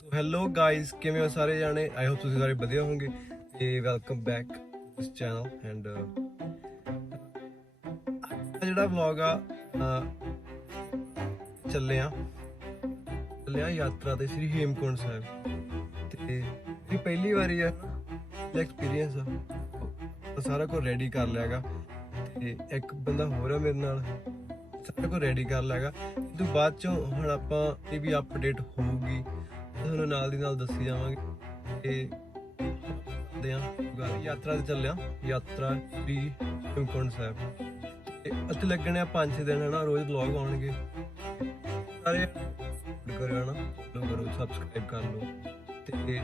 So hello guys, ਕਿਵੇਂ ਹੋ ਸਾਰੇ ਜਾਣੇ? ਆਈ ਹੋਪ ਤੁਸੀਂ ਸਾਰੇ ਵਧੀਆ ਹੋਵੋਗੇ ਤੇ welcome back this channel. And ਜਿਹੜਾ ਵਲੌਗ ਆ ਚੱਲੇ ਆ ਯਾਤਰਾ ਤੇ ਸ੍ਰੀ ਹੇਮਕੁੰਟ ਸਾਹਿਬ। ਤੇ ਮੇਰੀ ਪਹਿਲੀ ਵਾਰੀ ਆ ਐਕਸਪੀਰੀਅੰਸ ਆ। ਸਾਰਾ ਕੁਝ ਰੈਡੀ ਕਰ ਲਿਆਗਾ ਤੇ ਇੱਕ ਬੰਦਾ ਹੋਰ ਆ ਮੇਰੇ ਨਾਲ, ਸਾਰਾ ਕੁਝ ਰੈਡੀ ਕਰ ਲਿਆਗਾ। ਇਸ ਤੋਂ ਬਾਅਦ ਚੋਂ ਹੁਣ ਆਪਾਂ ਇਹ ਵੀ ਅਪਡੇਟ ਹੋਊਗੀ, ਤੁਹਾਨੂੰ ਨਾਲ ਦੀ ਨਾਲ ਦੱਸੀ ਜਾਵਾਂਗੇ। ਤੇ ਯਾਤਰਾ ਤੇ ਚੱਲਿਆ, ਯਾਤਰਾ ਸ੍ਰੀ ਹੇਮਕੁੰਟ ਸਾਹਿਬ। ਤੇ ਇੱਥੇ ਲੱਗਣੇ ਆ 5-6 ਦਿਨ, ਹੈ ਨਾ। ਰੋਜ਼ ਵਲੌਗ ਆਉਣਗੇ ਸਾਰੇ, ਕਰਿਓ ਨਾ, ਫੋਲੋ ਕਰੋ, ਸਬਸਕ੍ਰਾਈਬ ਕਰ ਲਓ। ਤੇ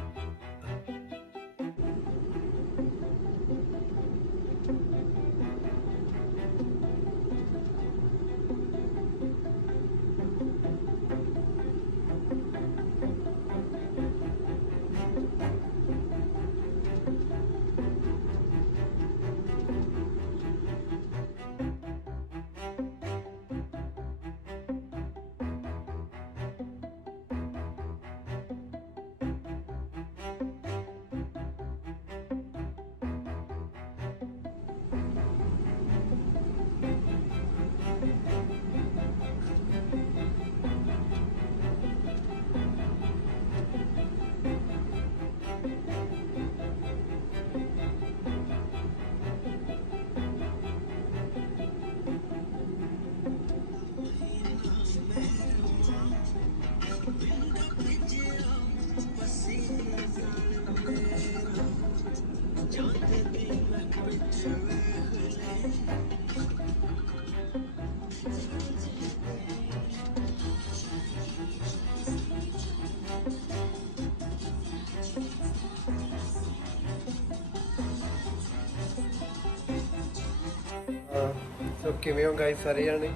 ਸੋ ਕਿਵੇਂ ਹੋ ਗਾਇਸ ਸਾਰੇ ਜਾਣੇ?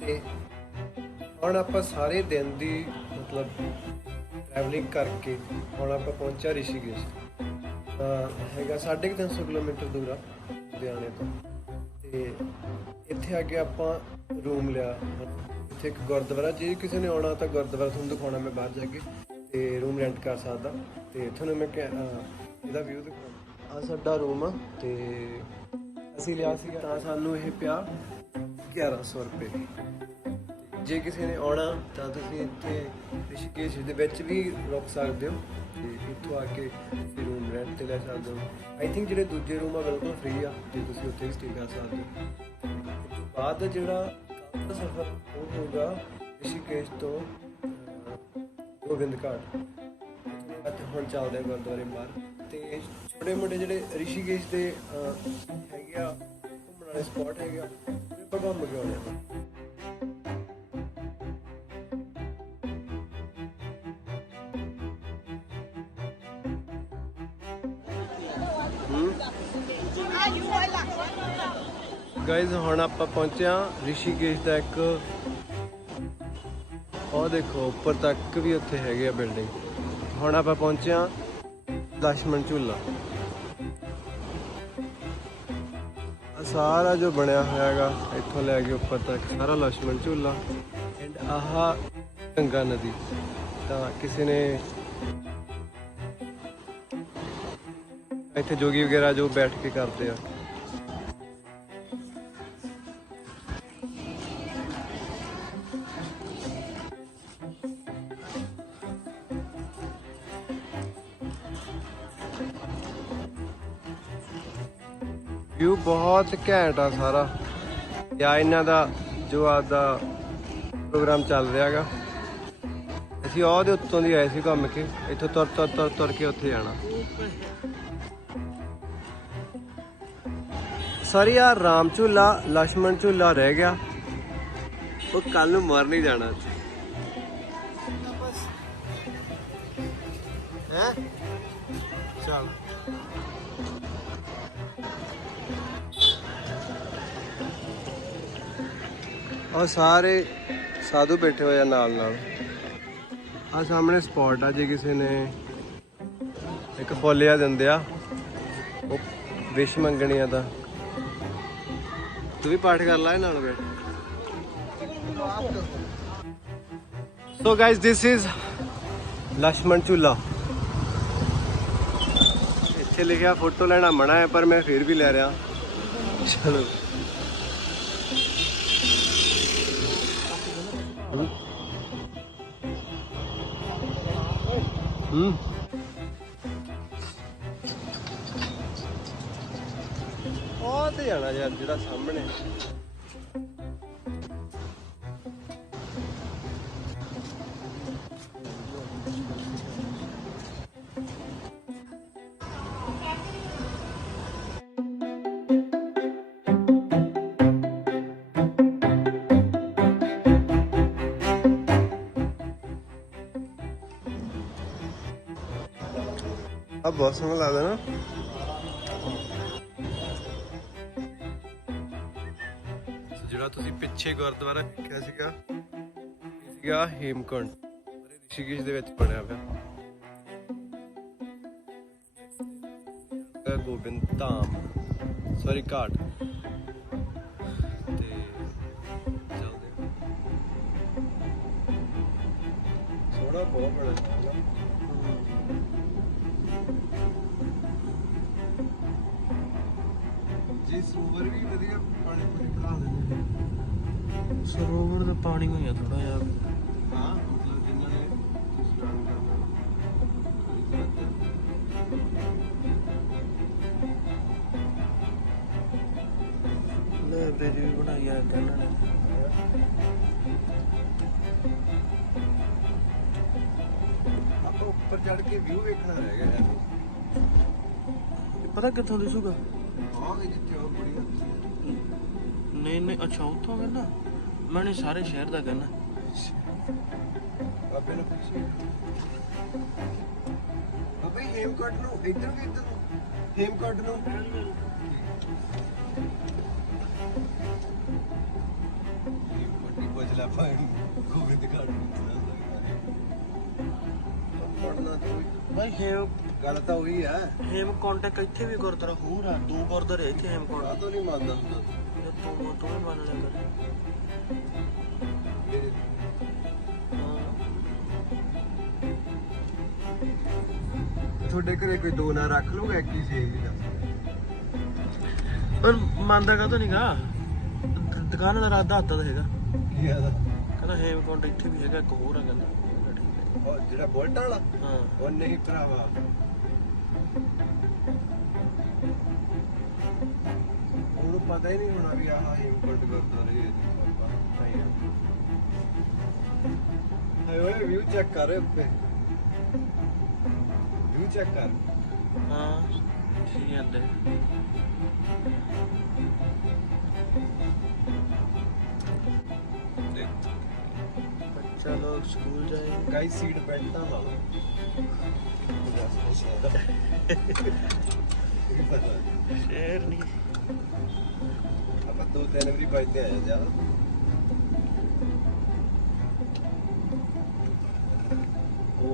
ਤੇ ਹੁਣ ਆਪਾਂ ਸਾਰੇ ਦਿਨ ਦੀ ਮਤਲਬ ਟਰੈਵਲਿੰਗ ਕਰਕੇ ਹੁਣ ਆਪਾਂ ਪਹੁੰਚਿਆ ਰਿਸ਼ੀਕੇਸ਼। ਹੈਗਾ 350 ਕਿਲੋਮੀਟਰ ਦੂਰ ਆ ਲੁਧਿਆਣੇ ਤੋਂ। ਤੇ ਇੱਥੇ ਆ ਕੇ ਆਪਾਂ ਰੂਮ ਲਿਆ। ਇੱਥੇ ਇੱਕ ਗੁਰਦੁਆਰਾ, ਜੇ ਕਿਸੇ ਨੇ ਆਉਣਾ ਤਾਂ ਗੁਰਦੁਆਰਾ ਤੁਹਾਨੂੰ ਦਿਖਾਉਣਾ ਮੈਂ ਬਾਹਰ ਜਾ ਕੇ, ਤੇ ਰੂਮ ਰੈਂਟ ਕਰ ਸਕਦਾ। ਤੇ ਤੁਹਾਨੂੰ ਮੈਂ ਇਹਦਾ ਵਿਊ ਦਿਖਾਉਣਾ। ਆ ਸਾਡਾ ਰੂਮ ਆ ਤੇ ਅਸੀਂ ਲਿਆ ਸੀਗਾ ਤਾਂ ਸਾਨੂੰ ਇਹ ਪਿਆ 1100 ਰੁਪਏ। ਜੇ ਕਿਸੇ ਨੇ ਆਉਣਾ ਤਾਂ ਤੁਸੀਂ ਇੱਥੇ ਰਿਸ਼ੀਕੇਸ਼ ਦੇ ਵਿੱਚ ਵੀ ਰੁਕ ਸਕਦੇ ਹੋ ਤੇ ਇੱਥੋਂ ਆ ਕੇ ਰੂਮ ਰੈਂਟ ਤੇ ਲੈ ਸਕਦੇ ਹੋ। ਆਈ ਥਿੰਕ ਜਿਹੜੇ ਦੂਜੇ ਰੂਮ ਆ ਬਿਲਕੁਲ ਫ੍ਰੀ ਆ ਤੇ ਤੁਸੀਂ ਉੱਥੇ ਵੀ ਸਟੇ ਕਰ ਸਕਦੇ ਹੋ। ਉਸ ਤੋਂ ਬਾਅਦ ਜਿਹੜਾ ਕੱਲ੍ਹ ਦਾ ਸਫ਼ਰ ਉਹ ਹੋਊਗਾ ਰਿਸ਼ੀਕੇਸ਼ ਤੋਂ ਗੋਬਿੰਦ ਘਾਟ। ਹੁਣ ਚੱਲਦੇ ਆ ਗੁਰਦੁਆਰੇ ਬਾਹਰ। ਤੇ ਛੋਟੇ ਮੋਟੇ ਜਿਹੜੇ ਰਿਸ਼ੀਕੇਸ਼ ਦੇ ਹੈਗੇ ਆ ਘੁੰਮਣ ਵਾਲੇ ਸਪੌਟ ਹੈਗੇ ਆ, ਆਪਾਂ ਘੁੰਮ ਕੇ ਆਉਣੇ ਆ। ਗਾਇਜ਼ ਹੁਣ ਆਪਾਂ ਪਹੁੰਚੇ ਆ ਰਿਸ਼ੀਕੇਸ਼ ਦਾ ਇੱਕ, ਉਹ ਦੇਖੋ ਉੱਪਰ ਤੱਕ ਵੀ ਉੱਥੇ ਹੈਗੇ ਆ ਬਿਲਡਿੰਗ। ਹੁਣ ਆਪਾਂ ਪਹੁੰਚੇ ਆ ਲక్ష్మణ ਝੂਲਾ। ਸਾਰਾ ਜੋ ਬਣਿਆ ਹੋਇਆ ਹੈਗਾ ਇੱਥੋਂ ਲੈ ਕੇ ਉੱਪਰ ਤੱਕ ਸਾਰਾ ਲక్ష్మణ ਝੂਲਾ। ਐਂਡ ਆਹ ਗੰਗਾ ਨਦੀ। ਤਾਂ ਕਿਸੇ ਨੇ ਇੱਥੇ ਜੋਗੀ ਵਗੈਰਾ ਜੋ ਬੈਠ ਕੇ ਕਰਦੇ ਆ। ਵਿਊ ਬਹੁਤ ਘੈਂਟ ਆ ਸਾਰਾ। ਜਾਂ ਇਹਨਾਂ ਦਾ ਜੋ ਆਪਦਾ ਪ੍ਰੋਗਰਾਮ ਚੱਲ ਰਿਹਾ ਹੈਗਾ। ਅਸੀਂ ਉਹਦੇ ਉੱਤੋਂ ਦੀ ਆਏ ਸੀ ਘੁੰਮ ਕੇ, ਇੱਥੋਂ ਤੁਰ ਕੇ ਉੱਥੇ ਜਾਣਾ। ਸਾਰੀ ਆ ਰਾਮ ਝੂਲਾ, ਲక్ష్మణ ਝੂਲਾ ਰਹਿ ਗਿਆ, ਉਹ ਕੱਲ ਨੂੰ ਮਰ ਨਹੀਂ ਜਾਣਾ ਹੈ। ਚੱਲ और सारे साधु बैठे हुए नाल नाल। आ सामने स्पॉट आ, जे किसी ने एक फुलिया दिंदे आ वो विश मंगनिया दा। तू भी पाठ कर ला नाल बैठ। So guys, this is Lakshman ਝੂਲਾ। ਇੱਥੇ ਲਿਖਿਆ ਫੋਟੋ ਲੈਣਾ ਮਨਾ ਹੈ, ਪਰ ਮੈਂ ਫਿਰ ਵੀ ਲੈ ਰਿਹਾ। ਚਲੋ ਉਹ ਤੇ ਜਾਣਾ ਯਾਰ, ਜਿਹੜਾ ਸਾਹਮਣੇ। ਆ ਬਹੁਤ ਸੋਹਣਾ ਲੱਗਦਾ ਨਾ। ਜਿਹੜਾ ਤੁਸੀਂ ਪਿੱਛੇ ਗੁਰਦੁਆਰਾ ਦੇਖਿਆ ਸੀਗਾ, ਇਹ ਸੀਗਾ ਹੇਮਕੁੰਡ, ਰਿਸ਼ੀਕੇਸ਼ ਦੇ ਵਿੱਚ ਬਣਿਆ ਪਿਆ। ਗੋਬਿੰਦ ਧਾਮ, ਸੌਰੀ ਘਾਟ। ਤੇ ਚੱਲਦੇ ਸੋਹਣਾ ਬਹੁਤ ਬਣਿਆ ਨਾ। ਜੀ ਸਰੋਵਰ ਵੀ ਵਧੀਆ ਪਾਣੀ ਪੂਰੀ ਬਣਾ ਦਿੰਦੇ ਨੇ। ਸਰੋਵਰ ਦਾ ਪਾਣੀ ਹੋਇਆ ਥੋੜਾ ਜਿਹਾ। ਹਾਂ ਮਤਲਬ ਜਿੰਨਾਂ ਨੇ ਸਨਾਨ ਕਰਨਾ ਲਾਇਬ੍ਰੇਰੀ ਵੀ ਬਣਾਈ ਆ ਇਹਨਾਂ ਨੇ। ਆਪਾਂ ਉੱਪਰ ਚੜ ਕੇ ਵਿਊ ਵੇਖਣਾ ਰਹਿ ਗਿਆ ਯਾਰ। ਪਤਾ ਕਿੱਥੋਂ ਦਿਸੂਗਾ? ਹਾਂ ਇਹ ਜਿੱਥੇ ਉਹ ਬੜੀ ਨਹੀਂ ਨਹੀਂ, ਅੱਛਾ ਉੱਥੋਂ ਕਹਿੰਦਾ। ਮੈਂ ਨਹੀਂ ਸਾਰੇ ਸ਼ਹਿਰ ਦਾ ਕਹਿੰਦਾ। ਬਾਬੇ ਨੂੰ ਪੁੱਛੀ ਬਾਬਾ ਹੇਮਕੁੰਡ ਨੂੰ ਇੱਧਰ ਵੀ ਇੱਧਰ ਨੂੰ ਹੇਮਕੁੰਡ ਨੂੰ ਹੇਮਕੁੰਡ ਪੁੱਛ ਲੈ ਭਾਈ ਗੋਬਿੰਦ ਘਾਟ ਨੂੰ ਪੜਨਾ ਤੋਂ ਭਾਈ ਗੱਲ ਤਾਂ ਉਹੀ ਆ। ਹੇਮਕੁੰਡ ਇੱਥੇ ਵੀ ਗੁਰਦੁਆਰਾ ਹੋਰ ਆ, 2 ਗੁਰਦੁਆਰੇ ਇੱਥੇ ਹੇਮਕੁੰਡ। ਆ ਤਾਂ ਨਹੀਂ ਮੰਨਦਾ ਹੁੰਦਾ ਤੂੰ ਵੀ ਮੰਨ ਲਿਆ ਕਰ। ਤੁਹਾਡੇ ਘਰੇ ਕੋਈ ਦੋ ਨਾਂ ਰੱਖ ਲੂਗਾ, ਇੱਕ ਹੀ ਸੇਮ ਹੀ ਦਾ। ਪਰ ਮੰਨਦਾ ਕਾ ਤਾਂ ਨਹੀਂਗਾ। ਦੁਕਾਨ ਦਾ ਰਾਦਾ ਹੱਥ ਦਾ ਹੈਗਾ। ਕੀ ਆਦਾ? ਕਹਿੰਦਾ ਹੇਮਕੁੰਡ ਇੱਥੇ ਵੀ ਹੈਗਾ, ਇੱਕ ਹੋਰ ਆ ਕਹਿੰਦਾ। ਉਹ ਜਿਹੜਾ ਬੋਲਟਾਂ ਵਾਲਾ? ਹਾਂ ਉਹ ਨਹੀਂ ਭਰਾਵਾ, ਉਹਨੂੰ ਪਤਾ ਹੀ ਨਹੀਂ ਹੋਣਾ ਵੀ ਆਹ ਹੇਮਕੁੰਡ ਗੁਰਦੁਆਰੇ ਹੈ। ਹਾਏ ਓਏ ਵਿਊ ਚੈੱਕ ਕਰ ਉੱਤੇ, ਵਿਊ ਚੈੱਕ ਕਰ। ਹਾਂ ਠੀਕ ਹੈ। चलो स्कूल जाएंगे। गाइस सीट बेल्ट ला लो। शेर नहीं अब 2-3 भी बजते आए जा। ओ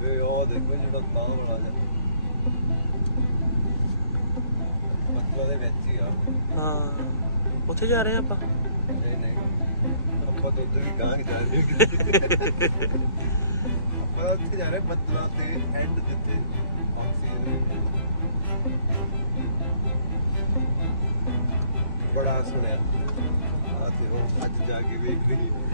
बे ओ देखो ਜਿਹੜਾ ਤਾਂ ਬਣਾ ਜਾ ਪਤਲਾ ਦੇ ਵਿੱਚ ਹੀ ਆ। ਹਾਂ ਉੱਥੇ ਜਾ ਰਹੇ ਆਪਾਂ। ਨਹੀਂ ਨਹੀਂ ਆਪਾਂ ਤਾਂ ਉੱਧਰ ਵੀ ਗਾਂ ਜਾ ਰਹੇ ਆਪਾਂ ਉੱਥੇ ਜਾ ਰਹੇ ਪਤਲਾ ਤੇ ਐਂਡ ਦਿੱਤੇ ਆਕਸੀਜਨ ਬੜਾ ਸੁਣਿਆ ਆ ਤੇ ਉਹ ਅੱਜ ਜਾ ਕੇ ਵੇਖ ਰਹੀ ਹੈ।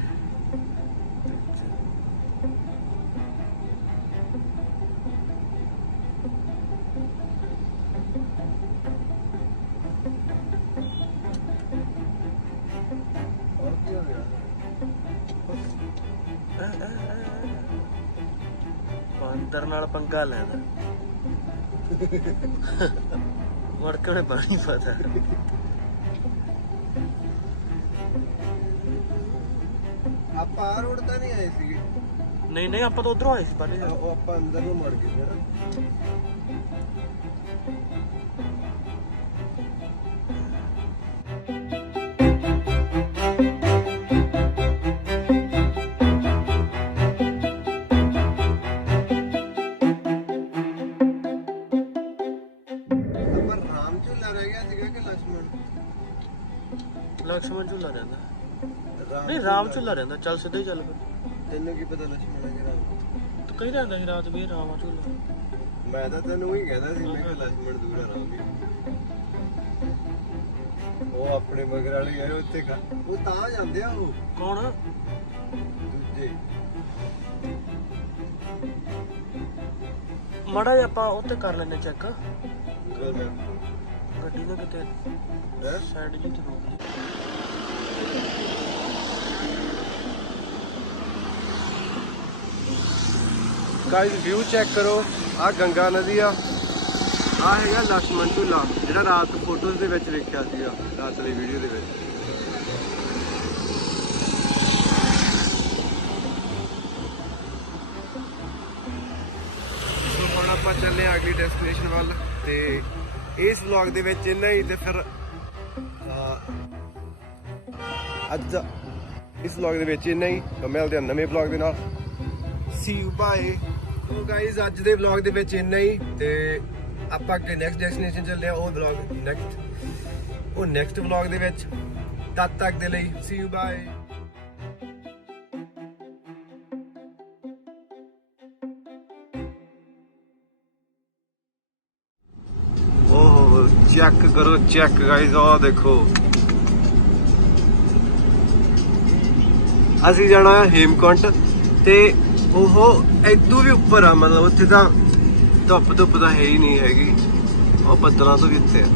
ਬਾਂਦਰ ਨਾਲ ਪੰਗਾ ਲੈਦਾ ਮੁੜ ਕੇ ਉਹਨੇ ਪਾਣੀ ਪਤਾ। ਆਪਾਂ ਆ ਰੋਡ ਤਾਂ ਨਹੀਂ ਆਏ ਸੀਗੇ। ਨਹੀਂ ਨਹੀਂ ਆਪਾਂ ਤਾਂ ਉਧਰੋਂ ਆਏ ਸੀ ਪਹਿਲੇ। ਉਹ ਆਪਾਂ ਅੰਦਰ ਨੂੰ ਮੁੜ ਗਏ ਨਾ। ਲਕਸ਼ਮਣ ਝੂਲਾ ਰਹਿੰਦਾ। ਨਹੀਂ ਰਾਮ ਝੂਲਾ ਰਹਿੰਦਾ। ਚੱਲ ਸਿੱਧਾ ਹੀ ਚੱਲ ਫਿਰ। ਤੈਨੂੰ ਕੀ ਪਤਾ ਲక్ష్మణ ਹੈ ਰਾਮ? ਤੂੰ ਕਹਿੰਦਾ ਹੁੰਦਾ ਸੀ ਰਾਤ ਵੀ ਰਾਮਾ ਝੂਲਾ। ਮੈਂ ਤਾਂ ਤੈਨੂੰ ਹੀ ਕਹਿੰਦਾ ਸੀ, ਮੈਂ ਕਿਹਾ ਲక్ష్మణ ਦੂਰ ਆਰਾਂਗੇ। ਉਹ ਆਪਣੇ ਮਗਰ ਵਾਲੇ ਯਾਰ ਉੱਥੇ ਉਹ ਤਾਂ ਜਾਂਦੇ ਆ। ਉਹ ਕੌਣ? ਦੂਜੇ ਮਾੜਾ ਜਿਹਾ ਆਪਾਂ ਉੱਤੇ ਕਰ ਲੈਨੇ ਚੈੱਕ, ਗੂਗਲ ਮੈਪ ਗੱਡੀ ਨਾ ਕਿਤੇ ਹੈ। ਸਾਈਡ ਜੀ ਤੇ ਰੋਕ ਲਈ। ਗਾਇਸ ਵਿਊ ਚੈੱਕ ਕਰੋ, ਆ ਗੰਗਾ ਨਦੀ ਆ, ਆ ਹੈਗਾ ਲక్ష్మణ ਝੂਲਾ ਜਿਹੜਾ ਰਾਤ ਫੋਟੋਜ਼ ਦੇ ਵਿੱਚ ਵੇਖਿਆ ਸੀਗਾ, ਰਾਤ ਵਾਲੀ ਵੀਡੀਓ ਦੇ ਵਿੱਚ। ਸੋ ਹੁਣ ਆਪਾਂ ਚੱਲੇ ਆ ਅਗਲੀ ਡੈਸਟੀਨੇਸ਼ਨ ਵੱਲ, ਤੇ ਇਸ ਵਲੌਗ ਦੇ ਵਿੱਚ ਇੰਨਾ ਹੀ। ਤੇ ਫਿਰ ਅੱਜ ਇਸ ਵਲੌਗ ਦੇ ਵਿੱਚ ਇੰਨਾ ਹੀ, ਮਿਲਦੇ ਹਾਂ ਨਵੇਂ ਵਲੌਗ ਦੇ ਨਾਲ। ਸੀ ਯੂ ਬਾਏ। ਸੋ ਗਾਇਜ਼ ਅੱਜ ਦੇ ਵਲੌਗ ਦੇ ਵਿੱਚ ਇੰਨਾ ਹੀ, ਤੇ ਆਪਾਂ ਅੱਗੇ ਨੈਕਸਟ ਡੈਸਟੀਨੇਸ਼ਨ ਚੱਲੇ ਆ, ਉਹ ਵਲੌਗ ਨੈਕਸਟ ਵਲੌਗ ਦੇ ਵਿੱਚ। ਤਦ ਤੱਕ ਦੇ ਲਈ ਸੀ ਯੂ ਬਾਏ। ਓਹ ਚੈੱਕ ਕਰੋ, ਚੈੱਕ ਗਾਇਜ਼, ਆਹ ਦੇਖੋ। ਅਸੀਂ ਜਾਣਾ ਹੇਮਕੁੰਟ, ਤੇ ਉਹ ਇਦੋਂ ਵੀ ਉੱਪਰ ਆ, ਮਤਲਬ ਉੱਥੇ ਤਾਂ ਧੁੱਪ ਤਾਂ ਹੈ ਹੀ ਨਹੀਂ ਹੈਗੀ, ਉਹ ਬੱਦਲਾਂ ਤੋਂ ਵੀ ਉੱਤੇ ਆ।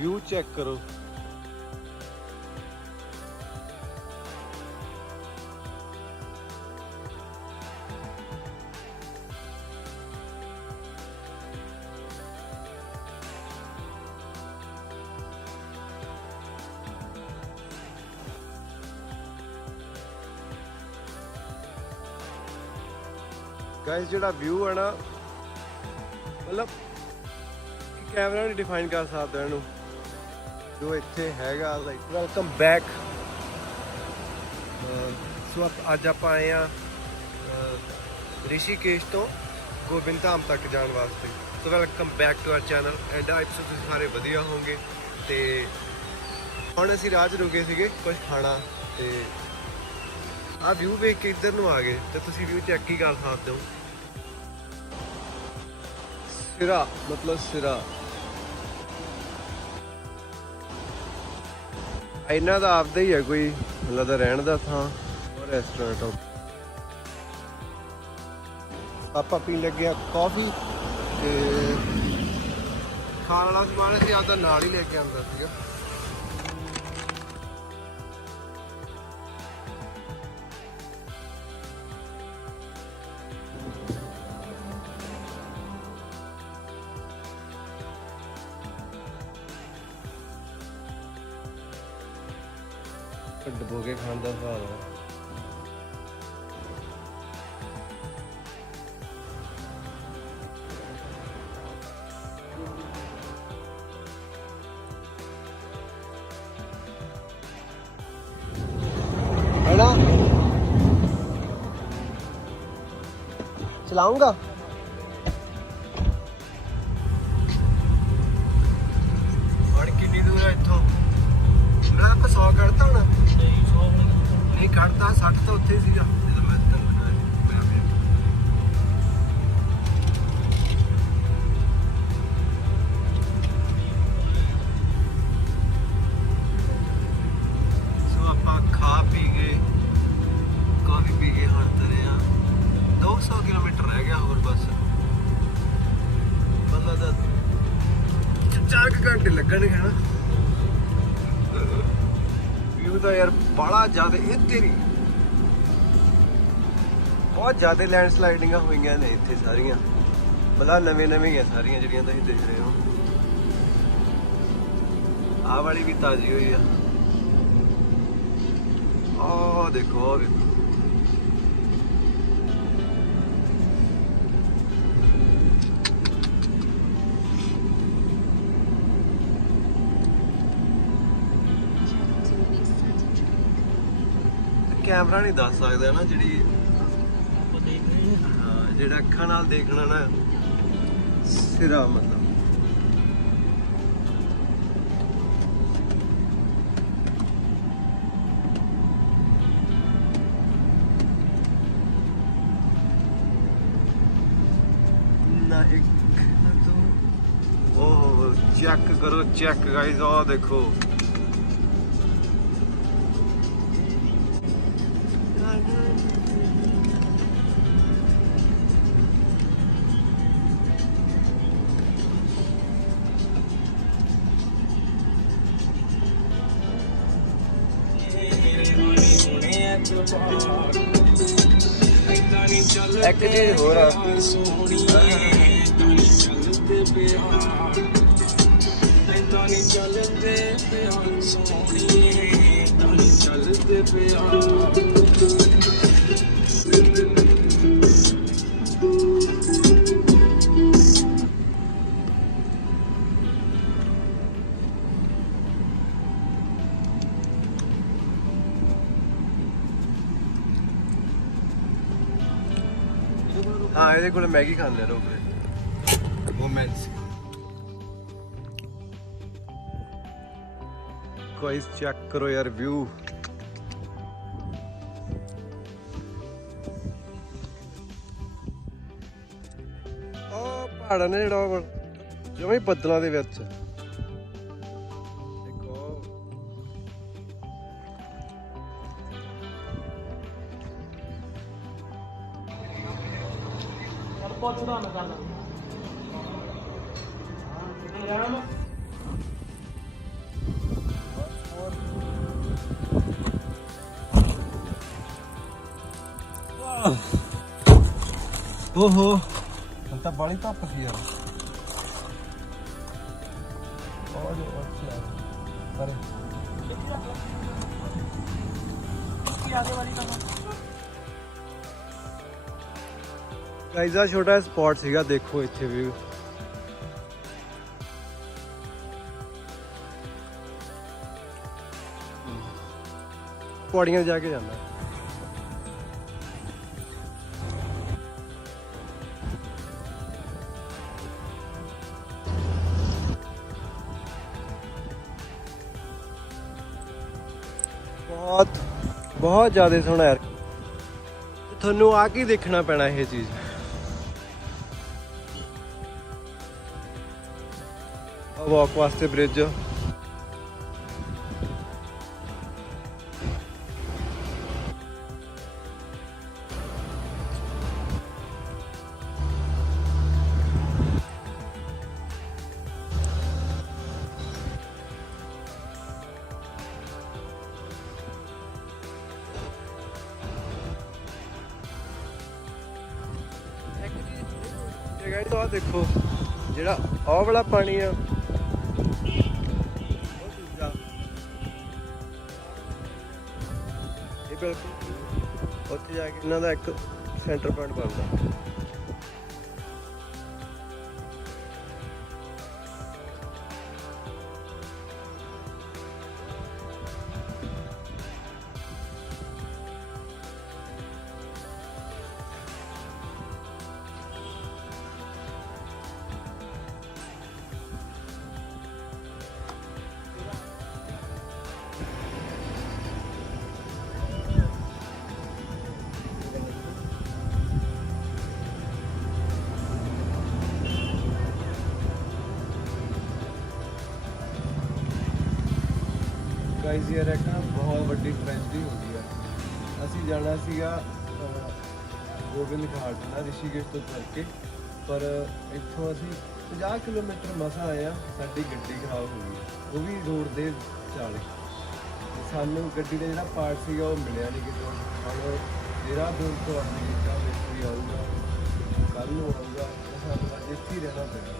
व्यू चेक करो। गाइस ਜਿਹੜਾ व्यू है ना, मतलब कैमरा नहीं डिफाइन कर सकता ਇਹਨੂੰ, ਜੋ ਇੱਥੇ ਹੈਗਾ। Like welcome back. ਸੋ ਅੱਜ ਆਪਾਂ ਆਏ ਆ ਰਿਸ਼ੀਕੇਸ਼ ਤੋਂ ਗੋਬਿੰਦ ਧਾਮ ਤੱਕ ਜਾਣ ਵਾਸਤੇ। So welcome back to our channel, and I hope ਤੁਸੀਂ ਸਾਰੇ ਵਧੀਆ ਹੋਵੋਗੇ। ਤੇ ਹੁਣ ਅਸੀਂ ਰਾਹ 'ਚ ਰੁਕੇ ਸੀਗੇ ਕੁਝ ਖਾਣਾ, ਤੇ ਆਹ ਵਿਊ ਵੇਖ ਕੇ ਇੱਧਰ ਨੂੰ ਆ ਗਏ, ਤੇ ਤੁਸੀਂ ਵਿਊ ਚੈੱਕ ਹੀ ਕਰ ਸਕਦੇ ਹੋ। ਸਿਰਾ ਮਤਲਬ ਸਿਰਾ ਇਹਨਾਂ ਦਾ ਆਪਦਾ ਹੀ ਹੈ ਕੋਈ, ਮਤਲਬ ਦਾ ਰਹਿਣ ਦਾ ਥਾਂ ਔਰ ਰੈਸਟੋਰੈਂਟ। ਆਪਾਂ ਪੀਣ ਲੱਗੇ ਆ ਕਾਫੀ, ਤੇ ਖਾਣ ਵਾਲਾ ਸਮਾਨ ਅਸੀਂ ਆਪਦਾ ਨਾਲ ਹੀ ਲੈ ਕੇ ਆਉਂਦਾ ਸੀਗਾ। ਡਬੋ ਕੇ ਖਾਣ ਦਾ ਸਵਾਦ ਆ। है ना, चलाऊंगा। और कितनी दूर है इत्थों? मैं आप 100 करता हूँ ना, नहीं करता 60 तो उत्थे सीगा ਜਦੋਂ ਮੈਂ ਤੈਨੂੰ ਘੰਟੇ ਲੱਗਣਗੇ ਹਨਾ। ਵਿਊ ਤਾਂ ਯਾਰ ਬੜਾ ਜ਼ਿਆਦਾ ਇੱਥੇ ਨਹੀਂ, ਬਹੁਤ ਜ਼ਿਆਦਾ ਲੈਂਡਸਲਾਈਡਿੰਗਾਂ ਹੋਈਆਂ ਨੇ ਇੱਥੇ ਸਾਰੀਆਂ, ਮਤਲਬ ਨਵੇਂ ਹੀ ਆ ਸਾਰੀਆਂ ਜਿਹੜੀਆਂ ਤੁਸੀਂ ਦੇਖ ਰਹੇ ਹੋ। ਆਹ ਵਾਲੀ ਵੀ ਤਾਜ਼ੀ ਹੋਈ ਆ, ਆਹ ਦੇਖੋ ਆਹ ਦੇਖੋ। ਕੈਮਰਾ ਨਹੀਂ ਦੱਸ ਸਕਦਾ ਨਾ, ਜਿਹੜੀ ਹਾਂ ਜਿਹੜਾ ਅੱਖਾਂ ਨਾਲ ਦੇਖਣਾ ਨਾ ਸਿਰਾ ਮਤਲਬ। ਨਾ ਇੱਕ ਨਾ ਦੋ, ਉਹ ਚੈੱਕ ਕਰੋ, ਚੈੱਕ ਗਾਇਸ, ਆਹ ਦੇਖੋ। ਇੱਕ ਚੀਜ਼ ਹੋਰ ਆ, ਹਾਂ ਇਹਦੇ ਕੋਲ ਮੈਗੀ ਖਾਂਦੇ ਲੋਕ ਮੋਮੈਂਟਸ। ਗਾਇਸ ਚੈੱਕ ਕਰੋ ਯਾਰ ਵਿਊ, ਉਹ ਪਹਾੜਾਂ ਨੇ ਜਿਹੜਾ ਜਿਵੇਂ ਬੱਦਲਾਂ ਦੇ ਵਿੱਚ ਦੇਖੋ। ਓਹੋ ਹੁਣ ਤਾਂ ਬਾਲੀ ਧੁੱਪ ਸੀ ਯਾਰ। ਉਹ ਜੋ ਅੱਛਾ ਪਰ ਗਾਇਸ ਆ ਛੋਟਾ ਸਪੌਟ ਸੀਗਾ, ਦੇਖੋ ਇੱਥੇ ਵੀ ਪੌੜੀਆਂ ਜਾ ਕੇ ਜਾਂਦਾ। ਬਹੁਤ ਜ਼ਿਆਦਾ ਸੋਹਣਾ ਯਾਰ, ਤੁਹਾਨੂੰ ਆ ਕੇ ਦੇਖਣਾ ਪੈਣਾ ਇਹ ਚੀਜ਼। ਵਾਕ ਵਾਸਤੇ ਬ੍ਰਿਜ, ਆਹ ਦੇਖੋ ਜਿਹੜਾ ਆਹ ਵਾਲਾ ਪਾਣੀ ਆ, ਉਹ ਦੂਜਾ ਇਹ ਬਿਲਕੁਲ ਉੱਥੇ ਜਾ ਕੇ ਇਹਨਾਂ ਦਾ ਇੱਕ ਸੈਂਟਰ ਪੁਆਇੰਟ ਬਣਦਾ। ਗਾਇਸ ਯਾਰ ਇੱਕ ਨਾ ਬਹੁਤ ਵੱਡੀ ਟ੍ਰੈਜਡੀ ਹੋ ਗਈ ਆ। ਅਸੀਂ ਜਾਣਾ ਸੀਗਾ ਗੋਬਿੰਦ ਘਾਟ ਨਾ ਰਿਸ਼ੀਕੇਸ਼ ਤੋਂ ਤੁਰ ਕੇ, ਪਰ ਇੱਥੋਂ ਅਸੀਂ 50 ਕਿਲੋਮੀਟਰ ਮਸਾਂ ਆਏ ਆ, ਸਾਡੀ ਗੱਡੀ ਖਰਾਬ ਹੋ ਗਈ, ਉਹ ਵੀ ਰੋਡ ਦੇ ਵਿਚਾਲੇ। ਸਾਨੂੰ ਗੱਡੀ ਦਾ ਜਿਹੜਾ ਪਾਰਟ ਸੀਗਾ ਉਹ ਮਿਲਿਆ ਨਹੀਂ ਕਿਤੋਂ। ਹੁਣ ਦੇਹਰਾਦੂਨ ਤੋਂ ਅਮਰੀਕਾ ਮਿਸਤਰੀ ਆਊਗਾ, ਕੱਲ੍ਹ ਨੂੰ ਆਊਗਾ, ਸਾਨੂੰ ਅੱਜ ਇੱਥੇ ਹੀ ਰਹਿਣਾ ਪੈਣਾ।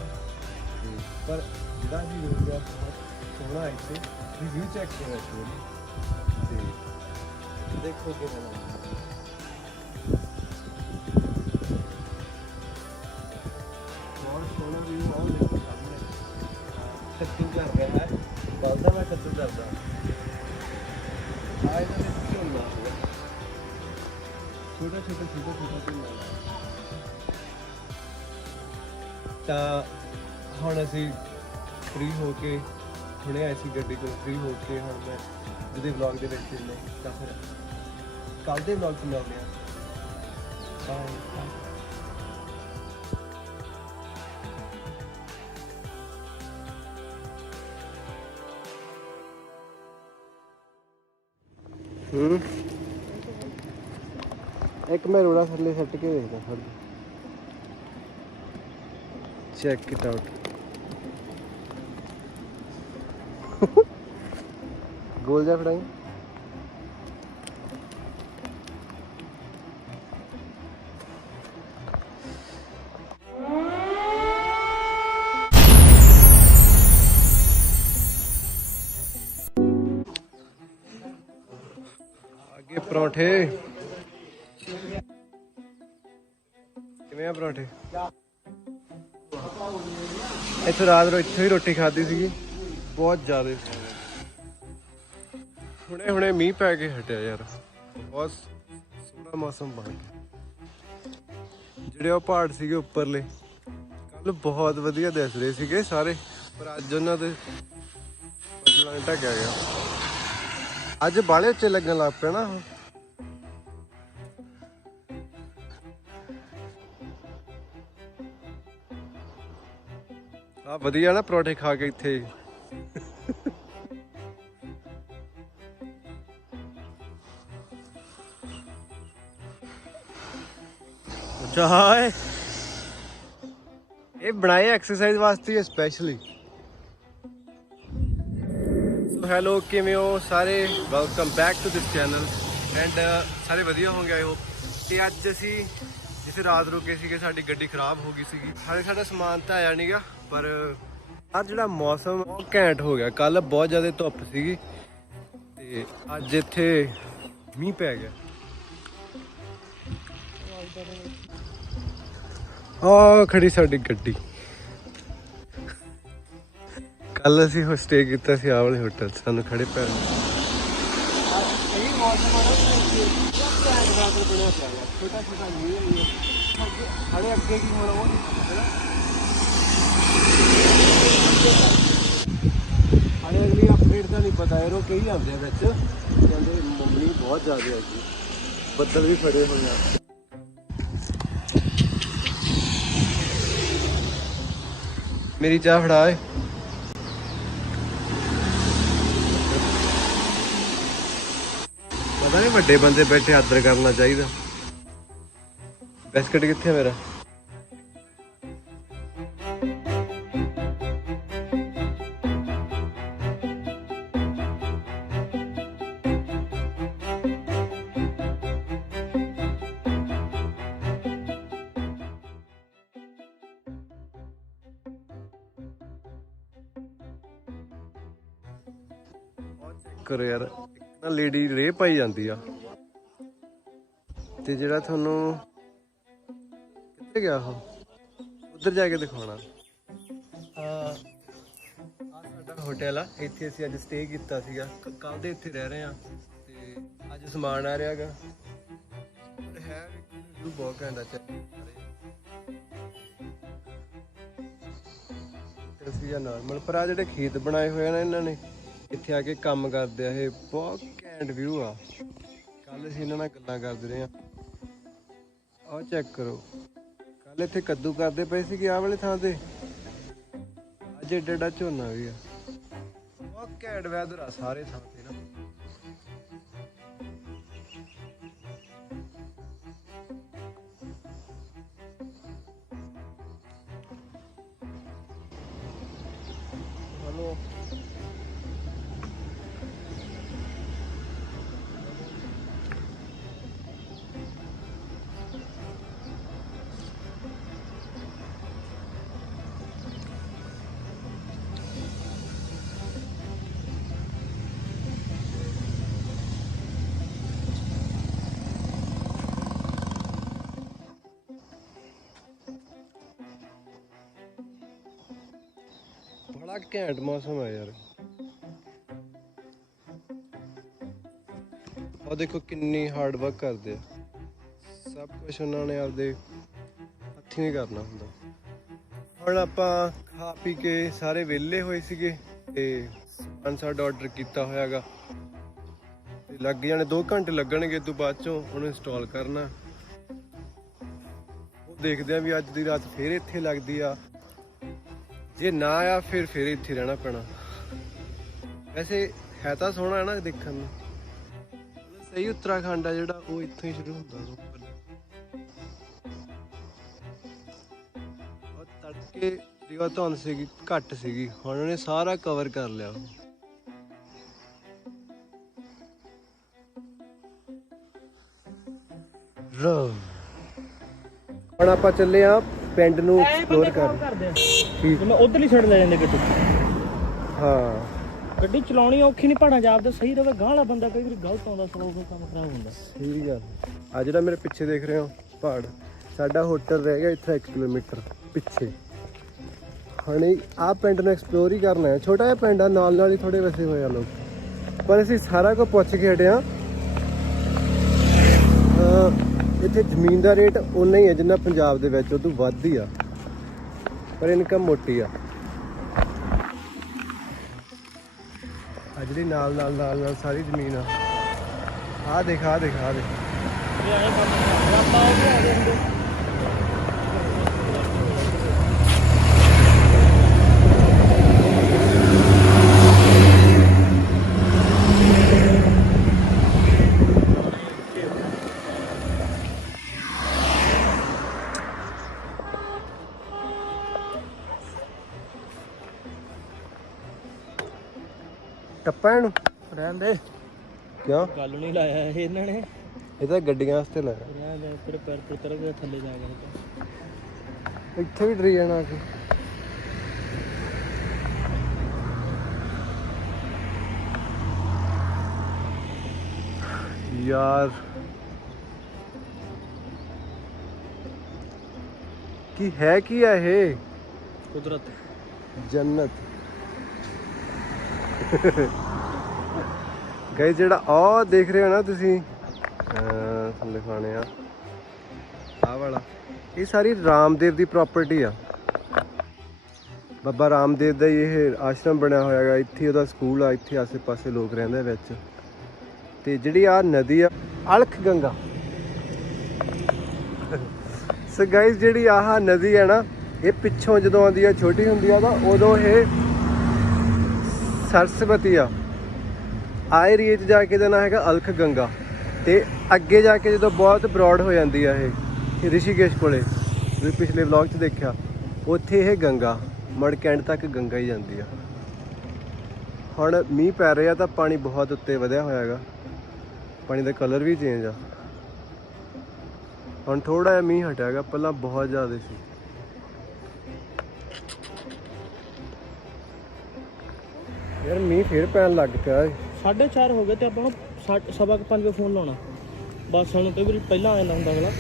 ਪਰ ਜਿਹੜਾ ਵੀ ਹੋ ਗਿਆ ਬਹੁਤ ਸੋਹਣਾ। ਇੱਥੇ ਰਿਵਿਊ ਚੈੱਕ ਕਰੋ ਇੱਕ ਵਾਰੀ ਤੇ ਦੇਖੋ ਕਿਵੇਂ ਲੱਗਦਾ। ਬਹੁਤ ਸੋਹਣਾ ਵਿਊ ਆਉਂ ਦੇਖੋ ਸਾਹਮਣੇ ਕੱਦੂ ਕਰ ਰਿਹਾ ਹੈ, ਬਲਦਾ ਮੈਂ ਕੱਦੂ ਕਰਦਾ ਆ। ਇਹਨਾਂ ਦੇ ਝੋਨਾ ਹੋਇਆ ਛੋਟਾ ਝੋਨਾ। ਤਾਂ ਹੁਣ ਅਸੀਂ ਫ੍ਰੀ ਹੋ ਕੇ ਹੁਣੇ ਆਏ ਸੀ ਗੱਡੀ ਕੋਲ, ਫ੍ਰੀ ਹੋ ਕੇ ਹੁਣ ਮੈਂ ਜਿਹਦੇ ਵਲੌਗ ਦੇ ਵਿੱਚ ਨੇ ਤਾਂ ਫਿਰ ਕੱਲ੍ਹ ਦੇ ਵਲੌਗ 'ਚ ਮਿਲਦੇ ਹਾਂ। ਬਾਏ। ਇੱਕ ਮੈਂ ਰੋੜਾ ਥੱਲੇ ਸੱਟ ਕੇ ਵੇਖਦਾ ਫੜ ਚੈੱਕ ਇਟ ਆਊਟ। ਗੋਲ ਜਾ ਫੜਾਈ। आगे पराठे किवें आ पराठे? ਇੱਥੇ ਰਾਤ ਨੂੰ ਇੱਥੇ ਹੀ ਰੋਟੀ ਖਾਧੀ ਸੀਗੀ, ਬਹੁਤ ਜ਼ਿਆਦਾ। ਹੁਣੇ ਮੀਂਹ ਪੈ ਕੇ ਹਟਿਆ ਯਾਰ, ਬਹੁਤ ਸੋਹਣਾ ਮੌਸਮ ਬਣ ਗਿਆ। ਜਿਹੜੇ ਉਹ ਪਹਾੜ ਸੀਗੇ ਉੱਪਰਲੇ ਕੱਲ ਬਹੁਤ ਵਧੀਆ ਦਿਸ ਰਹੇ ਸੀਗੇ ਸਾਰੇ, ਪਰ ਅੱਜ ਉਹਨਾਂ ਦੇ ਬੱਦਲਾਂ ਨੇ ਢੱਕਿਆ ਗਿਆ। ਅੱਜ ਬਾਹਲੇ ਉੱਚੇ ਲੱਗਣ ਲੱਗ ਪਿਆ ਨਾ। ਆ ਵਧੀਆ ਨਾ ਪਰੌਂਠੇ ਖਾ ਕੇ ਇੱਥੇ। ਚਾਹੇ ਇਹ ਬਣਾਏ ਐਕਸਰਸਾਈਜ਼ ਵਾਸਤੇ ਸਪੈਸ਼ਲੀ। ਸੋ ਹੈਲੋ, ਕਿਵੇਂ ਹੋ ਸਾਰੇ? Welcome back to this channel and ਸਾਰੇ ਵਧੀਆ ਹੋਣਗੇ ਆਈ ਹੋਪ। ਤੇ ਅੱਜ ਅਸੀਂ ਜਿੱਥੇ ਰਾਤ ਰੁਕੇ ਸੀਗੇ, ਸਾਡੀ ਗੱਡੀ ਖਰਾਬ ਹੋ ਗਈ ਸੀਗੀ। ਹਾਲੇ ਸਾਡਾ ਸਮਾਨ ਤਾਂ ਆਇਆ ਨੀਗਾ, ਪਰ ਅੱਜ ਜਿਹੜਾ ਮੌਸਮ ਬਹੁਤ ਘੈਂਟ ਹੋ ਗਿਆ। ਕੱਲ ਬਹੁਤ ਜ਼ਿਆਦਾ ਧੁੱਪ ਸੀਗੀ ਤੇ ਅੱਜ ਇੱਥੇ ਮੀਂਹ ਪੈ ਗਿਆ। ਆ ਖੜੀ ਸਾਡੀ ਗੱਡੀ। ਕੱਲ ਅਸੀਂ ਸਟੇ ਕੀਤਾ ਸੀ ਆਹ ਵਾਲੇ ਹੋਟਲ, ਸਾਨੂੰ ਖੜੇ ਪੈਰ ਸਾਡੇ ਅੱਗੇ ਕੀ ਹੋਣਾ ਉਹ ਨਹੀਂ ਪਤਾ। ਹਾਲੇ ਅਗਲੀ ਅਪਡੇਟ ਦਾ ਨਹੀਂ ਪਤਾ। ਇਹੋ ਕਹੀ ਜਾਂਦੇ ਆ ਵਿੱਚ, ਕਹਿੰਦੇ ਮੰਮੀ ਬਹੁਤ ਜ਼ਿਆਦਾ ਆ ਗਈ, ਬੱਦਲ ਵੀ ਫੜੇ ਹੋਏ ਆ। ਮੇਰੀ ਚਾਹ ਫੜਾ ਏ। ਪਤਾ ਨਹੀਂ ਵੱਡੇ ਬੰਦੇ ਬੈਠੇ ਆਦਰ ਕਰਨਾ ਚਾਹੀਦਾ। ਬਿਸਕਟ ਕਿੱਥੇ ਮੇਰਾ? ਕਰੋ ਯਾਰ, ਇੱਕ ਨਾ ਲੇਡੀ ਰੇਹ ਪਾਈ ਜਾਂਦੀ ਆ। ਤੇ ਜਿਹੜਾ ਤੁਹਾਨੂੰ ਕਿੱਥੇ ਗਿਆ ਉਹ, ਉੱਧਰ ਜਾ ਕੇ ਦਿਖਾਉਣਾ। ਆ ਸਾਡਾ ਹੋਟਲ ਆ, ਇੱਥੇ ਅਸੀਂ ਅੱਜ ਸਟੇ ਕੀਤਾ ਸੀਗਾ। ਕੱਲ ਦੇ ਇੱਥੇ ਰਹਿ ਰਹੇ ਆ ਤੇ ਅੱਜ ਸਮਾਨ ਆ ਰਿਹਾ ਗਾ। ਹੈ ਬਹੁਤ ਘੰਟਾ ਅਸੀਂ ਨਾਰਮਲ, ਪਰ ਆ ਜਿਹੜੇ ਖੇਤ ਬਣਾਏ ਹੋਏ ਆ ਨਾ ਇਹਨਾਂ ਨੇ, ਇੱਥੇ ਆ ਕੇ ਕੰਮ ਕਰਦੇ ਆ। ਇਹ ਬਹੁਤ ਘੈਂਟ ਵਿਊ ਆ। ਕੱਲ ਅਸੀਂ ਇਹਨਾਂ ਨਾਲ ਗੱਲਾਂ ਕਰਦੇ ਰਹੇ ਆ। ਆਹ ਚੈੱਕ ਕਰੋ, ਕੱਲ ਇੱਥੇ ਕੱਦੂ ਕਰਦੇ ਪਏ ਸੀਗੇ ਆਹ ਵਾਲੇ ਥਾਂ ਤੇ, ਅੱਜ ਏਡਾ ਝੋਨਾ ਵੀ ਆ। ਬਹੁਤ ਘੈਂਟ ਵੈਦਰ ਆ ਸਾਰੇ ਥਾਂ ਤੇ ਨਾ। ਘੈਂਟ ਮੌਸਮ ਹੈ ਯਾਰ। ਉਹ ਦੇਖੋ ਕਿੰਨੀ ਹਾਰਡ ਵਰਕ ਕਰਦੇ ਆ, ਸਭ ਕੁਝ ਉਹਨਾਂ ਨੇ ਆਪਦੇ ਹੱਥੀਂ ਹੀ ਕਰਨਾ ਹੁੰਦਾ। ਹੁਣ ਆਪਾਂ ਖਾ ਪੀ ਕੇ ਸਾਰੇ ਵਿਹਲੇ ਹੋਏ ਸੀਗੇ ਤੇ ਸਮਾਨ ਸਾਡਾ ਆਰਡਰ ਕੀਤਾ ਹੋਇਆਗਾ ਤੇ ਲੱਗ ਜਾਣੇ 2 ਘੰਟੇ ਲੱਗਣਗੇ। ਤੋਂ ਬਾਅਦ ਚੋਂ ਉਹਨੂੰ ਇੰਸਟਾਲ ਕਰਨਾ। ਉਹ ਦੇਖਦੇ ਆ ਵੀ ਅੱਜ ਦੀ ਰਾਤ ਫੇਰ ਇੱਥੇ ਲੱਗਦੀ ਆ, ਜੇ ਨਾ ਆ ਫਿਰ ਇੱਥੇ ਰਹਿਣਾ ਪੈਣਾ। ਵੈਸੇ ਹੈ ਤਾਂ ਸੋਹਣਾ ਹੈ ਨਾ ਦੇਖਣ ਨੂੰ, ਸਹੀ ਉੱਤਰਾਖੰਡ ਆ ਜਿਹੜਾ ਉਹ ਇੱਥੋਂ ਹੀ ਸ਼ੁਰੂ ਹੁੰਦਾ ਉੱਪਰ। ਉਹ ਤੜਕੇ ਦੀ ਧੁੰਦ ਸੀਗੀ, ਘੱਟ ਸੀਗੀ, ਹੁਣ ਉਹਨੇ ਸਾਰਾ ਕਵਰ ਕਰ ਲਿਆ। ਹੁਣ ਆਪਾਂ ਚੱਲੇ ਆ ਪਿੰਡ ਨੂੰ ਐਕਸਪਲੋਰ ਕਰਦੇ ਮੈਂ ਉਧਰਲੀ ਸਾਈਡ ਲੈ ਜਾਂਦੇ ਗੱਡੀ। ਹਾਂ ਗੱਡੀ ਚਲਾਉਣੀ ਔਖੀ ਨਹੀਂ, ਪਹਾੜਾਂ ਜਾਪਦਾ ਸਹੀ ਰਵੇ। ਗਾਂਹ ਵਾਲਾ ਬੰਦਾ ਕਈ ਵਾਰੀ ਗਲਤ ਆਉਂਦਾ, ਸਲੋ ਕੰਮ ਖਰਾਬ ਹੁੰਦਾ। ਸਹੀ ਗੱਲ। ਆ ਜਿਹੜਾ ਮੇਰੇ ਪਿੱਛੇ ਦੇਖ ਰਹੇ ਹੋ ਪਹਾੜ, ਸਾਡਾ ਹੋਟਲ ਰਹਿ ਗਿਆ ਇੱਥੇ 1 ਕਿਲੋਮੀਟਰ ਪਿੱਛੇ। ਹੁਣ ਆਹ ਪਿੰਡ ਨੂੰ ਐਕਸਪਲੋਰ ਹੀ ਕਰਨਾ ਹੈ। ਛੋਟਾ ਜਿਹਾ ਪਿੰਡ ਆ, ਨਾਲ ਹੀ ਥੋੜੇ ਵਸੇ ਹੋਏ ਆ ਲੋਕ, ਪਰ ਅਸੀਂ ਸਾਰਾ ਕੁਝ ਪੁੱਛ ਕੇ ਹਟੇ ਆ। ਇੱਥੇ ਜ਼ਮੀਨ ਦਾ ਰੇਟ ਉਨਾ ਹੀ ਹੈ ਜਿੰਨਾ ਪੰਜਾਬ ਦੇ ਵਿੱਚ, ਉਹ ਤੋਂ ਵੱਧ ਹੀ ਆ, ਪਰ ਇਨਕਮ ਮੋਟੀ ਆ। ਆ ਜਿਹੜੀ ਨਾਲ ਸਾਰੀ ਜ਼ਮੀਨ ਆ, ਆਹ ਦੇਖ। ਟੱਪਾ ਇਹਨੂੰ ਰਹਿਣ ਦੇ, ਕਿਉਂ? ਗੱਲ ਨਹੀਂ ਲਾਇਆ ਇਹਨਾਂ ਨੇ, ਇਹ ਤਾਂ ਗੱਡੀਆਂ ਵਾਸਤੇ ਲਾਇਆ। ਰਹਿਣ ਦੇ, ਤੇਰੇ ਪੈਰ ਤੇ ਤਰਕ ਦੇ ਥੱਲੇ ਜਾ ਕੇ ਇੱਥੇ ਵੀ ਡਰੀ ਜਾਣਾ ਆ ਕੇ। ਯਾਰ ਕੀ ਹੈ, ਕੀ ਆ ਇਹ? ਕੁਦਰਤ, ਜੰਨਤ। ਗਾਇਸ ਜਿਹੜਾ ਆਹ ਦੇਖ ਰਹੇ ਹੋ ਨਾ ਤੁਸੀਂ, ਲਿਖਾਣੇ ਆ ਆਹ ਵਾਲਾ, ਇਹ ਸਾਰੀ ਰਾਮਦੇਵ ਦੀ ਪ੍ਰਾਪਰਟੀ ਆ। ਬਾਬਾ ਰਾਮਦੇਵ ਦਾ ਇਹ ਆਸ਼ਰਮ ਬਣਿਆ ਹੋਇਆ ਹੈਗਾ, ਇੱਥੇ ਉਹਦਾ ਸਕੂਲ ਆ, ਇੱਥੇ ਆਸੇ ਪਾਸੇ ਲੋਕ ਰਹਿੰਦੇ ਵਿੱਚ। ਤੇ ਜਿਹੜੀ ਆ ਨਦੀ ਆ ਅਲਖ ਗੰਗਾ। ਸੋ ਗਾਇਸ ਜਿਹੜੀ ਆਹ ਨਦੀ ਹੈ ਨਾ, ਇਹ ਪਿੱਛੋਂ ਜਦੋਂ ਆਉਂਦੀ ਆ, ਛੋਟੀ ਹੁੰਦੀ ਆ ਤਾਂ ਉਦੋਂ ਇਹ ਸਰਸਵਤੀ ਆ। ਆ ਏਰੀਏ 'ਚ ਜਾ ਕੇ ਦਾ ਨਾਂ ਹੈਗਾ ਅਲਖ ਗੰਗਾ। ਤੇ ਅੱਗੇ ਜਾ ਕੇ ਜਦੋਂ ਬਹੁਤ ਬਰੋਡ ਹੋ ਜਾਂਦੀ ਆ ਇਹ ਰਿਸ਼ੀਕੇਸ਼ ਕੋਲੇ, ਵੀ ਪਿਛਲੇ ਵਲੌਗ 'ਚ ਦੇਖਿਆ, ਉੱਥੇ ਇਹ ਗੰਗਾ ਮੁੜ ਕੇ ਐਂਡ ਤੱਕ ਗੰਗਾ ਹੀ ਜਾਂਦੀ ਆ। ਹੁਣ ਮੀਂਹ ਪੈ ਰਿਹਾ ਤਾਂ ਪਾਣੀ ਬਹੁਤ ਉੱਤੇ ਵਧਿਆ ਹੋਇਆ ਹੈਗਾ, ਪਾਣੀ ਦਾ ਕਲਰ ਵੀ ਚੇਂਜ ਆ। ਹੁਣ ਥੋੜਾ ਜਿਹਾ ਮੀਂਹ ਹਟਿਆ ਹੈਗਾ, ਪਹਿਲਾਂ ਬਹੁਤ ਜ਼ਿਆਦਾ ਸੀ। ਯਾਰ ਮੀਂਹ ਫੇਰ ਪੈਣ ਲੱਗ ਪਿਆ। 4:30 ਹੋ ਗਏ ਤੇ ਆਪਾਂ ਨੂੰ 5:15 ਵਜੇ ਫੋਨ ਲਾਉਣਾ। ਬਸ ਸਾਨੂੰ ਕਈ ਵਾਰੀ ਪਹਿਲਾਂ ਆ ਜਾਂਦਾ ਹੁੰਦਾ ਅਗਲਾ।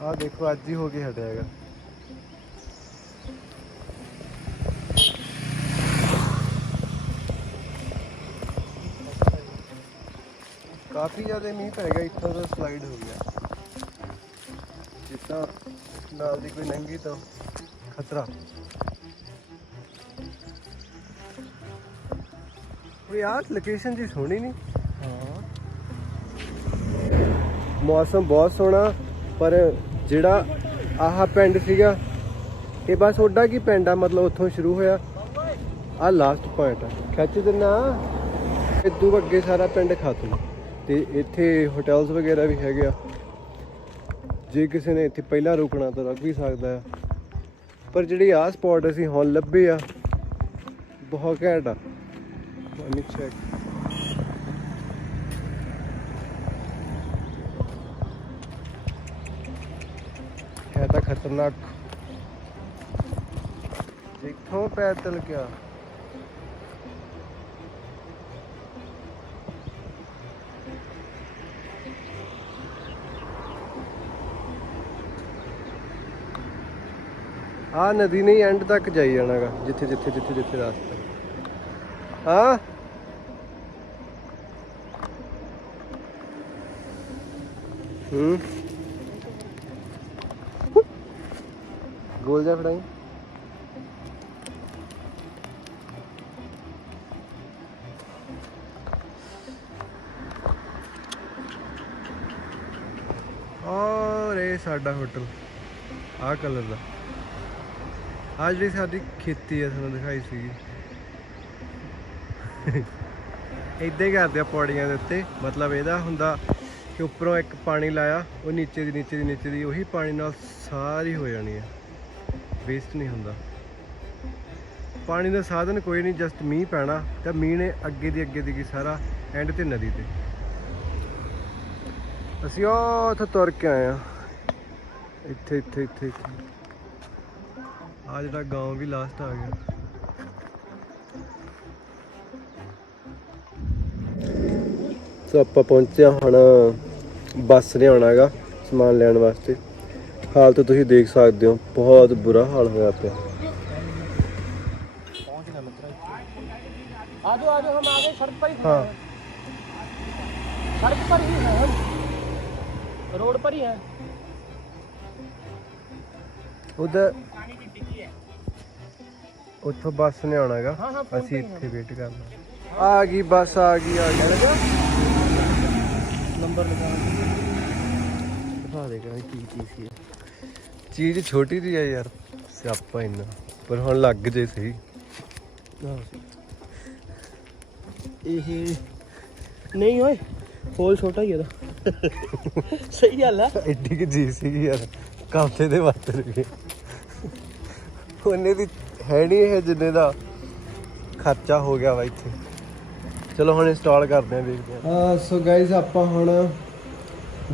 ਆਹ ਦੇਖੋ ਅੱਜ ਹੀ ਹੋ ਕੇ ਹਟਿਆ ਹੈਗਾ। ਕਾਫੀ ਜ਼ਿਆਦਾ ਮੀਂਹ ਪੈ ਗਿਆ, ਇੱਥੋਂ ਦਾ ਸਲਾਈਡ ਹੋ ਗਿਆ। ਜਿੱਦਾਂ ਨਾਲ ਦੀ ਕੋਈ ਲੰਘੀ ਤਾਂ ਖਤਰਾ। ਕੋਈ ਯਾਰ ਲੋਕੇਸ਼ਨ ਜੀ ਸੋਹਣੀ ਨਹੀਂ। ਹਾਂ ਮੌਸਮ ਬਹੁਤ ਸੋਹਣਾ, ਪਰ ਜਿਹੜਾ ਆਹ ਪਿੰਡ ਸੀਗਾ ਇਹ ਬਸ ਓਡਾ ਕੀ ਪਿੰਡ ਆ, ਮਤਲਬ ਉੱਥੋਂ ਸ਼ੁਰੂ ਹੋਇਆ, ਆਹ ਲਾਸਟ ਪੁਆਇੰਟ ਆ। ਖਿੱਚ ਦਿਨਾ ਇਦੋਂ ਅੱਗੇ ਸਾਰਾ ਪਿੰਡ ਖਾਤੂ। ਤੇ ਇੱਥੇ ਹੋਟਲਸ ਵਗੈਰਾ ਵੀ ਹੈਗੇ ਆ, ਜੇ ਕਿਸੇ ਨੇ ਇੱਥੇ ਪਹਿਲਾਂ ਰੁਕਣਾ ਤਾਂ ਰੁਕ ਵੀ ਸਕਦਾ ਆ। ਪਰ ਜਿਹੜੀ ਆਹ ਸਪੌਟ ਅਸੀਂ ਹੁਣ ਲੱਭੇ ਆ ਬਹੁਤ ਘੈਂਟ ਆ। ਚੈੱਕ ਹੈ ਤਾਂ ਖਤਰਨਾਕ। ਇੱਥੋਂ ਪੈਰ ਤਲ ਗਿਆ। ਆ ਨਦੀ ਨੇ ਐਂਡ ਤੱਕ ਜਾਈ ਜਾਣਾਗਾ, ਜਿੱਥੇ ਜਿੱਥੇ ਜਿੱਥੇ ਜਿੱਥੇ ਰਸਤਾ। ਹਾਂ ਗੋਲ ਜਾ ਫੜਾਈ। ਔਰ ਇਹ ਸਾਡਾ ਹੋਟਲ ਆਹ ਕਲਰ ਦਾ। ਆਹ ਜਿਹੜੀ ਸਾਡੀ ਖੇਤੀ ਆ ਤੁਹਾਨੂੰ ਦਿਖਾਈ ਸੀਗੀ, ਇੱਦਾਂ ਹੀ ਕਰਦੇ ਆ ਪੌੜੀਆਂ ਦੇ ਉੱਤੇ। ਮਤਲਬ ਇਹਦਾ ਹੁੰਦਾ ਕਿ ਉੱਪਰੋਂ ਇੱਕ ਪਾਣੀ ਲਾਇਆ, ਉਹ ਨੀਚੇ ਦੀ ਉਹੀ ਪਾਣੀ ਨਾਲ ਸਾਰੀ ਹੋ ਜਾਣੀ ਹੈ, ਵੇਸਟ ਨਹੀਂ ਹੁੰਦਾ। ਪਾਣੀ ਦਾ ਸਾਧਨ ਕੋਈ ਨਹੀਂ, ਜਸਟ ਮੀਂਹ ਪੈਣਾ ਤਾਂ ਮੀਂਹ ਨੇ ਅੱਗੇ ਦੀ ਕੀ ਸਾਰਾ ਐਂਡ ਤੇ ਨਦੀ ਤੇ। ਅਸੀਂ ਉਹ ਉੱਥੇ ਤੁਰ ਕੇ ਆਏ ਆ, ਇੱਥੇ ਆ ਜਿਹੜਾ ਗਾਉਂ ਵੀ ਲਾਸਟ ਆ ਗਿਆ। ਸੋ ਆਪਾਂ ਪਹੁੰਚਿਆ ਹੁਣ ਬੱਸ ਲਿਆਉਣਾ ਹੈਗਾ ਸਮਾਨ ਲੈਣ ਵਾਸਤੇ। ਹਾਲਤ ਤੁਸੀਂ ਦੇਖ ਸਕਦੇ ਹੋ, ਬਹੁਤ ਬੁਰਾ ਹਾਲ ਹੋਇਆ ਪਿਆ। आजो आजो हम आ गए, सड़क पर ही हाँ सड़क पर ही है, हम रोड पर ही है। उधर ਉੱਥੋਂ ਬੱਸ ਨੇ ਆਉਣਾ ਹੈਗਾ, हाँ हाँ ਅਸੀਂ ਇੱਥੇ ਵੇਟ ਕਰਨਾ। ਆ ਗਈ ਬੱਸ, ਆ ਗਈ नंबर लगा ਦਿਖਾ ਦੇਗਾ ਕੀ ਸੀ। ਚੀਜ਼ ਛੋਟੀ ਜਿਹੀ ਆ ਯਾਰ, ਸਿਆਪਾ ਇੰਨਾ, ਪਰ ਹੁਣ ਲੱਗ ਜੇ ਸਹੀ। ਇਹ ਨਹੀਂ ਓਏ, ਹੋਲ ਛੋਟਾ ਹੀ ਇਹਦਾ। ਸਹੀ ਗੱਲ ਆ, ਐਡੀ ਕਿ ਜੀ ਸੀ ਯਾਰ, ਕਾਫੇ ਦੇ ਵਾਤਰ ਗਏ। ਉਹਨੇ ਦੀ ਹੈ ਨਹੀਂ ਇਹ ਜਿੰਨੇ ਦਾ ਖਰਚਾ ਹੋ ਗਿਆ ਵਾ ਇੱਥੇ। ਚਲੋ ਹੁਣ ਇੰਸਟਾਲ ਕਰਦੇ ਆਂ, ਦੇਖਦੇ ਆਂ। ਸੋ ਗਾਇਜ਼ ਆਪਾਂ ਹੁਣ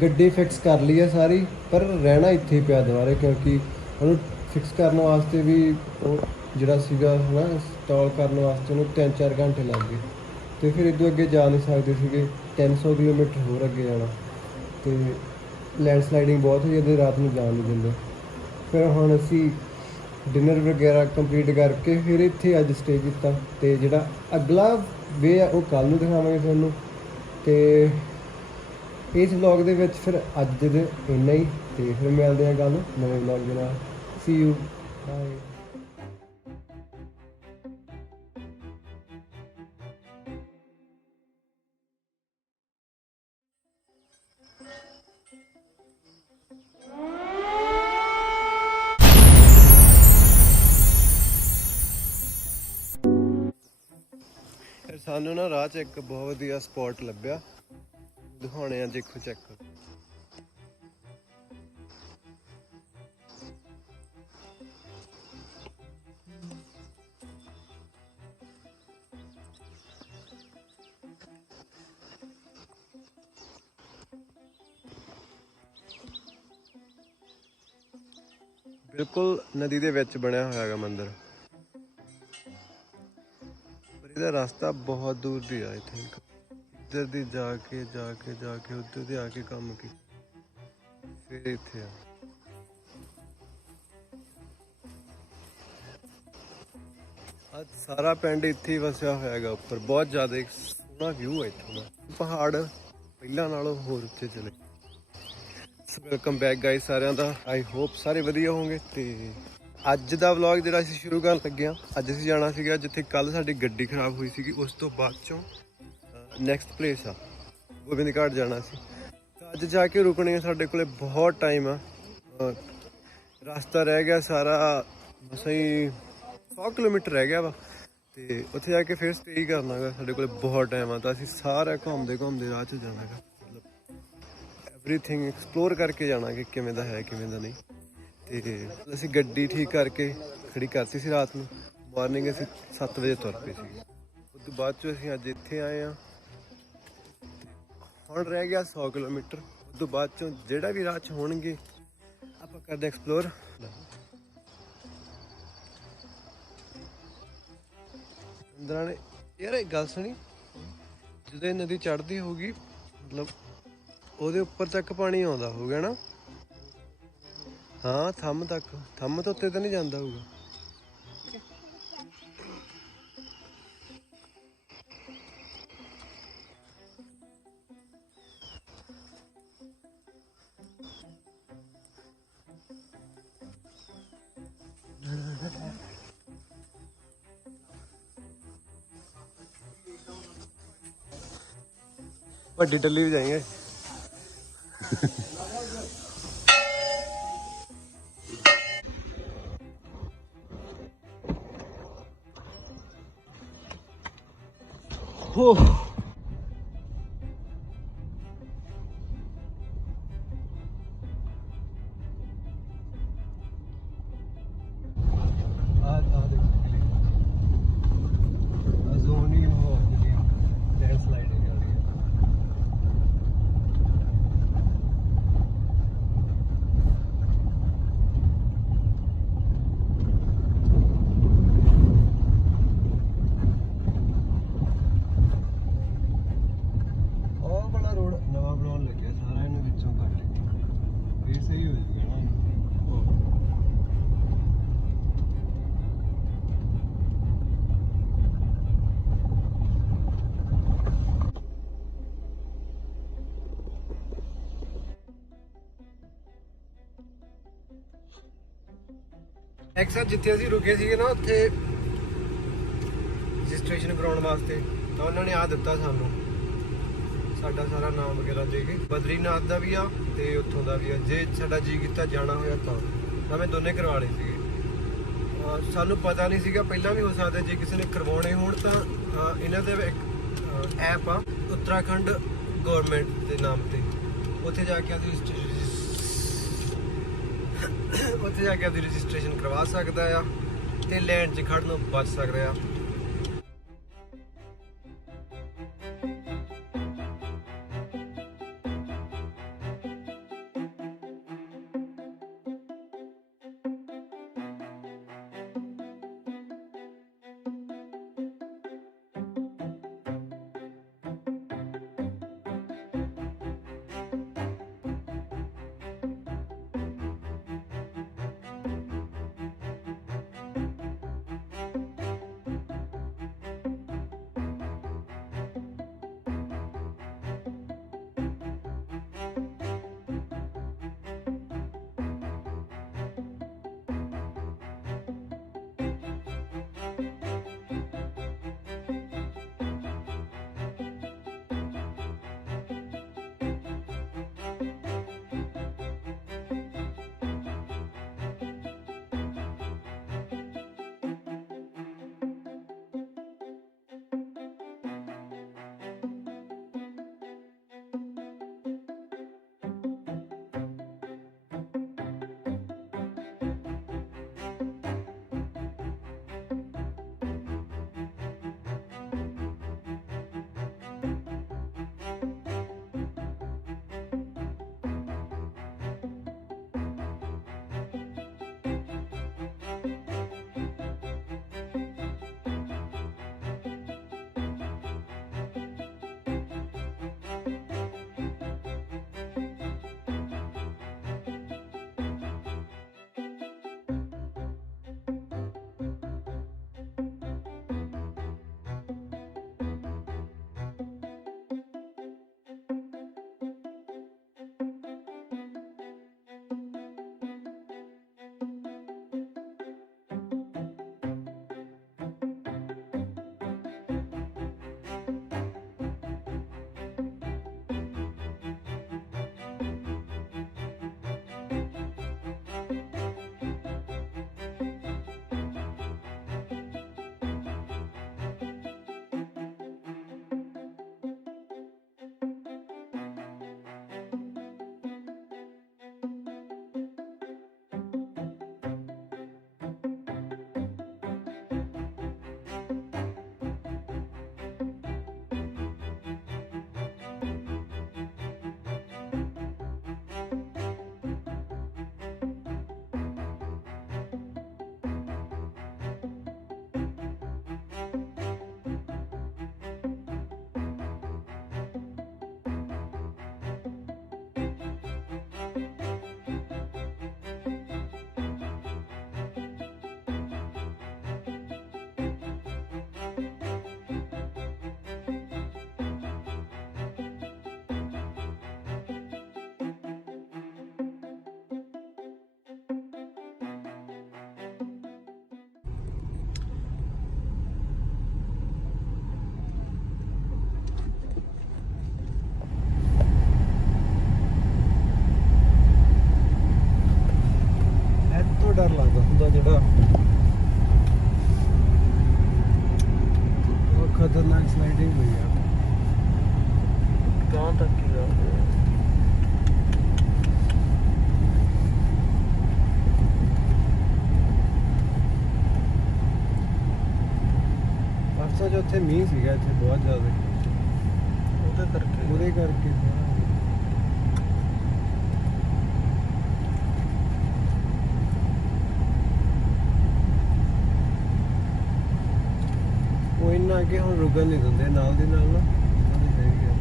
ਗੱਡੀ ਫਿਕਸ ਕਰ ਲਈ ਹੈ ਸਾਰੀ, ਪਰ ਰਹਿਣਾ ਇੱਥੇ ਪਿਆ ਦੁਬਾਰੇ, ਕਿਉਂਕਿ ਉਹਨੂੰ ਫਿਕਸ ਕਰਨ ਵਾਸਤੇ ਵੀ ਉਹ ਜਿਹੜਾ ਸੀਗਾ ਹੈ ਨਾ ਇੰਸਟਾਲ ਕਰਨ ਵਾਸਤੇ ਉਹਨੂੰ 3-4 ਘੰਟੇ ਲੱਗ ਗਏ, ਅਤੇ ਫਿਰ ਇੱਦੋਂ ਅੱਗੇ ਜਾ ਨਹੀਂ ਸਕਦੇ ਸੀਗੇ। 300 ਕਿਲੋਮੀਟਰ ਹੋਰ ਅੱਗੇ ਜਾਣਾ, ਅਤੇ ਲੈਂਡਸਲਾਈਡਿੰਗ ਬਹੁਤ ਹੋਈ ਇਹਦੇ, ਰਾਤ ਨੂੰ ਜਾਣ ਨਹੀਂ ਦਿੰਦੇ। ਫਿਰ ਹੁਣ ਅਸੀਂ ਡਿਨਰ ਵਗੈਰਾ ਕੰਪਲੀਟ ਕਰਕੇ ਫਿਰ ਇੱਥੇ ਅੱਜ ਸਟੇ ਕੀਤਾ, ਅਤੇ ਜਿਹੜਾ ਅਗਲਾ ਵੇ ਆ ਉਹ ਕੱਲ੍ਹ ਨੂੰ ਦਿਖਾਵਾਂਗੇ ਤੁਹਾਨੂੰ। ਅਤੇ ਇਸ ਵਲੌਗ ਦੇ ਵਿੱਚ ਫਿਰ ਅੱਜ ਦੇ ਦਿਨ ਇੰਨਾ ਹੀ, ਅਤੇ ਫਿਰ ਮਿਲਦੇ ਹਾਂ ਕੱਲ੍ਹ ਨੂੰ ਨਵੇਂ ਵਲੌਗ ਦੇ ਨਾਲ। ਸੀ ਯੂ, ਬਾਏ। ਸਾਨੂੰ ਨਾ ਰਾਹ 'ਚ ਇੱਕ ਬਹੁਤ ਵਧੀਆ ਸਪੌਟ ਲੱਭਿਆ, ਦਿਖਾਉਣੇ ਆ, ਦੇਖੋ ਚੈੱਕ ਕਰੋ। ਬਿਲਕੁਲ ਨਦੀ ਦੇ ਵਿੱਚ ਬਣਿਆ ਹੋਇਆ ਹੈਗਾ ਮੰਦਿਰ, ਪਰ ਇਹਦਾ ਰਸਤਾ ਬਹੁਤ ਦੂਰ ਦੀ ਆ। ਆਈ ਥਿੰਕ ਇੱਧਰ ਦੀ ਜਾ ਕੇ ਉੱਧਰ ਦੀ ਆ ਕੇ ਕੰਮ ਕੀ ਫਿਰ ਇੱਥੇ ਆ। ਅੱਜ ਸਾਰਾ ਪਿੰਡ ਇੱਥੇ ਹੀ ਵਸਿਆ ਹੋਇਆ ਹੈਗਾ ਉੱਪਰ, ਬਹੁਤ ਜ਼ਿਆਦਾ ਸੋਹਣਾ ਵਿਊ ਹੈ ਇੱਥੋਂ ਦਾ। ਪਹਾੜ ਪਹਿਲਾਂ ਨਾਲੋਂ ਹੋਰ ਉੱਚੇ ਚਲੇ। ਵੈਲਕਮ ਬੈਕ ਗਾਇਸ ਸਾਰਿਆਂ ਦਾ, ਆਈ ਹੋਪ ਸਾਰੇ ਵਧੀਆ ਹੋਵੋਗੇ। ਤੇ ਅੱਜ ਦਾ ਵਲੌਗ ਜਿਹੜਾ ਅਸੀਂ ਸ਼ੁਰੂ ਕਰਨ ਲੱਗੇ ਹਾਂ, ਅੱਜ ਅਸੀਂ ਜਾਣਾ ਸੀਗਾ ਜਿੱਥੇ ਕੱਲ ਸਾਡੀ ਗੱਡੀ ਖਰਾਬ ਹੋਈ ਸੀਗੀ, ਉਸ ਤੋਂ ਬਾਅਦ ਚੋਂ ਨੈਕਸਟ ਪਲੇਸ ਆ ਗੋਬਿੰਦ ਘਾਟ ਜਾਣਾ ਸੀ। ਤਾਂ ਅੱਜ ਜਾ ਕੇ ਰੁਕਣੇ, ਸਾਡੇ ਕੋਲੇ ਬਹੁਤ ਟਾਈਮ ਆ, ਰਸਤਾ ਰਹਿ ਗਿਆ ਸਾਰਾ ਸਹੀ 100 ਕਿਲੋਮੀਟਰ ਰਹਿ ਗਿਆ ਵਾ, ਤੇ ਉੱਥੇ ਜਾ ਕੇ ਫਿਰ ਸਟੇ ਹੀ ਕਰਨਾ ਗਾ। ਸਾਡੇ ਕੋਲੇ ਬਹੁਤ ਟਾਈਮ ਆ, ਤਾਂ ਅਸੀਂ ਸਾਰਾ ਘੁੰਮਦੇ ਰਾਹ 'ਚ ਜਾਣਾ ਗਾ, ਐਵਰੀਥਿੰਗ ਐਕਸਪਲੋਰ ਕਰਕੇ ਜਾਣਾ ਕਿ ਕਿਵੇਂ ਦਾ ਹੈ ਕਿਵੇਂ ਦਾ ਨਹੀਂ। ਤੇ ਅਸੀਂ ਗੱਡੀ ਠੀਕ ਕਰਕੇ ਖੜੀ ਕਰਤੀ ਸੀ ਰਾਤ ਨੂੰ, ਮਾਰਨਿੰਗ ਅਸੀਂ 7 ਵਜੇ ਤੁਰ ਪਏ ਸੀ। ਉਸ ਤੋਂ ਬਾਅਦ 'ਚੋਂ ਅਸੀਂ ਅੱਜ ਇੱਥੇ ਆਏ ਹਾਂ। ਹੁਣ ਰਹਿ ਗਿਆ 100 ਕਿਲੋਮੀਟਰ, ਉਸ ਤੋਂ ਬਾਅਦ 'ਚੋਂ ਜਿਹੜਾ ਵੀ ਰਾਹ 'ਚ ਹੋਣਗੇ ਆਪਾਂ ਕਰਦੇ ਐਕਸਪਲੋਰ। ਅੰਦਰਾਂ ਨੇ ਯਾਰ ਇੱਕ ਗੱਲ ਸੁਣੀ, ਜਦੋਂ ਇਹ ਨਦੀ ਚੜ੍ਹਦੀ ਹੋਊਗੀ ਮਤਲਬ ਉਹਦੇ ਉੱਪਰ ਤੱਕ ਪਾਣੀ ਆਉਂਦਾ ਹੋਊਗਾ ਨਾ, ਹਾਂ ਥੰਮ ਤੱਕ, ਥੰਮ ਤੋਂ ਉੱਤੇ ਤਾਂ ਨਹੀਂ ਜਾਂਦਾ ਹੋਊਗਾ। ਵੱਡੀ ਟੱਲੀ ਵੀ ਜਾਏਂਗੇ। ਹੋ ਐਕਸਰ ਜਿੱਥੇ ਅਸੀਂ ਰੁਕੇ ਸੀਗੇ ਨਾ, ਉੱਥੇ ਰਜਿਸਟ੍ਰੇਸ਼ਨ ਕਰਾਉਣ ਵਾਸਤੇ ਤਾਂ ਉਹਨਾਂ ਨੇ ਆ ਦਿੱਤਾ ਸਾਨੂੰ ਸਾਡਾ ਸਾਰਾ ਨਾਮ ਵਗੈਰਾ ਦੇ ਕੇ। ਬਦਰੀਨਾਥ ਦਾ ਵੀ ਆ ਤੇ ਉੱਥੋਂ ਦਾ ਵੀ ਆ। ਜੇ ਸਾਡਾ ਜੀ ਕੀਤਾ ਜਾਣਾ ਹੋਇਆ ਤਾਂ ਮੈਂ ਦੋਨੇ ਕਰਵਾ ਲਏ ਸੀਗੇ। ਸਾਨੂੰ ਪਤਾ ਨਹੀਂ ਸੀਗਾ, ਪਹਿਲਾਂ ਵੀ ਹੋ ਸਕਦਾ ਜੇ ਕਿਸੇ ਨੇ ਕਰਵਾਉਣੇ ਹੋਣ ਤਾਂ ਇਹਨਾਂ ਦੇ ਇੱਕ ਐਪ ਆ ਉੱਤਰਾਖੰਡ ਗਵਰਨਮੈਂਟ ਦੇ ਨਾਮ ਤੇ, ਉੱਥੇ ਜਾ ਕੇ ਆਪਦੀ ਰਜਿਸਟ੍ਰੇਸ਼ਨ ਕਰਵਾ ਸਕਦਾ ਆ ਤੇ ਲਾਈਨ 'ਚ ਖੜ੍ਹਨ ਤੋਂ ਬਚ ਸਕਦਾ ਆ। ਸਲਾਈਡਿੰਗ ਹੋਈ ਆ ਗਾਂ ਤੱਕ ਹੀ ਜਾ ਪਰਸੋਂ ਜੋ ਉੱਥੇ ਮੀਂਹ ਸੀਗਾ ਇੱਥੇ ਬਹੁਤ ਜ਼ਿਆਦਾ ਉਹਦੇ ਕਰਕੇ ਉਹ ਇੰਨਾ ਕਿ ਹੁਣ ਰੁਕਣ ਨਹੀਂ ਦਿੰਦੇ ਨਾਲ ਦੀ ਨਾਲ ਨਾ ਉਹਨਾਂ ਦੇ ਹੈਗੀ ਆ।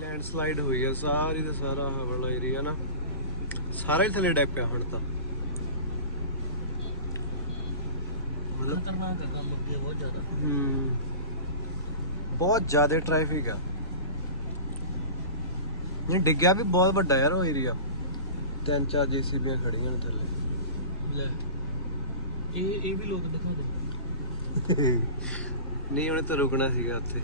ਲੈਂਡਸਲਾਈਡ ਹੋਈ ਆ ਸਾਰੀ ਦਾ ਸਾਰਾ ਆਹ ਵਾਲਾ ਏਰੀਆ ਨਾ ਸਾਰਾ ਹੀ ਥੱਲੇ ਡਿੱਗ ਪਿਆ ਹੁਣ ਤਾਂ ਖਤਰਨਾਕ ਕੰਮ ਅੱਗੇ ਬਹੁਤ ਜ਼ਿਆਦਾ ਬਹੁਤ ਜ਼ਿਆਦਾ ਟ੍ਰੈਫਿਕ ਆ ਇਹ ਡਿੱਗਿਆ ਵੀ ਬਹੁਤ ਵੱਡਾ ਯਾਰ ਉਹ ਏਰੀਆ 3-4 ਜੀਸੀਬੀਆਂ ਖੜੀਆਂ ਨੇ ਥੱਲੇ ਲੈ ਇਹ ਵੀ ਲੋਕ ਦਿਖਾ ਦੇ ਨਹੀਂ ਉਹਨੇ ਤਾਂ ਰੁਕਣਾ ਸੀਗਾ ਉੱਥੇ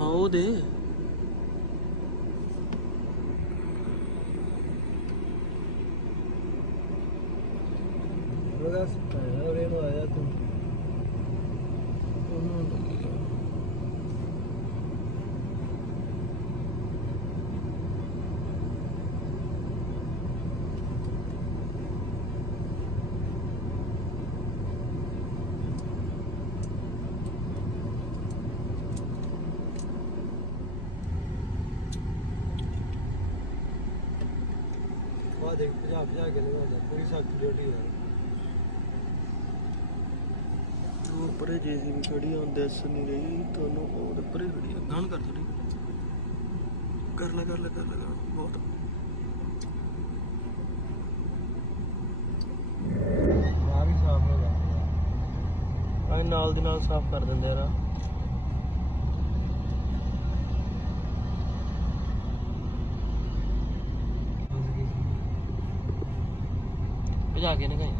ਉਹ ਦੇ ਉਹਦਾ ਉਰੇ ਨੂੰ ਆਇਆ ਤੂੰ ਉਹਨੂੰ ਲੱਗੀ ਆ ਦੇਖ ਭਜਾ ਕੇ ਲਗਾਉਂਦਾ ਪੂਰੀ ਸਖਤ ਡਿਊਟੀ ਹੈ ਉਹ ਪਰੇ ਜੇਸੀਬੀ ਖੜੀ ਆ ਦਿਸ ਨਹੀਂ ਰਹੀ ਤੁਹਾਨੂੰ ਉਹ ਪਰੇ ਖੜੀ ਆ ਗਾਣ ਕਰ ਥੋੜੀ ਕਰ ਲੈ ਬਹੁਤ ਆ ਵੀ ਸਾਫ ਹੋ ਗਿਆ ਆਏ ਨਾਲ ਦੀ ਨਾਲ ਸਾਫ਼ ਕਰ ਦਿੰਦੇ ਆ ਨਾ ਭਜਾ ਕੇ ਨਾ ਗਏ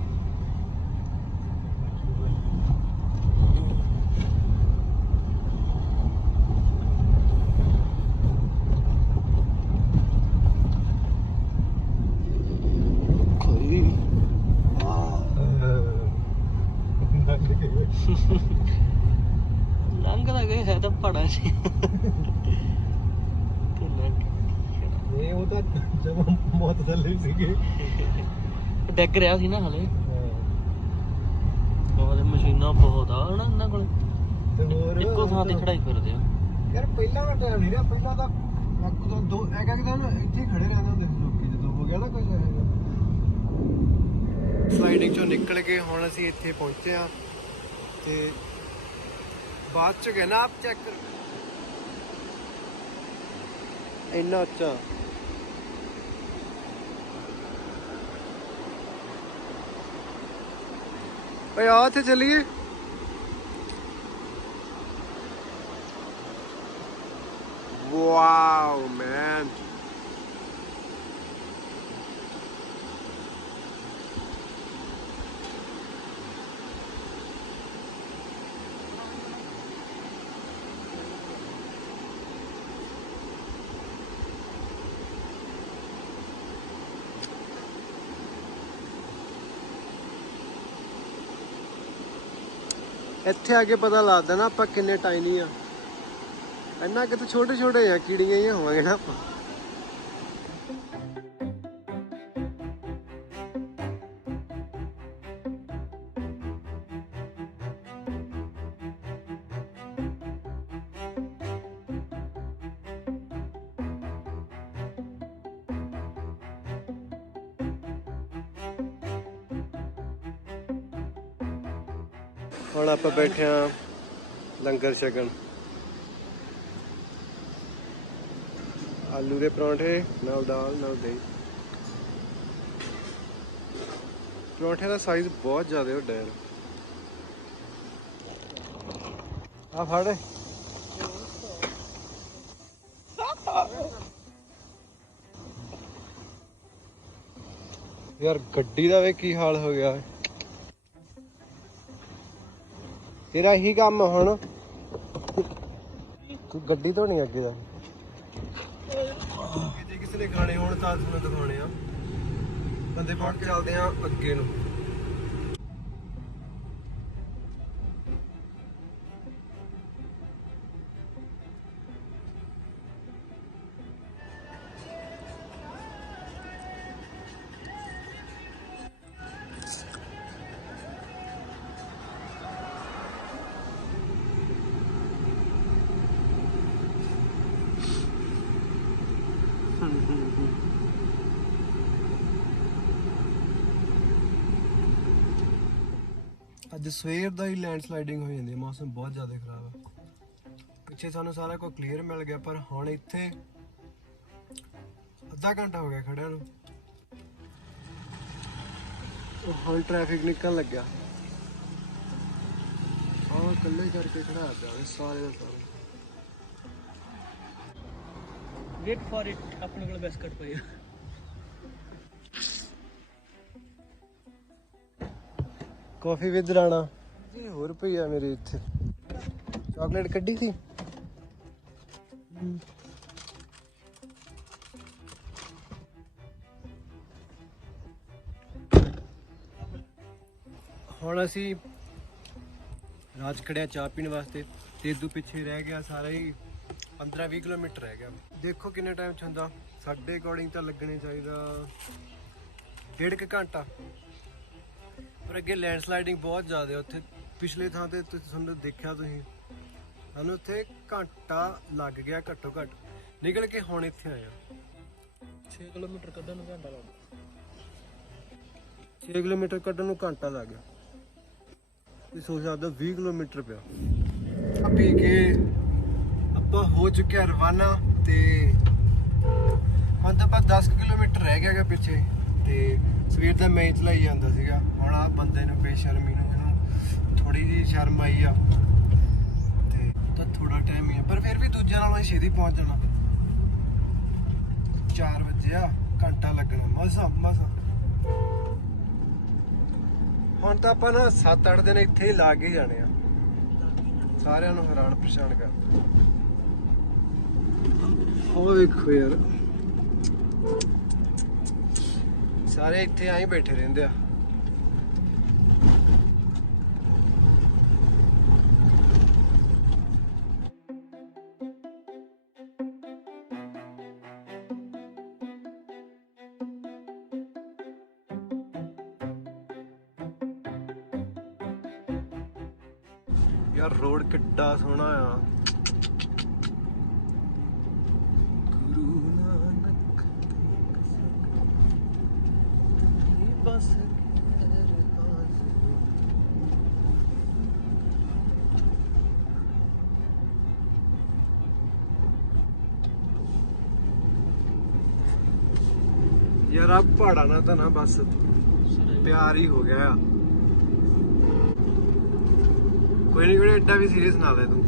ਲੰਘਦਾ ਗਏ ਹੈ ਤਾਂ ਪੜਾ ਸੀ ਇਹ ਉਹ ਤਾਂ ਜਦ ਮੌਤ ਥੱਲੇ ਸੀਗੇ ਡਿੱਗ ਰਿਹਾ ਸੀ ਨਾ ਹਲੇ ਬਹੁਤ ਮਸ਼ੀਨਾਂ ਬਹੁਤ ਆ ਹਨਾ ਇਹਨਾਂ ਕੋਲ ਤੇ ਹੋਰ ਇੱਕੋ ਥਾਂ ਤੇ ਖੜਾਈ ਫਿਰਦੇ ਆ ਯਾਰ ਪਹਿਲਾਂ ਦਾ ਟਾਈਮ ਨਹੀਂ ਰਿਹਾ ਪਹਿਲਾਂ ਤਾਂ ਦੋ ਇੱਕ ਦਿਨ ਇੱਥੇ ਹੀ ਖੜੇ ਰਹਿੰਦੇ ਹੁੰਦੇ ਸੀ ਲੋਕੀ ਜਦੋਂ ਹੋ ਗਿਆ ਨਾ ਕੁਝ ਸਲਾਈਡਿੰਗ ਚੋਂ ਨਿਕਲ ਕੇ ਹੁਣ ਅਸੀਂ ਇੱਥੇ ਪਹੁੰਚੇ ਆ ਤੇ ਬਾਅਦ ਚ ਗਏ ਨਾ ਆਪ ਚੈੱਕ ਕਰ ਇੰਨਾ ਉੱਚਾ ਓਏ ਆ ਇੱਥੇ ਚੱਲੀਏ। ਵਾਓ ਮੈਨ, ਇੱਥੇ ਆ ਕੇ ਪਤਾ ਲੱਗਦਾ ਨਾ ਆਪਾਂ ਕਿੰਨੇ ਟਾਈਨੀ ਆ। ਇੰਨਾ ਕਿਤੇ ਛੋਟੇ ਛੋਟੇ ਆ, ਕੀੜੀਆਂ ਹੀ ਹੋਵਾਂਗੇ ਨਾ ਆਪਾਂ। ਹੁਣ ਆਪਾਂ ਬੈਠੇ ਆ ਲੰਗਰ ਛਕਣ। ਆਲੂ ਦੇ ਪਰੌਂਠੇ ਨਾਲ ਦਾਲ ਨਾਲ ਦਹੀਂ। ਪਰੌਂਠੇ ਦਾ ਸਾਈਜ਼ ਬਹੁਤ ਜ਼ਿਆਦਾ ਵੱਡਾ ਯਾਰ। ਆ ਫੜ ਯਾਰ, ਗੱਡੀ ਦਾ ਵੇ ਕੀ ਹਾਲ ਹੋ ਗਿਆ। ਤੇਰਾ ਇਹੀ ਕੰਮ ਹੁਣ, ਤੂੰ ਗੱਡੀ ਧੋਣੀ ਅੱਗੇ ਦਾ। ਜੇ ਕਿਸੇ ਨੇ ਖਾਣੇ ਹੋਣ ਤਾਂ ਤੁਹਾਨੂੰ ਦਿਖਾਉਣੇ ਆ। ਬੰਦੇ ਪਾ ਕੇ ਚੱਲਦੇ ਆ ਅੱਗੇ ਨੂੰ। ਅੱਜ ਸਵੇਰ ਦਾ ਹੀ ਲੈਂਡਸਲਾਈਡਿੰਗ ਹੋ ਜਾਂਦੀ ਹੈ। ਮੌਸਮ ਬਹੁਤ ਜ਼ਿਆਦਾ ਖਰਾਬ ਹੈ। ਪਿੱਛੇ ਸਾਨੂੰ ਸਾਰਾ ਕੁਝ ਕਲੀਅਰ ਮਿਲ ਗਿਆ, ਪਰ ਹੁਣ ਇੱਥੇ ਅੱਧਾ ਘੰਟਾ ਹੋ ਗਿਆ ਖੜਿਆਂ ਨੂੰ। ਹੁਣ ਟ੍ਰੈਫਿਕ ਨਿਕਲਣ ਲੱਗਿਆ। ਆਹ ਇਕੱਲੇ ਕਰਕੇ ਖੜਾ ਪਿਆ ਸਾਰੇ ਦਾ ਸਾਰੇ। ਵੇਟ ਫॉर ਇਟ, ਆਪਣੇ ਕੋਲ ਬਿਸਕਟ ਪਏ ਆ। ਕਾਫੀ ਵਿਦ ਰਾਣਾ ਜੀ ਹੋਰ ਪਈ ਆ ਮੇਰੇ ਇੱਥੇ। ਚਾਕਲੇਟ ਕੱਢੀ ਸੀ। ਹੁਣ ਅਸੀਂ ਰਾਜ ਖੜਿਆ ਚਾਹ ਪੀਣ ਵਾਸਤੇ, ਤੇ ਇਦੋਂ ਪਿੱਛੇ ਰਹਿ ਗਿਆ ਸਾਰਾ ਹੀ 15-20 ਕਿਲੋਮੀਟਰ ਰਹਿ ਗਿਆ। ਦੇਖੋ ਕਿੰਨੇ ਟਾਈਮ 'ਚ ਹੁੰਦਾ। ਸਾਡੇ ਅਕੋਰਡਿੰਗ ਤਾਂ ਲੱਗਣੇ ਚਾਹੀਦਾ 1.5 ਘੰਟਾ। ਪਰ ਅੱਗੇ ਲੈਂਡਸਲਾਈਡਿੰਗ ਬਹੁਤ ਜ਼ਿਆਦਾ ਉੱਥੇ। ਪਿਛਲੇ ਥਾਂ ਤੇ ਤੁਹਾਨੂੰ ਦੇਖਿਆ ਤੁਸੀਂ, ਸਾਨੂੰ ਉੱਥੇ ਘੰਟਾ ਲੱਗ ਗਿਆ ਘੱਟੋ ਘੱਟ ਨਿਕਲ ਕੇ। ਹੁਣ ਇੱਥੇ ਆਇਆ 6 ਕਿਲੋਮੀਟਰ ਕੱਢਣ ਨੂੰ ਘੰਟਾ ਲੱਗਦਾ। 6 ਕਿਲੋਮੀਟਰ ਕੱਢਣ ਨੂੰ ਘੰਟਾ ਲੱਗ ਗਿਆ। ਤੇ ਸੋਚ ਸਕਦਾ 20 ਕਿਲੋਮੀਟਰ ਪਿਆ। ਪੀ ਕੇ ਆਪਾਂ ਹੋ ਚੁੱਕੇ ਆ ਰਵਾਨਾ। ਤੇ ਹੁਣ ਤਾਂ ਬਸ 10 ਕਿਲੋਮੀਟਰ ਰਹਿ ਗਿਆ ਪਿੱਛੇ। ਤੇ ਸਵੇਰ ਦਾ ਮੈਂ ਚਲਾਈ ਜਾਂਦਾ ਸੀਗਾ। ਹੁਣ ਆ ਬੰਦੇ ਨੂੰ ਬੇਸ਼ਰਮੀ ਨੂੰ ਇਹਨੂੰ ਥੋੜੀ ਜਿਹੀ ਸ਼ਰਮ ਆਈ ਆ। ਤੇ ਤਾਂ ਥੋੜਾ ਟਾਈਮ ਹੀ ਆ, ਪਰ ਫਿਰ ਵੀ ਦੂਜਿਆਂ ਨਾਲੋਂ ਛੇਤੀ ਪਹੁੰਚ ਜਾਣਾ। 4 ਵਜੇ ਆ, ਘੰਟਾ ਲੱਗਣਾ ਮਸਾਂ। ਹੁਣ ਤਾਂ ਆਪਾਂ ਨਾ 7-8 ਦਿਨ ਇੱਥੇ ਹੀ ਲਾ ਕੇ ਜਾਣੇ ਆ। ਸਾਰਿਆਂ ਨੂੰ ਹੈਰਾਨ ਪਰੇਸ਼ਾਨ ਕਰ। ਉਹ ਵੇਖੋ ਯਾਰ, ਸਾਰੇ ਇੱਥੇ ਆਈ ਬੈਠੇ ਰਹਿੰਦੇ ਆ। ਯਾਰ ਰੋਡ ਕਿੱਡਾ ਸੋਹਣਾ ਆ। ਗੁਰੂ ਨਾਨਕ ਬਸ ਯਾਰ ਆ ਪਹਾੜਾਂ ਨਾਲ ਤਾਂ ਨਾ ਬਸ ਪਿਆਰ ਹੀ ਹੋ ਗਿਆ ਆ। ਕੋਈ ਨਹੀਂ ਐਡਾ ਵੀ ਸੀਰੀਅਸ ਨਾ ਲੈ ਤੂੰ।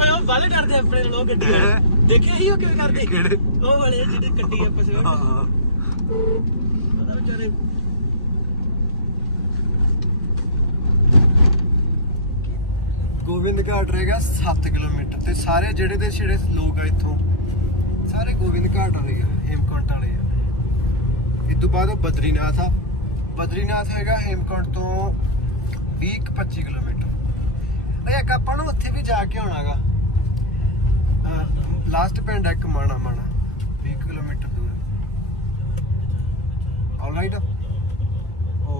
ਓਏ ਉਹ ਵਾਲੇ ਡਰਦੇ ਆਪਣੇ ਲੋਕ ਗੱਡੀ ਵਾਲੇ ਦੇਖਿਆ ਹੀ ਉਹ ਕਿਵੇਂ ਕਰਦੇ ਕਿਹੜੇ? ਉਹ ਵਾਲੇ ਜਿਹੜੇ ਗੱਡੀ ਆਪਸ ਵਿੱਚ ਹਾਂ ਉਹਦਾ ਵਿਚਾਰੇ ਗੋਬਿੰਦ ਘਾਟ ਰਹੇਗਾ 7 ਕਿਲੋਮੀਟਰ ਤੇ ਸਾਰੇ ਜਿਹੜੇ ਲੋਕ ਆ ਇੱਥੋਂ ਸਾਰੇ ਗੋਬਿੰਦ ਘਾਟ ਵਾਲੇ ਆ, ਹੇਮਕੁੰਟ ਵਾਲੇ ਆ। ਇਸ ਤੋਂ ਬਾਅਦ ਉਹ ਬਦਰੀਨਾਥ ਆ। ਬਦਰੀਨਾਥ ਹੈਗਾ ਹੇਮਕੁੰਟ ਤੋਂ 20-25 ਕਿਲੋਮੀਟਰ। ਇਹ ਇੱਕ ਆਪਾਂ ਨੂੰ ਉੱਥੇ ਵੀ ਜਾ ਕੇ ਆਉਣਾਗਾ। ਲਾਸਟ ਪਿੰਡ ਇੱਕ ਮਾਣਾ 20 ਕਿਲੋਮੀਟਰ ਦੂਰ। ਆਲਰਾਈਟ। ਓ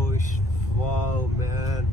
ਵਾਓ ਮੈਨ।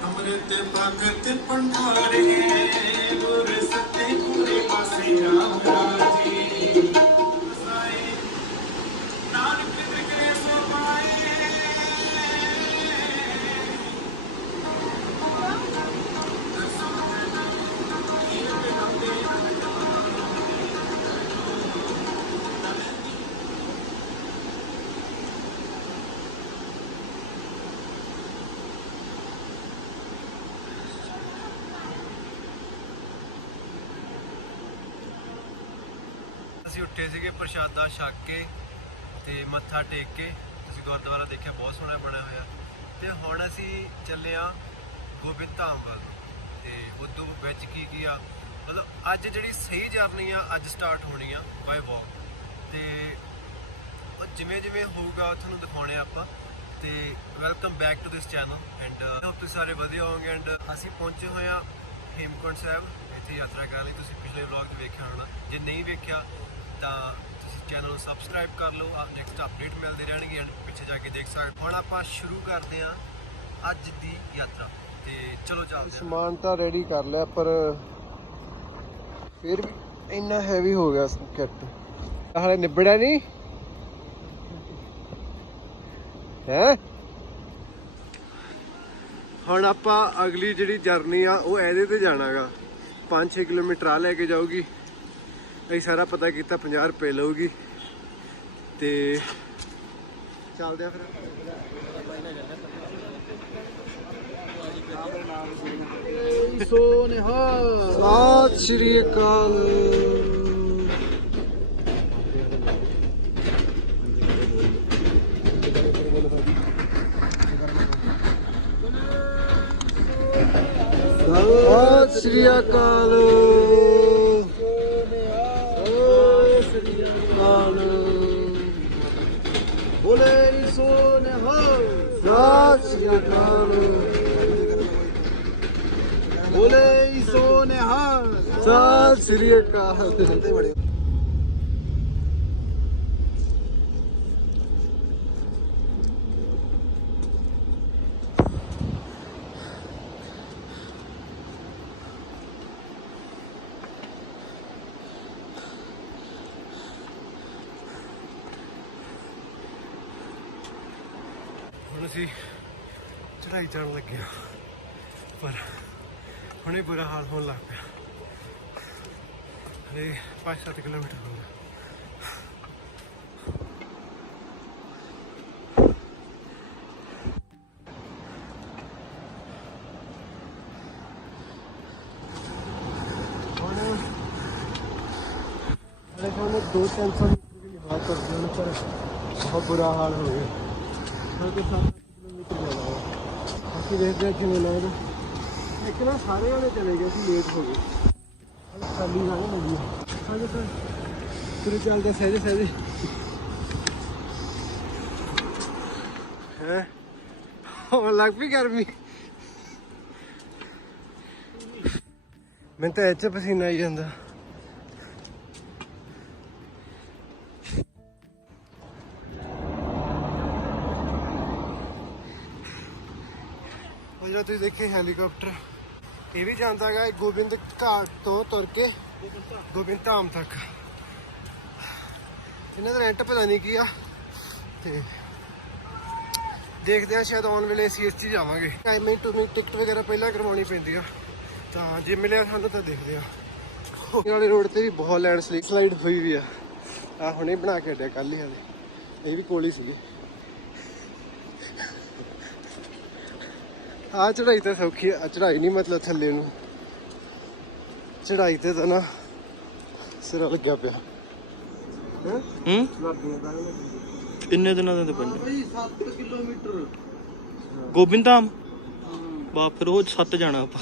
अमृत भगत पंडारे गुर सत्य पूरे पासे राम राजे नानक करे सो पाए ਅਸੀਂ ਉੱਠੇ ਸੀਗੇ ਪ੍ਰਸ਼ਾਦਾ ਛਕ ਕੇ ਤੇ ਮੱਥਾ ਟੇਕ ਕੇ। ਤੁਸੀਂ ਗੁਰਦੁਆਰਾ ਦੇਖਿਆ ਬਹੁਤ ਸੋਹਣਾ ਬਣਿਆ ਹੋਇਆ। ਤੇ ਹੁਣ ਅਸੀਂ ਚੱਲੇ ਆ ਗੋਬਿੰਦ ਧਾਮ ਵੱਲ। ਤੇ ਉਦੋਂ ਵਿੱਚ ਕੀ ਆ ਮਤਲਬ ਅੱਜ ਜਿਹੜੀ ਸਹੀ ਜਰਨੀ ਆ ਅੱਜ ਸਟਾਰਟ ਹੋਣੀ ਆ ਬਾਈ ਵਾਕ। ਤੇ ਉਹ ਜਿਵੇਂ ਜਿਵੇਂ ਹੋਊਗਾ ਤੁਹਾਨੂੰ ਦਿਖਾਉਣੇ ਆਪਾਂ। ਤੇ welcome back to this channel and hope ਤੁਸੀਂ ਸਾਰੇ ਵਧੀਆ ਹੋਵੋਗੇ। ਐਂਡ ਅਸੀਂ ਪਹੁੰਚੇ ਹੋਏ ਆ ਹੇਮਕੁੰਟ ਸਾਹਿਬ। ਇੱਥੇ ਯਾਤਰਾ ਕਰਨ ਲਈ। ਤੁਸੀਂ ਪਿਛਲੇ ਵਲੌਗ 'ਚ ਵੇਖਿਆ ਹੋਣਾ, ਜੇ ਨਹੀਂ ਵੇਖਿਆ ਤਾਂ ਤੁਸੀਂ ਚੈਨਲ ਨੂੰ ਸਬਸਕ੍ਰਾਈਬ ਕਰ ਲਓ। ਨੈਕਸਟ ਅਪਡੇਟ ਮਿਲਦੇ ਰਹਿਣਗੇ ਐਂਡ ਪਿੱਛੇ ਜਾ ਕੇ ਦੇਖ ਸਕਦੇ। ਹੁਣ ਆਪਾਂ ਸ਼ੁਰੂ ਕਰਦੇ ਹਾਂ ਅੱਜ ਦੀ ਯਾਤਰਾ ਤੇ ਚਲੋ ਚੱਲਦੇ ਹਾਂ। ਸਮਾਨ ਤਾਂ ਰੈਡੀ ਕਰ ਲਿਆ ਪਰ ਫਿਰ ਵੀ ਇੰਨਾ ਹੈਵੀ ਹੋ ਗਿਆ ਕਿੱਟ। ਹਾਲੇ ਨਿਬੜਿਆ ਨਹੀਂ ਹੈ। ਹੁਣ ਆਪਾਂ ਅਗਲੀ ਜਿਹੜੀ ਜਰਨੀ ਆ ਉਹ ਇਹਦੇ ਤੇ ਜਾਣਾਗਾ। 5-6 ਕਿਲੋਮੀਟਰ ਆ ਲੈ ਕੇ ਜਾਊਗੀ। ਅਸੀਂ ਸਾਰਾ ਪਤਾ ਕੀਤਾ 50 ਰੁਪਏ ਲਊਗੀ ਤੇ ਚੱਲਦੇ ਆ ਫਿਰ। ਸਤਿ ਸ਼੍ਰੀ ਅਕਾਲ। ਸਤਿ ਸ਼੍ਰੀ ਅਕਾਲ। ਬੋਲੇ ਸੋਨੇ ਹੋ। ਸਤਿ ਸ਼੍ਰੀ ਅਕਾਲ। ਬੋਲੇ ਸੋਨੇ ਹਾਂ। ਸਤਿ ਸ਼੍ਰੀ ਅਕਾਲ। ਹੁਣ ਅਸੀਂ ਚੜਾਈ ਚੜਨ ਲੱਗੇ ਹਾਂ ਪਰ ਹੁਣੇ ਬੁਰਾ ਹਾਲ ਹੋਣ ਲੱਗ ਪਿਆ। ਹਲੇ 5-7 ਕਿਲੋਮੀਟਰ ਹੋਊਗਾ। ਹਲੇ ਸਾਨੂੰ 2-300 ਮੀਟਰ ਦੀ ਹਾਲ ਕਰਦੇ ਹਨ ਪਰ ਬਹੁਤ ਬੁਰਾ ਹਾਲ ਹੋ ਗਿਆ। तो 7 किलोमीटर जाना है। बाकी देखते हैं किमें लगता। एक ना सारे वाले चले गए थे, लेट हो गए। खाली जाने लगी है सर। फिर चलते सहजे सहजे है। लग भी गर्मी मैं तो ऐसे पसीना आई जाता। जो तुम देखे हैलीकॉप्टर ये भी जाता है गोबिंद घाट तो तुर के गोबिंद धाम तक। इन्हों का रेंट पता नहीं की आ ते देखते हैं शायद आने वाले ਅਸੀਂ ਇਸ 'ਚ ਜਾਵਾਂਗੇ। ਟਾਈਮਿੰਗ ਟੂ ਮੀ ਟਿਕਟ ਵਗੈਰਾ ਪਹਿਲਾਂ ਕਰਵਾਉਣੀ ਪੈਂਦੀ ਆ ਤਾਂ ਜੇ ਮਿਲਿਆ ਸਾਨੂੰ ਤਾਂ ਦੇਖਦੇ ਆ। ਵਾਲੇ ਰੋਡ ਤੇ ਵੀ ਬਹੁਤ ਲੈਂਡ ਸਲਾਈਡ ਹੋਈ ਵੀ ਆ ਹੁਣੇ ਬਣਾ ਕੇ ਹਟਿਆ ਕੱਲ ਹੀ ਹਾਲੇ ਇਹ ਵੀ ਕੋਲ ਹੀ ਸੀਗੇ। ਆ ਚੜਾਈ ਤਾਂ ਸੌਖੀ ਆ ਚੜਾਈ ਨਹੀਂ ਮਤਲਬ ਥੱਲੇ ਨੂੰ ਚੜਾਈ ਤੇ ਤਾਂ ਨਾ ਸਿਰ ਲੱਗਿਆ ਪਿਆ। ਇੰਨੇ ਦਿਨਾਂ ਦੇ ਪਿੰਡ ਭਾਈ 7 ਕਿਲੋਮੀਟਰ ਗੋਬਿੰਦ ਧਾਮ ਬਾ ਫਿਰ ਉਹ 7 ਜਾਣਾ ਆਪਾਂ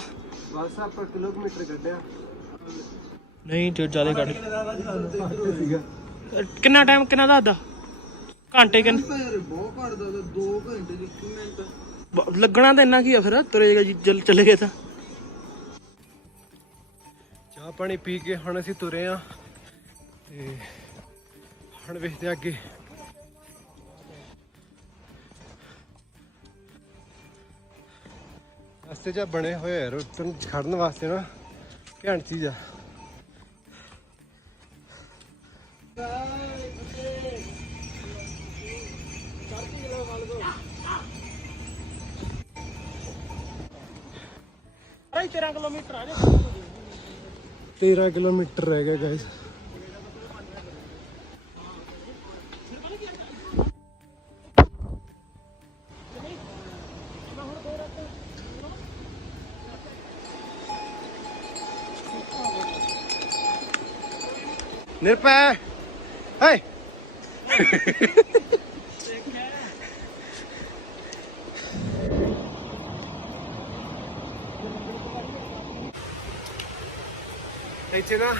ਬਸ ਆਪਾਂ ਕਿਲੋਮੀਟਰ ਕੱਢਿਆ ਨਹੀਂ ਤੇ ਜ਼ਿਆਦਾ ਕੱਢ ਸੀਗਾ। ਕਿੰਨਾ ਟਾਈਮ ਕਿੰਨਾ ਦੱਸਦਾ ਘੰਟੇ ਕਿੰਨੇ ਬਹੁਤ ਘੱਟ ਦਾ 2 ਘੰਟੇ 21 ਮਿੰਟ ਲੱਗਣਾ ਤਾਂ ਇੰਨਾ ਕੀ ਆ ਫਿਰ ਤੁਰੇਗਾ ਜੀ ਚਲੇ ਗਏ ਤਾਂ। ਚਾਹ ਪਾਣੀ ਪੀ ਕੇ ਹੁਣ ਅਸੀਂ ਤੁਰੇ ਆ ਤੇ ਹੁਣ ਵੇਖਦੇ ਅੱਗੇ। ਰਸਤੇ 'ਚ ਬਣੇ ਹੋਏ ਆ ਰੁਕਣ ਖੜਨ ਵਾਸਤੇ ਨਾ ਘੈਂਟ ਚੀਜ਼ ਆ। ਭਾਈ 13 ਕਿਲੋਮੀਟਰ ਆ 13 ਕਿਲੋਮੀਟਰ ਰਹਿ ਗਿਆ ਗਾਇਸ। ਨਿਰਪੈ ਹਾਏ ਇੱਥੇ ਨਾ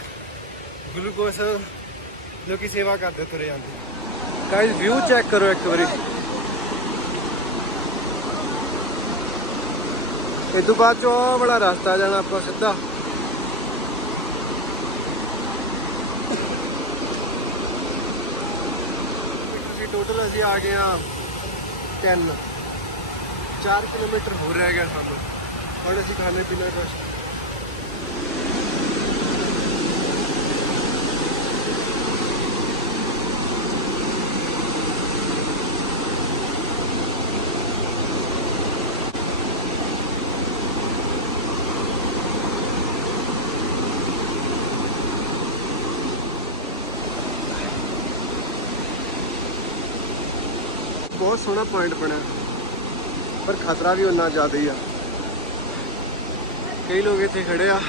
ਗਲੂਕੋਸ ਲੋਕੀ ਸੇਵਾ ਕਰਦੇ ਤੁਰੇ ਜਾਂਦੇ। ਗਾਇਸ ਵਿਊ ਚੈੱਕ ਕਰੋ ਇੱਕ ਵਾਰੀ। ਇਹ ਤੋਂ ਬਾਅਦ ਚੋਂ ਆਹ ਵਾਲਾ ਰਸਤਾ ਜਾਣਾ ਆਪਾਂ ਸਿੱਧਾ। ਟੋਟਲ ਅਸੀਂ ਆ ਗਏ ਆ 4 ਕਿਲੋਮੀਟਰ ਹੋ ਰਹਿ ਗਿਆ ਸਾਨੂੰ। ਹੁਣ ਅਸੀਂ ਖਾਣੇ ਪੀਣਾ ਕੁਛ बहुत सोहना पॉइंट बना पर खतरा भी उन्ना ज़्यादा ही आ। कई लोग इतने खड़े आ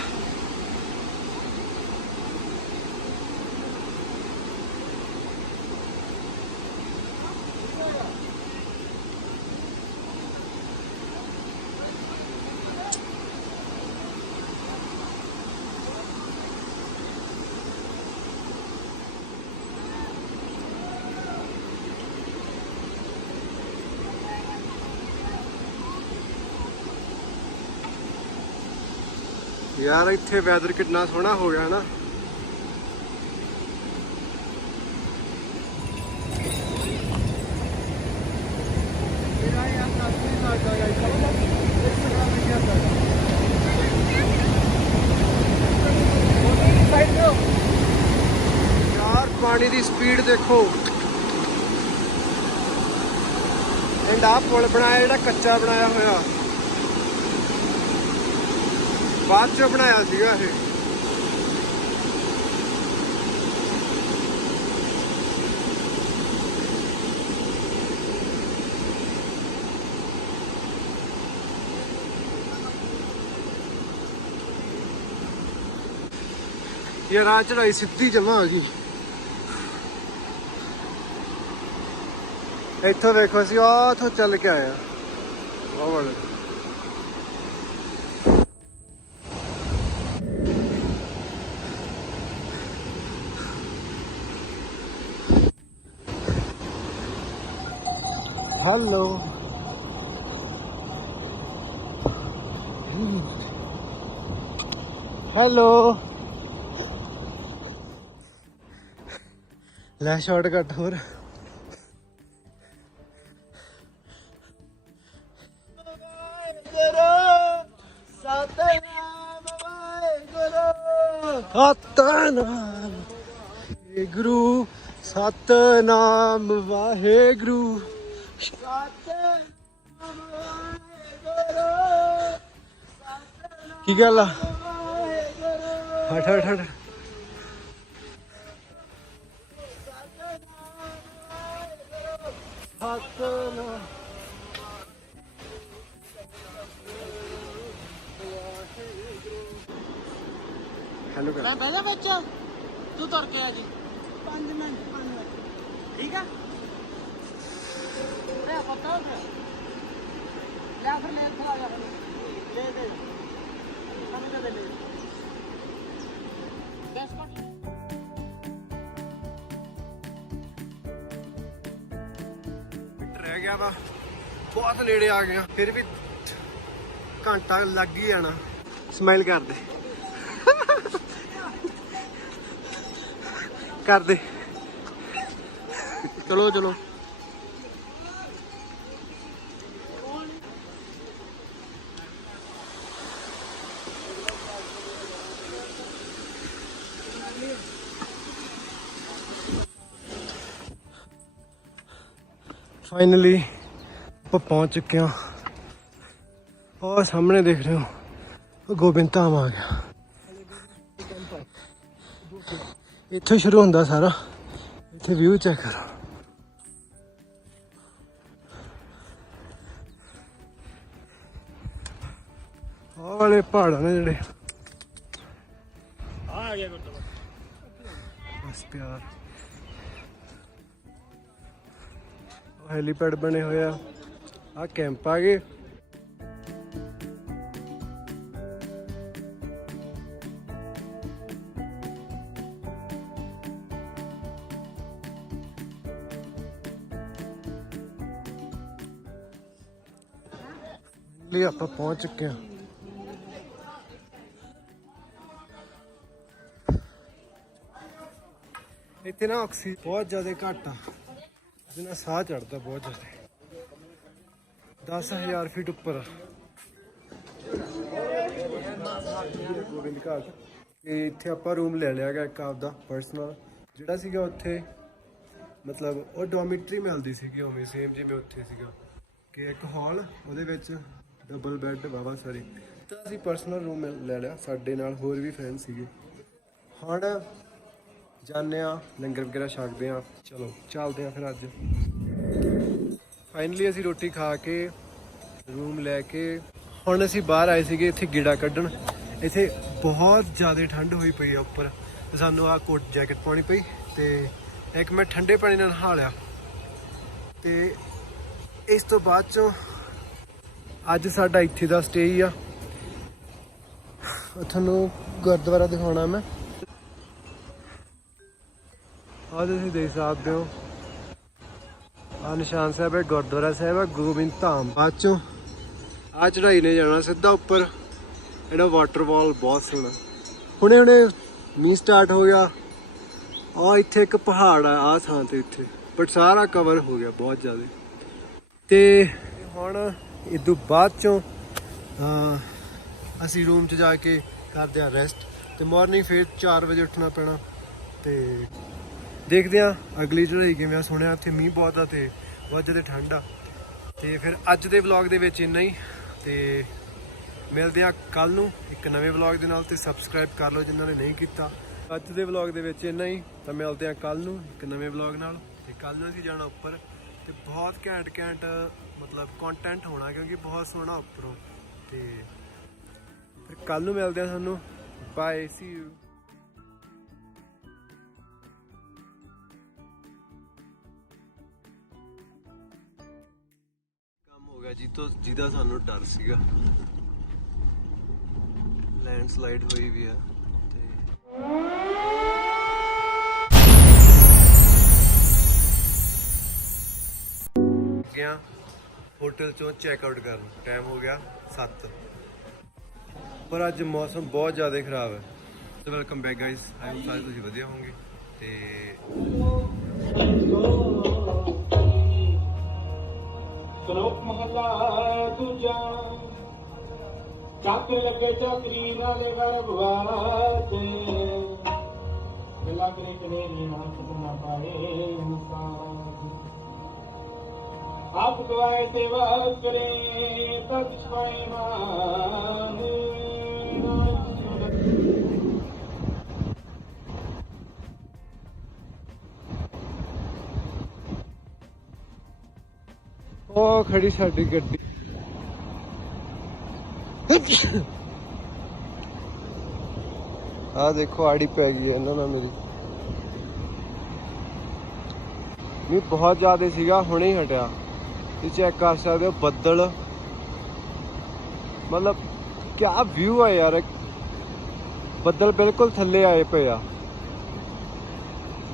यार इत्थे वैदर कितना सोहना हो गया ना। यार पानी की स्पीड देखो। एंड आ पुल बनाया जो कच्चा बनाया होया बाद चो बनाया सीगा ये। यार आ चढ़ाई सीधी जमा हो गई। इत्थों देखो असीं उथों चल के आए बहुत बड़े। हेलो ਹੈਲੋ ਲੈ ਸ਼ਾਰਟਕਟ ਹੋਰ ਸਤਨਾਮ ਵਾਹਿਗੁਰੂ ਸਤਨਾਮ ਵਾਹਿਗੁਰੂ ਕੀ ਗੱਲ ਆ ਹਟ ਹਟ ਹਟ ਸਤਨਾਮ ਹੈਲੋ ਮੈਂ ਬਹਿ ਵਿੱਚ ਤੂੰ ਤੁਰ ਕੇ ਆ ਜੀ 5 ਮਿੰਟ ਠੀਕ ਆ ਲੈ ਪਤਾ ਲੈ ਫਿਰ ਲੈ ਇੱਥੇ ਆ ਜਾ ਲੈ ਦੇ ਸਮਝ ਦੇ ਲੈ ਰਹਿ ਗਿਆ ਵਾ ਬਹੁਤ ਨੇੜੇ ਆ ਗਿਆ ਫਿਰ ਵੀ ਘੰਟਾ ਲੱਗ ਹੀ ਜਾਣਾ ਸਮਾਈਲ ਕਰਦੇ ਕਰਦੇ ਚਲੋ ਚਲੋ ਫਾਈਨਲੀ ਆਪਾਂ ਪਹੁੰਚ ਚੁੱਕੇ ਹਾਂ ਉਹ ਸਾਹਮਣੇ ਦੇਖ ਰਹੇ ਹੋ ਗੋਬਿੰਦ ਧਾਮ ਆ ਗਿਆ ਇੱਥੇ ਸ਼ੁਰੂ ਹੁੰਦਾ ਸਾਰਾ ਇੱਥੇ ਵਿਊ ਚੈੱਕ ਕਰੋ ਆਹ ਵਾਲੇ ਪਹਾੜ ਨੇ ਜਿਹੜੇ ਆ ਗਿਆ ਗੁਰਦੁਆਰਾ ਬਸ ਪਿਆਰ ਹੈਲੀਪੈਡ ਬਣੇ ਹੋਏ ਆ ਕੈਂਪ ਆ ਗਏ ਲਈ ਆਪਾਂ ਪਹੁੰਚ ਚੁੱਕੇ ਹਾਂ ਇੱਥੇ ਨਾ ਆਕਸੀਜਨ ਬਹੁਤ ਜ਼ਿਆਦਾ ਘੱਟ ਆ ਜਿਹਦੇ ਨਾਲ ਸਾਹ ਚੜਦਾ ਬਹੁਤ ਜ਼ਿਆਦਾ 10,000 ਫੀਟ ਉੱਪਰ ਗੋਬਿੰਦ ਘਾਟ ਤੇ ਇੱਥੇ ਆਪਾਂ ਰੂਮ ਲੈ ਲਿਆ ਗਿਆ ਇੱਕ ਆਪਦਾ ਪਰਸਨਲ ਜਿਹੜਾ ਸੀਗਾ ਉੱਥੇ ਮਤਲਬ ਉਹ ਡੋਰਮਿਟਰੀ ਮਿਲਦੀ ਸੀਗੀ ਉਵੇਂ ਸੇਮ ਜਿਵੇਂ ਉੱਥੇ ਸੀਗਾ ਕਿ ਇੱਕ ਹਾਲ ਉਹਦੇ ਵਿੱਚ ਡਬਲ ਬੈੱਡ ਵਾਵਾ ਸਾਰੀ ਤਾਂ ਅਸੀਂ ਪਰਸਨਲ ਰੂਮ ਲੈ ਲਿਆ ਸਾਡੇ ਨਾਲ ਹੋਰ ਵੀ ਫਰੈਂਡ ਸੀਗੇ ਹੁਣ ਜਾਂਦੇ ਆ ਲੰਗਰ ਵਗੈਰਾ ਛਕਦੇ ਆ ਚਲੋ ਚੱਲਦੇ ਆ ਫਿਰ ਅੱਜ ਫਾਈਨਲੀ ਅਸੀਂ ਰੋਟੀ ਖਾ ਕੇ ਰੂਮ ਲੈ ਕੇ ਹੁਣ ਅਸੀਂ ਬਾਹਰ ਆਏ ਸੀਗੇ ਇੱਥੇ ਗੇੜਾ ਕੱਢਣ ਇੱਥੇ ਬਹੁਤ ਜ਼ਿਆਦਾ ਠੰਡ ਹੋਈ ਪਈ ਆ ਉੱਪਰ ਤੇ ਸਾਨੂੰ ਆਹ ਕੋਟ ਜੈਕਟ ਪਾਉਣੀ ਪਈ ਤੇ ਇੱਕ ਮੈਂ ਠੰਡੇ ਪਾਣੀ ਨਾਲ ਨਹਾ ਲਿਆ ਤੇ ਇਸ ਤੋਂ ਬਾਅਦ ਚੋਂ ਅੱਜ ਸਾਡਾ ਇੱਥੇ ਦਾ ਸਟੇ ਹੀ ਆ ਤੁਹਾਨੂੰ ਗੁਰਦੁਆਰਾ ਦਿਖਾਉਣਾ ਮੈਂ ਆਹ ਤੁਸੀਂ ਦੇਖ ਸਕਦੇ ਹੋ ਆ ਨਿਸ਼ਾਨ ਸਾਹਿਬ ਹੈ ਗੁਰਦੁਆਰਾ ਸਾਹਿਬ ਹੈ ਗੋਬਿੰਦ ਧਾਮ ਬਾਅਦ ਚੋਂ ਆ ਚੜਾਈ ਨੇ ਜਾਣਾ ਸਿੱਧਾ ਉੱਪਰ ਜਿਹੜਾ ਵਾਟਰਫਾਲ ਬਹੁਤ ਸੋਹਣਾ ਹੁਣੇ ਮੀਂਹ ਸਟਾਰਟ ਹੋ ਗਿਆ ਆ ਇੱਥੇ ਇੱਕ ਪਹਾੜ ਆ ਥਾਂ ਤੇ ਇੱਥੇ ਬਟ ਸਾਰਾ ਕਵਰ ਹੋ ਗਿਆ ਬਹੁਤ ਜ਼ਿਆਦਾ ਤੇ ਹੁਣ ਇਦੋਂ ਬਾਅਦ ਚੋਂ ਅਸੀਂ ਰੂਮ 'ਚ ਜਾ ਕੇ ਕਰਦੇ ਆ ਰੈਸਟ ਤੇ ਮਾਰਨਿੰਗ ਫਿਰ 4 ਵਜੇ ਉੱਠਣਾ ਪੈਣਾ ਤੇ ਦੇਖਦੇ ਆ ਅਗਲੀ ਚੜ੍ਹਾਈ ਕਿਵੇਂ ਆ ਸੁਣਿਆ ਉੱਥੇ ਮੀਂਹ ਬਹੁਤ ਆ ਤੇ ਬਹੁਤ ਜ਼ਿਆਦਾ ਠੰਡ ਆ ਤੇ ਫਿਰ ਅੱਜ ਦੇ ਵਲੌਗ ਦੇ ਵਿੱਚ ਇੰਨਾ ਹੀ ਤੇ ਮਿਲਦੇ ਆ ਕੱਲ ਨੂੰ ਇੱਕ ਨਵੇਂ ਵਲੌਗ ਦੇ ਨਾਲ ਤੇ ਸਬਸਕ੍ਰਾਈਬ ਕਰ ਲਓ ਜਿਨ੍ਹਾਂ ਨੇ ਨਹੀਂ ਕੀਤਾ ਅੱਜ ਦੇ ਵਲੌਗ ਦੇ ਵਿੱਚ ਇੰਨਾ ਹੀ ਤਾਂ ਮਿਲਦੇ ਆ ਕੱਲ ਨੂੰ ਇੱਕ ਨਵੇਂ ਵਲੌਗ ਨਾਲ ਤੇ ਕੱਲ ਨੂੰ ਅਸੀਂ ਜਾਣਾ ਉੱਪਰ ਤੇ ਬਹੁਤ ਘੈਂਟ ਮਤਲਬ ਕੰਟੈਂਟ ਹੋਣਾ ਕਿਉਂਕਿ ਬਹੁਤ ਸੋਹਣਾ ਉੱਪਰੋਂ ਤੇ ਫਿਰ ਕੱਲ ਨੂੰ ਮਿਲਦੇ ਆ ਤੁਹਾਨੂੰ ਬਾਏ ਸੀ ਯੂ ਜਿਹਦਾ ਸਾਨੂੰ ਡਰ ਸੀਗਾ ਲੈਂਡਸਲਾਈਡ ਹੋਈ ਵੀ ਆ ਤੇ ਗਿਆ ਹੋਟਲ ਚੋਂ ਚੈੱਕ ਆਊਟ ਕਰਨ ਟਾਈਮ ਹੋ ਗਿਆ 7 ਪਰ ਅੱਜ ਮੌਸਮ ਬਹੁਤ ਜ਼ਿਆਦਾ ਖਰਾਬ ਹੈ। ਤੇ welcome back guys, I hope ਸਾਰੇ ਤੁਸੀਂ ਵਧੀਆ ਹੋਵੋਗੇ। ਤੇ ਸ਼ਲੋਕ ਮਹਲਾ ਦੂਜਾ। ਚਾਕਰ ਲੱਗੇ ਚਾਕਰੀ ਨਾਲੇ ਗਰਭਵਾਤ, ਬਿਲਾ ਕਰੇ ਕਰੇ ਹੱਥ ਨਾ ਪਾਏ ਇਨਸਾਨ। ਆਪ ਗਵਾਏ ਸੇਵਾ ਕਰੇ ਤਤ ਸਵਾਏ ਮਾਨ। ਉਹ ਖੜੀ ਸਾਡੀ ਗੱਡੀ। ਆ ਦੇਖੋ ਆੜੀ ਪੈ ਗਈ ਇਹਨਾਂ ਨਾਲ ਮੇਰੀ। ਮੀਂਹ ਬਹੁਤ ਜ਼ਿਆਦਾ ਸੀਗਾ, ਹੁਣੇ ਹੀ ਹਟਿਆ। ਤੁਸੀਂ ਚੈੱਕ ਕਰ ਸਕਦੇ ਹੋ ਬੱਦਲ, ਮਤਲਬ ਕਿਆ ਵਿਊ ਹੈ ਯਾਰ। ਬੱਦਲ ਬਿਲਕੁਲ ਥੱਲੇ ਆਏ ਪਏ ਆ,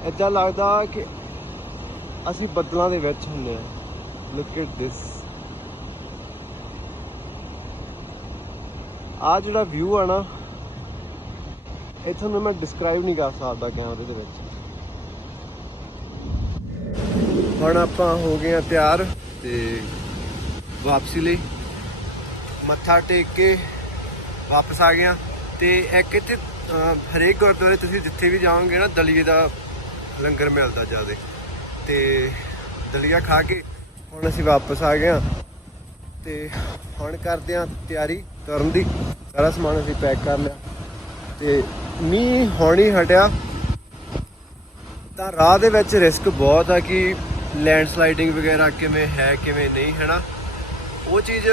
ਏਦਾਂ ਲੱਗਦਾ ਕਿ ਅਸੀਂ ਬੱਦਲਾਂ ਦੇ ਵਿੱਚ ਹੁੰਦੇ ਆ। Look at this. ਆ ਜਿਹੜਾ ਵਿਊ ਆ ਨਾ, ਇਹ ਤੁਹਾਨੂੰ ਮੈਂ ਡਿਸਕ੍ਰਾਈਬ ਨਹੀਂ ਕਰ ਸਕਦਾ ਕੈਮਰੇ ਦੇ ਵਿੱਚ। ਹੁਣ ਆਪਾਂ ਹੋ ਗਏ ਆ ਤਿਆਰ ਤੇ ਵਾਪਸੀ ਲਈ। ਮੱਥਾ ਟੇਕ ਕੇ ਵਾਪਸ ਆ ਗਏ ਆ। ਤੇ ਇੱਕ ਇੱਥੇ ਹਰੇਕ ਗੁਰਦੁਆਰੇ ਤੁਸੀਂ ਜਿੱਥੇ ਵੀ ਜਾਓਗੇ ਨਾ, ਦਲੀਏ ਦਾ ਲੰਗਰ ਮਿਲਦਾ ਜ਼ਿਆਦਾ। ਤੇ ਦਲੀਆ ਖਾ ਕੇ ਹੁਣ ਅਸੀਂ ਵਾਪਸ ਆ ਗਏ ਆ। ਤੇ ਹੁਣ ਕਰਦੇ ਆ ਤਿਆਰੀ ਕਰਨ ਦੀ। ਸਾਰਾ ਸਮਾਨ ਅਸੀਂ ਪੈਕ ਕਰ ਲਿਆ ਤੇ ਮੀਂਹ ਹੁਣ ਹੀ ਹਟਿਆ। ਤਾਂ ਰਾਹ ਦੇ ਵਿੱਚ ਰਿਸਕ ਬਹੁਤ ਆ ਕਿ ਲੈਂਡ ਸਲਾਈਡਿੰਗ ਵਗੈਰਾ ਕਿਵੇਂ ਹੈ ਕਿਵੇਂ ਨਹੀਂ, ਹੈ ਨਾ। ਉਹ ਚੀਜ਼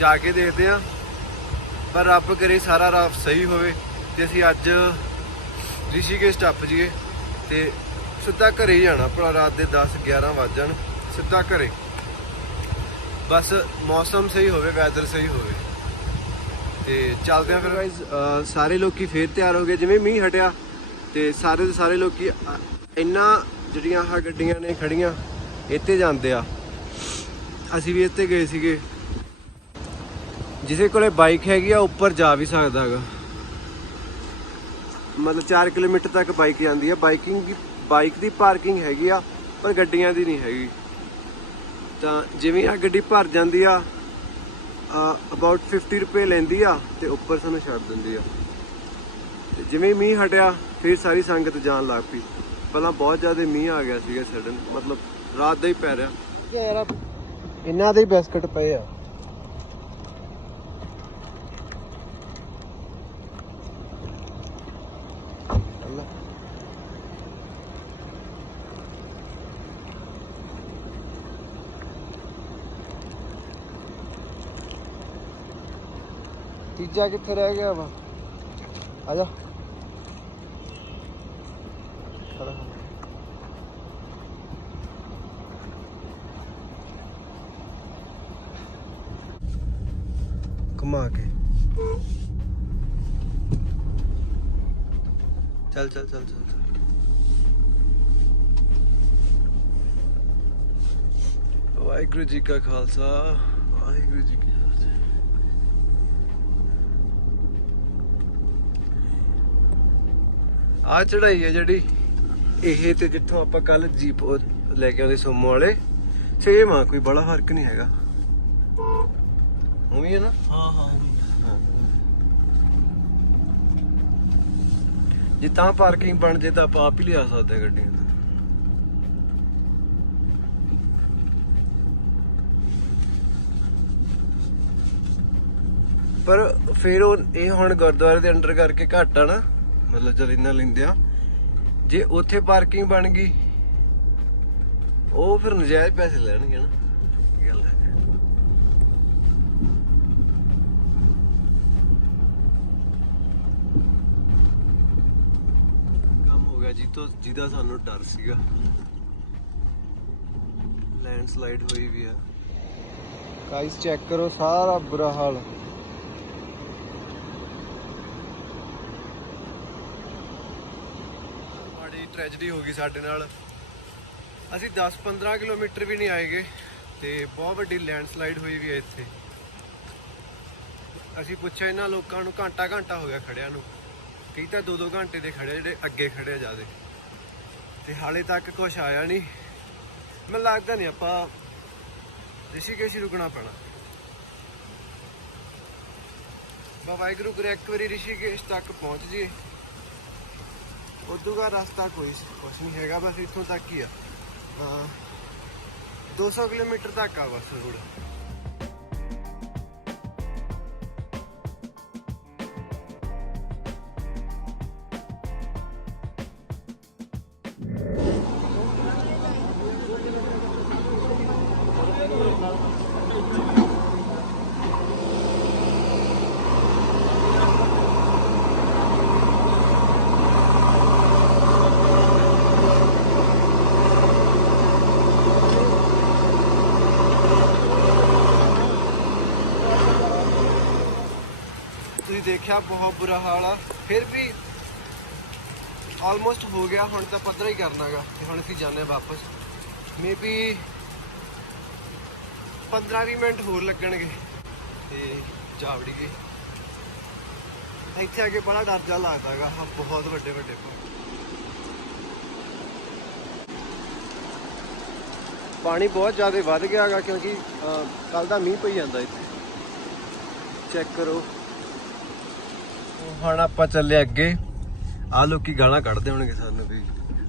ਜਾ ਕੇ ਦੇਖਦੇ ਆ। ਪਰ ਰੱਬ ਕਰੇ ਸਾਰਾ ਰਾਹ ਸਹੀ ਹੋਵੇ ਤੇ ਅਸੀਂ ਅੱਜ ਰਿਸ਼ੀਕੇਸ਼ ਟੱਪ ਜਾਈਏ ਤੇ ਸਿੱਧਾ ਘਰੇ ਹੀ ਜਾਣਾ। ਭਲਾ ਰਾਤ ਦੇ 10-11 ਵੱਜ ਜਾਣ, ਸਿੱਧਾ ਘਰੇ। ਬਸ ਮੌਸਮ ਸਹੀ ਹੋਵੇ, ਵੈਦਰ ਸਹੀ ਹੋਵੇ ਤੇ ਚੱਲਦੇ ਆ ਫਿਰ ਗਾਇਜ਼। ਸਾਰੇ ਲੋਕੀ ਫੇਰ ਤਿਆਰ ਹੋ ਗਏ ਜਿਵੇਂ ਮੀਂਹ ਹਟਿਆ। ਤੇ ਸਾਰੇ ਦੇ ਸਾਰੇ ਲੋਕੀ ਇੰਨਾ ਜਿਹੜੀਆਂ ਆਹ ਗੱਡੀਆਂ ਨੇ ਖੜੀਆਂ ਇੱਥੇ ਜਾਂਦੇ ਆ। ਅਸੀਂ ਵੀ ਇੱਥੇ ਗਏ ਸੀਗੇ। ਜਿਹਦੇ ਕੋਲੇ ਬਾਈਕ ਹੈਗੀ ਆ ਉੱਪਰ ਜਾ ਵੀ ਸਕਦਾ ਹੈਗਾ। ਮਤਲਬ 4 ਕਿਲੋਮੀਟਰ ਤੱਕ ਬਾਈਕ ਜਾਂਦੀ ਆ। ਬਾਈਕ ਦੀ ਪਾਰਕਿੰਗ ਹੈਗੀ ਆ, ਪਰ ਗੱਡੀਆਂ ਦੀ ਨਹੀਂ ਹੈਗੀ। ਤਾਂ ਜਿਵੇਂ ਆ ਗੱਡੀ ਭਰ ਜਾਂਦੀ ਆ, ਅਬਾਊਟ 50 ਰੁਪਏ ਲੈਂਦੀ ਆ ਤੇ ਉੱਪਰ ਸਾਨੂੰ ਛੱਡ ਦਿੰਦੀ ਆ। ਤੇ ਜਿਵੇਂ ਮੀਂਹ ਹਟਿਆ ਫਿਰ ਸਾਰੀ ਸੰਗਤ ਜਾਣ ਲੱਗ ਪਈ। ਪਹਿਲਾਂ ਬਹੁਤ ਜ਼ਿਆਦਾ ਮੀਂਹ ਆ ਗਿਆ ਸੀਗਾ ਸਡਨ, ਮਤਲਬ ਰਾਤ ਦਾ ਹੀ ਪੈ ਰਿਹਾ ਯਾਰ। ਇਹਨਾਂ ਦੇ ਬਿਸਕਟ ਪਏ ਆ। ਤੀਜਾ ਕਿੱਥੇ ਰਹਿ ਗਿਆ ਵਾ? ਆ ਜਾ। ਘੁਮਾ ਕੇ ਚੱਲ ਚੱਲ ਚੱਲ ਚੱਲ। ਵਾਹਿਗੁਰੂ ਜੀ ਕਾ ਖਾਲਸਾ, ਵਾਹਿਗੁਰੂ ਜੀ ਕੀ ਫਤਿਹ। ਆ ਚੜਾਈ ਹੈ ਜਿਹੜੀ ਇਹ, ਤੇ ਜਿੱਥੋਂ ਆਪਾਂ ਕੱਲ ਜੀਪ ਲੈ ਕੇ ਆਉਂਦੇ ਸੋਮੋ ਵਾਲੇ, ਸੇਮ ਆ, ਕੋਈ ਬੜਾ ਫਰਕ ਨਹੀਂ ਹੈਗਾ। ਉਵੇਂ ਹੈ ਨਾ? ਹਾਂ ਹਾਂ। ਜੇ ਤਾਂ ਪਾਰਕਿੰਗ ਬਣ ਜੇ ਤਾਂ ਆਪਾਂ ਆਪ ਹੀ ਲਿਆ ਸਕਦੇ ਹਾਂ ਗੱਡੀਆਂ। ਪਰ ਫਿਰ ਇਹ ਹੁਣ ਗੁਰਦੁਆਰੇ ਦੇ ਅੰਡਰ ਕਰਕੇ ਘੱਟ ਆ ਨਾ, ਮਤਲਬ ਜਦ ਇੰਨਾ ਲੈਂਦੇ ਆ। ਜੇ ਉੱਥੇ ਪਾਰਕਿੰਗ ਬਣ ਗਈ ਉਹ ਫਿਰ ਨਜਾਇਜ਼ ਪੈਸੇ ਲੈਣਗੇ ਨਾ, ਗੱਲ ਹੈ। ਕੰਮ ਹੋ ਗਿਆ ਜਿਹਦਾ ਸਾਨੂੰ ਡਰ ਸੀਗਾ। ਲੈਂਡ ਸਲਾਈਡ ਹੋਈ ਵੀ ਆ। ਗਾਇਸ ਚੈੱਕ ਕਰੋ, ਸਾਰਾ ਬੁਰਾ ਹਾਲ। ਟ੍ਰੈਜਡੀ ਹੋ ਗਈ ਸਾਡੇ ਨਾਲ। ਅਸੀਂ 10-15 ਕਿਲੋਮੀਟਰ ਵੀ ਨਹੀਂ ਆਏਗੇ ਤੇ ਬਹੁਤ ਵੱਡੀ ਲੈਂਡ ਸਲਾਈਡ ਹੋਈ ਵੀ ਹੈ ਇੱਥੇ। ਅਸੀਂ ਪੁੱਛਿਆ ਇਹਨਾਂ ਲੋਕਾਂ ਨੂੰ, ਘੰਟਾ ਹੋ ਗਿਆ ਖੜਿਆਂ ਨੂੰ, ਕਈ ਤਾਂ 2-2 ਘੰਟੇ ਦੇ ਖੜੇ, ਜਿਹੜੇ ਅੱਗੇ ਖੜੇ ਆ ਜ਼ਿਆਦੇ, ਤੇ ਹਾਲੇ ਤੱਕ ਕੁਛ ਆਇਆ ਨਹੀਂ। ਮੈਨੂੰ ਲੱਗਦਾ ਨਹੀਂ ਆਪਾਂ ਰਿਸ਼ੀਕੇਸ਼ ਹੀ ਰੁਕਣਾ ਪੈਣਾ। ਵਾਹਿਗੁਰੂ ਕਰੇ ਇੱਕ ਵਾਰੀ ਰਿਸ਼ੀਕੇਸ਼ ਤੱਕ ਪਹੁੰਚ ਜੀ। ਉਦੋਂ ਦਾ ਰਸਤਾ ਕੁਛ ਨਹੀਂ ਹੈਗਾ, ਬਸ ਇੱਥੋਂ ਤੱਕ ਹੀ ਆ। 200 ਕਿਲੋਮੀਟਰ ਤੱਕ ਆ ਬਸ ਰੋਡ। ਤੁਸੀਂ ਦੇਖਿਆ ਬਹੁਤ ਬੁਰਾ ਹਾਲ ਆ, ਫਿਰ ਵੀ ਆਲਮੋਸਟ ਹੋ ਗਿਆ। ਹੁਣ ਤਾਂ ਪੱਧਰਾ ਹੀ ਕਰਨਾਗਾ ਤੇ ਹੁਣ ਅਸੀਂ ਜਾਂਦੇ ਵਾਪਸ। ਮੇਬੀ 15-20 ਮਿੰਟ ਹੋਰ ਲੱਗਣਗੇ ਤੇ ਜਾ ਵੜੀਏ। ਇੱਥੇ ਆ ਕੇ ਬੜਾ ਡਰ ਜਿਹਾ ਲੱਗਦਾਗਾ, ਬਹੁਤ ਵੱਡੇ ਪਾਣੀ ਬਹੁਤ ਜ਼ਿਆਦਾ ਵੱਧ ਗਿਆ ਹੈਗਾ, ਕਿਉਂਕਿ ਕੱਲ ਦਾ ਮੀਂਹ ਪਈ ਜਾਂਦਾ ਇੱਥੇ। ਚੈੱਕ ਕਰੋ। ਹੁਣ ਆਪਾਂ ਚੱਲੇ ਅੱਗੇ। ਆਹ ਲੋਕੀ ਗਾਲਾਂ ਕੱਢਦੇ ਹੋਣਗੇ ਸਾਨੂੰ ਵੀ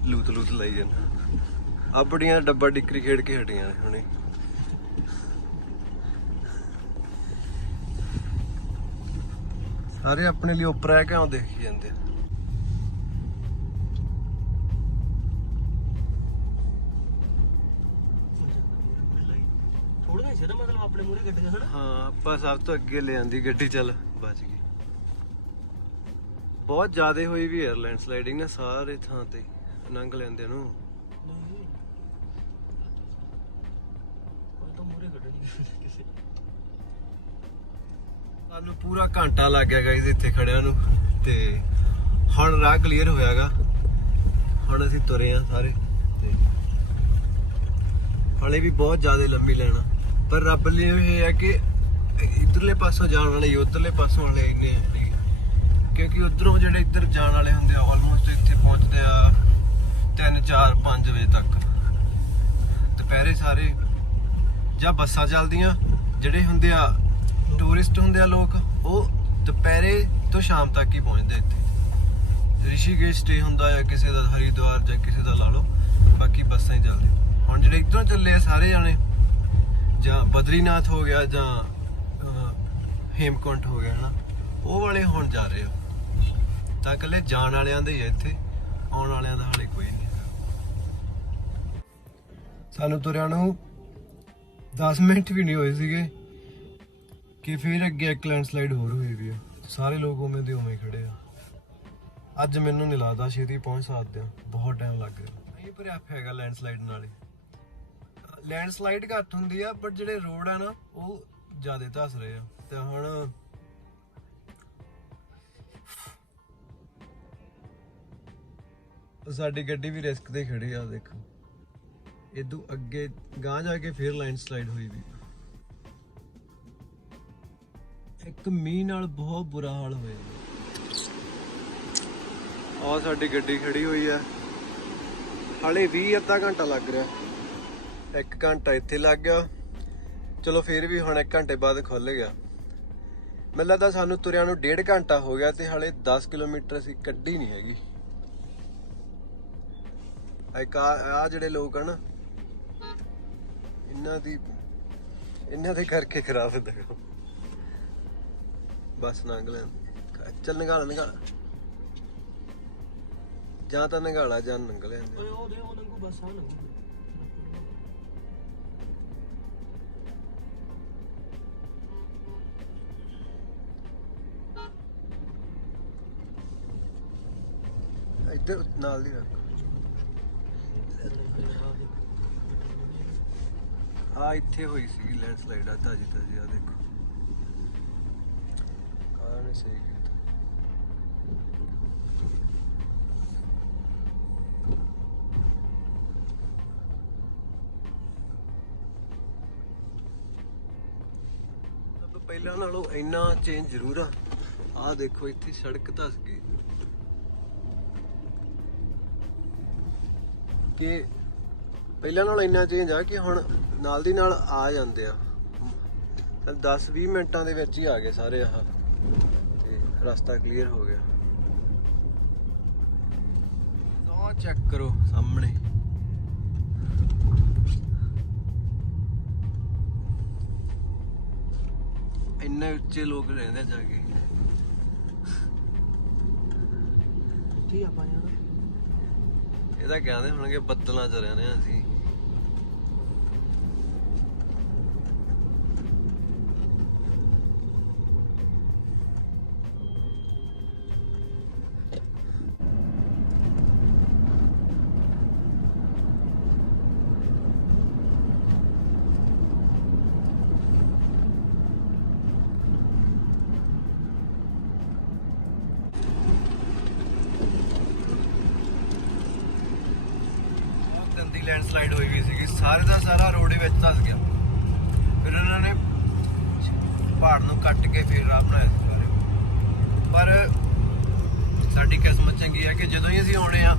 ਲੂਤ ਲਾਈ ਜਾਂਦਾ। ਆ ਬੜੀਆਂ ਡੱਬਾ ਡਿੱਕਰੀ ਖੇਡ ਕੇ ਹਟੀਆਂ ਨੇ ਹੁਣੇ। ਸਾਰੇ ਆਪਣੇ ਲਈ ਉੱਪਰ ਆ ਕੇ ਆਉਂ ਦੇਖੀ ਜਾਂਦੇ ਆ। ਥੋੜਾ ਜਿਹਾ ਮਤਲਬ ਆਪਣੇ ਮੂਹਰੇ ਗੱਡੀਆਂ ਹਨ। ਹਾਂ, ਆਪਾਂ ਸਭ ਤੋਂ ਅੱਗੇ ਲੈ ਆਂਦੀ ਗੱਡੀ, ਚੱਲ ਬਚ ਗਈ। ਬਹੁਤ ਜ਼ਿਆਦਾ ਹੋਈ ਵੀ ਹੈ ਲੈਂਡਸਲਾਈਡਿੰਗ ਨਾ, ਸਾਰੇ ਥਾਂ ਤੇ ਲੰਘ ਲੈਂਦੇ ਨੂੰ। ਨਹੀਂ ਉਹ ਤਾਂ ਮੂਹਰੇ ਗੱਡੀ ਕਿਸੇ। ਸਾਨੂੰ ਪੂਰਾ ਘੰਟਾ ਲੱਗ ਗਿਆ ਗਾਇਸ ਇੱਥੇ ਖੜਿਆਂ ਨੂੰ, ਤੇ ਹੁਣ ਰਾਹ ਕਲੀਅਰ ਹੋਇਆਗਾ। ਹੁਣ ਅਸੀਂ ਤੁਰੇ ਆ ਸਾਰੇ, ਤੇ ਹਲੇ ਵੀ ਬਹੁਤ ਜ਼ਿਆਦਾ ਲੰਮੀ ਲੈਣਾ, ਪਰ ਰੱਬ ਲਈ ਇਹ ਹੈ ਕਿ ਇਧਰਲੇ ਪਾਸੋਂ ਜਾਣ ਵਾਲੇ ਉਧਰਲੇ ਪਾਸੋਂ ਵਾਲੇ ਇੰਨੇ ਨਹੀਂ, ਕਿਉਂਕਿ ਉਧਰੋਂ ਜਿਹੜੇ ਇੱਧਰ ਜਾਣ ਵਾਲੇ ਹੁੰਦੇ ਆ ਆਲਮੋਸਟ ਇੱਥੇ ਪਹੁੰਚਦੇ ਆ 3-4-5 ਵਜੇ ਤੱਕ ਦੁਪਹਿਰੇ ਸਾਰੇ। ਜਾਂ ਬੱਸਾਂ ਚੱਲਦੀਆਂ, ਜਿਹੜੇ ਹੁੰਦੇ ਆ ਟੂਰਿਸਟ ਹੁੰਦੇ ਆ ਲੋਕ, ਉਹ ਦੁਪਹਿਰੇ ਤੋਂ ਸ਼ਾਮ ਤੱਕ ਹੀ ਪਹੁੰਚਦੇ ਇੱਥੇ। ਰਿਸ਼ੀਕੇਸ਼ ਸਟੇ ਹੁੰਦਾ ਜਾਂ ਕਿਸੇ ਦਾ ਹਰਿਦੁਆਰ ਜਾਂ ਕਿਸੇ ਦਾ ਲਾ ਲਓ, ਬਾਕੀ ਬੱਸਾਂ ਹੀ ਚੱਲਦੀਆਂ। ਹੁਣ ਜਿਹੜੇ ਇੱਧਰੋਂ ਚੱਲੇ ਆ ਸਾਰੇ ਜਾਣੇ, ਜਾਂ ਬਦਰੀਨਾਥ ਹੋ ਗਿਆ ਜਾਂ ਹੇਮਕੁੰਟ ਹੋ ਗਿਆ ਹਨਾ, ਉਹ ਵਾਲੇ ਹੁਣ ਜਾ ਰਹੇ ਆ। ਤਾਂ ਇਕੱਲੇ ਜਾਣ ਵਾਲਿਆਂ ਦੇ ਹੀ ਆ ਇੱਥੇ, ਆਉਣ ਵਾਲਿਆਂ ਦਾ ਹਾਲੇ ਕੋਈ ਨਹੀਂ। ਸਾਨੂੰ ਤੁਰਿਆਂ ਨੂੰ 10 ਮਿੰਟ ਵੀ ਨਹੀਂ ਹੋਏ ਸੀਗੇ ਕਿ ਫਿਰ ਅੱਗੇ ਇੱਕ ਲੈਂਡਸਲਾਈਡ ਹੋਰ ਹੋਈ ਵੀ ਆ। ਸਾਰੇ ਲੋਕ ਉਵੇਂ ਦੇ ਉਵੇਂ ਖੜੇ ਆ। ਅੱਜ ਮੈਨੂੰ ਨਹੀਂ ਲੱਗਦਾ ਛੇਤੀ ਪਹੁੰਚ ਸਕਦੇ ਆ, ਬਹੁਤ ਟਾਈਮ ਲੱਗ ਗਿਆ। ਨਹੀਂ ਭਰਿਆ ਹੈਗਾ ਲੈਂਡਸਲਾਈਡ ਨਾਲੇ। ਲੈਂਡਸਲਾਈਡ ਘੱਟ ਹੁੰਦੀ ਆ, ਬਟ ਜਿਹੜੇ ਰੋਡ ਆ ਨਾ ਉਹ ਜ਼ਿਆਦਾ ਧੱਸ ਰਹੇ ਆ। ਤੇ ਹੁਣ ਸਾਡੀ ਗੱਡੀ ਵੀ ਰਿਸਕ ਤੇ ਖੜੀ ਆ, ਦੇਖੋ। ਇਦੋਂ ਅੱਗੇ ਗਾਂ ਜਾ ਕੇ ਫਿਰ ਲੈਂਡਸਲਾਈਡ ਹੋਈ ਵੀ। ਇੱਕ ਮੀਂਹ ਨਾਲ ਬਹੁਤ ਬੁਰਾ ਹਾਲ ਹੋਇਆ। ਆ ਸਾਡੀ ਗੱਡੀ ਖੜੀ ਹੋਈ ਆ, ਹਾਲੇ ਵੀ ਅੱਧਾ ਘੰਟਾ ਲੱਗ ਰਿਹਾ। 1 ਘੰਟਾ ਇੱਥੇ ਲੱਗ ਗਿਆ, ਚਲੋ ਫਿਰ ਵੀ ਹੁਣ 1 ਘੰਟੇ ਬਾਅਦ ਖੁੱਲ ਗਿਆ। ਮੈਨੂੰ ਲੱਗਦਾ ਸਾਨੂੰ ਤੁਰਿਆਂ ਨੂੰ 1.5 ਘੰਟਾ ਹੋ ਗਿਆ ਤੇ ਹਾਲੇ 10 ਕਿਲੋਮੀਟਰ ਅਸੀਂ ਕੱਢੀ ਨਹੀਂ ਹੈਗੀ। ਆ ਜਿਹੜੇ ਲੋਕ ਆ ਨਾ, ਇਹਨਾਂ ਦੇ ਕਰਕੇ ਖਰਾਬ ਹੁੰਦਾ। ਬਸ ਲੰਘ ਲੈਣ, ਚੱਲ ਨਗਾਲਾ ਜਾਂ ਤਾਂ ਨਗਾਲਾ ਜਾਂ ਲੰਘ ਲੈਂਦੇ। ਓਏ ਉਹ ਦੇ ਉਹ ਲੰਗੂ ਬਸ ਆ ਲੰਗੂ। ਇੱਧਰ ਨਾਲ ਦੀ ਰੱਖ। ਆ ਇੱਥੇ ਹੋਈ ਸੀ ਲੈਂਡਸਲਾਈਡ, ਆ ਤਾਜੀ ਆ ਦੇਖੋ। ਕਾਰ ਨੇ ਸਹੀ ਕੀਤਾ। ਪਹਿਲਾਂ ਨਾਲੋਂ ਇੰਨਾ ਚੇਂਜ ਜ਼ਰੂਰ ਆ। ਆਹ ਦੇਖੋ ਇੱਥੇ ਸੜਕ ਧੱਸ ਗਈ ਕਿ ਪਹਿਲਾਂ ਨਾਲੋਂ ਇੰਨਾ ਚੇਂਜ ਆ ਕਿ ਹੁਣ ਨਾਲ ਦੀ ਨਾਲ ਆ ਜਾਂਦੇ ਆ। 10-20 ਮਿੰਟਾਂ ਦੇ ਵਿੱਚ ਹੀ ਆ ਗਏ ਸਾਰੇ ਆਹ, ਤੇ ਰਸਤਾ ਕਲੀਅਰ ਹੋ ਗਿਆ। ਉਹ ਚੈੱਕ ਕਰੋ ਸਾਹਮਣੇ, ਇੰਨੇ ਉੱਚੇ ਲੋਕ ਰਹਿੰਦੇ ਜਾ ਕੇ। ਕੀ ਆਪਾਂ ਯਾਰ ਇਹਦਾ ਕਹਿੰਦੇ ਹੋਣਗੇ ਬੱਦਲਾਂ 'ਚ ਰਹਿੰਦੇ ਆ ਅਸੀਂ। ਗੰਦੀ ਲੈਂਡਸਲਾਈਡ ਹੋਈ ਵੀ ਸੀਗੀ, ਸਾਰੇ ਦਾ ਸਾਰਾ ਰੋਡ ਵਿੱਚ ਧੱਸ ਗਿਆ। ਫਿਰ ਉਹਨਾਂ ਨੇ ਪਹਾੜ ਨੂੰ ਕੱਟ ਕੇ ਫਿਰ ਰਾਹ ਬਣਾਇਆ ਸੀ ਸਾਰੇ। ਪਰ ਸਾਡੀ ਕਿਸਮਤ ਚੰਗੀ ਹੈ ਕਿ ਜਦੋਂ ਹੀ ਅਸੀਂ ਆਉਣੇ ਆ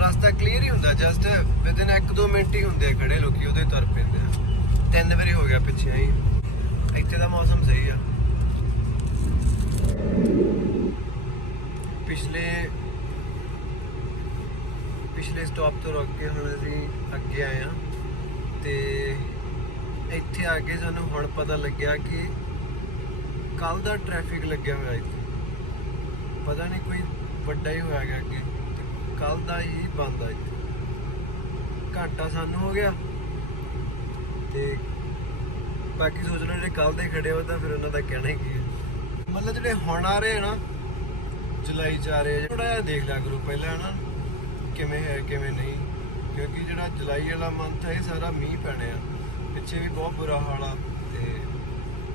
ਰਸਤਾ ਕਲੀਅਰ ਹੀ ਹੁੰਦਾ, ਜਸਟ ਵਿਦਿਨ 1-2 ਮਿੰਟ ਹੀ ਹੁੰਦੇ ਆ ਖੜੇ ਲੋਕੀ, ਉਹਦੇ ਤੁਰ ਪੈਂਦੇ ਆ। 3 ਵਾਰੀ ਹੋ ਗਿਆ ਪਿੱਛੇ ਹੀ। ਇੱਥੇ ਦਾ ਮੌਸਮ ਸਹੀ ਆ। ਪਿਛਲੇ ਸਟਾਪ ਤੋਂ ਰੁਕ ਕੇ ਹੁਣ ਅਸੀਂ ਅੱਗੇ ਆਏ ਆ, ਤੇ ਇੱਥੇ ਆ ਕੇ ਸਾਨੂੰ ਹੁਣ ਪਤਾ ਲੱਗਿਆ ਕਿ ਕੱਲ ਦਾ ਟ੍ਰੈਫਿਕ ਲੱਗਿਆ ਹੋਇਆ ਇੱਥੇ। ਪਤਾ ਨਹੀਂ ਕੋਈ ਵੱਡਾ ਹੀ ਹੋਇਆ ਗਿਆ ਅੱਗੇ, ਕੱਲ ਦਾ ਹੀ ਬੰਦ ਆ ਇੱਥੇ। ਘੰਟਾ ਸਾਨੂੰ ਹੋ ਗਿਆ, ਤੇ ਬਾਕੀ ਸੋਚ ਲਓ ਜਿਹੜੇ ਕੱਲ ਦੇ ਖੜੇ ਹੋ ਤਾਂ ਫਿਰ ਉਹਨਾਂ ਦਾ ਕਹਿਣਾ ਹੀ ਕੀ ਹੈ। ਮਤਲਬ ਜਿਹੜੇ ਹੁਣ ਆ ਰਹੇ ਨਾ ਜੁਲਾਈ 'ਚ ਆ ਰਹੇ, ਥੋੜਾ ਜਿਹਾ ਦੇਖ ਲਿਆ ਕਰੋ ਪਹਿਲਾਂ ਨਾ ਕਿਵੇਂ ਹੈ ਕਿਵੇਂ ਨਹੀਂ, ਕਿਉਂਕਿ ਜਿਹੜਾ ਜੁਲਾਈ ਵਾਲਾ ਮੰਥ ਹੈ ਇਹ ਸਾਰਾ ਮੀਂਹ ਪੈਣੇ ਆ। ਪਿੱਛੇ ਵੀ ਬਹੁਤ ਬੁਰਾ ਹਾਲ ਆ, ਤੇ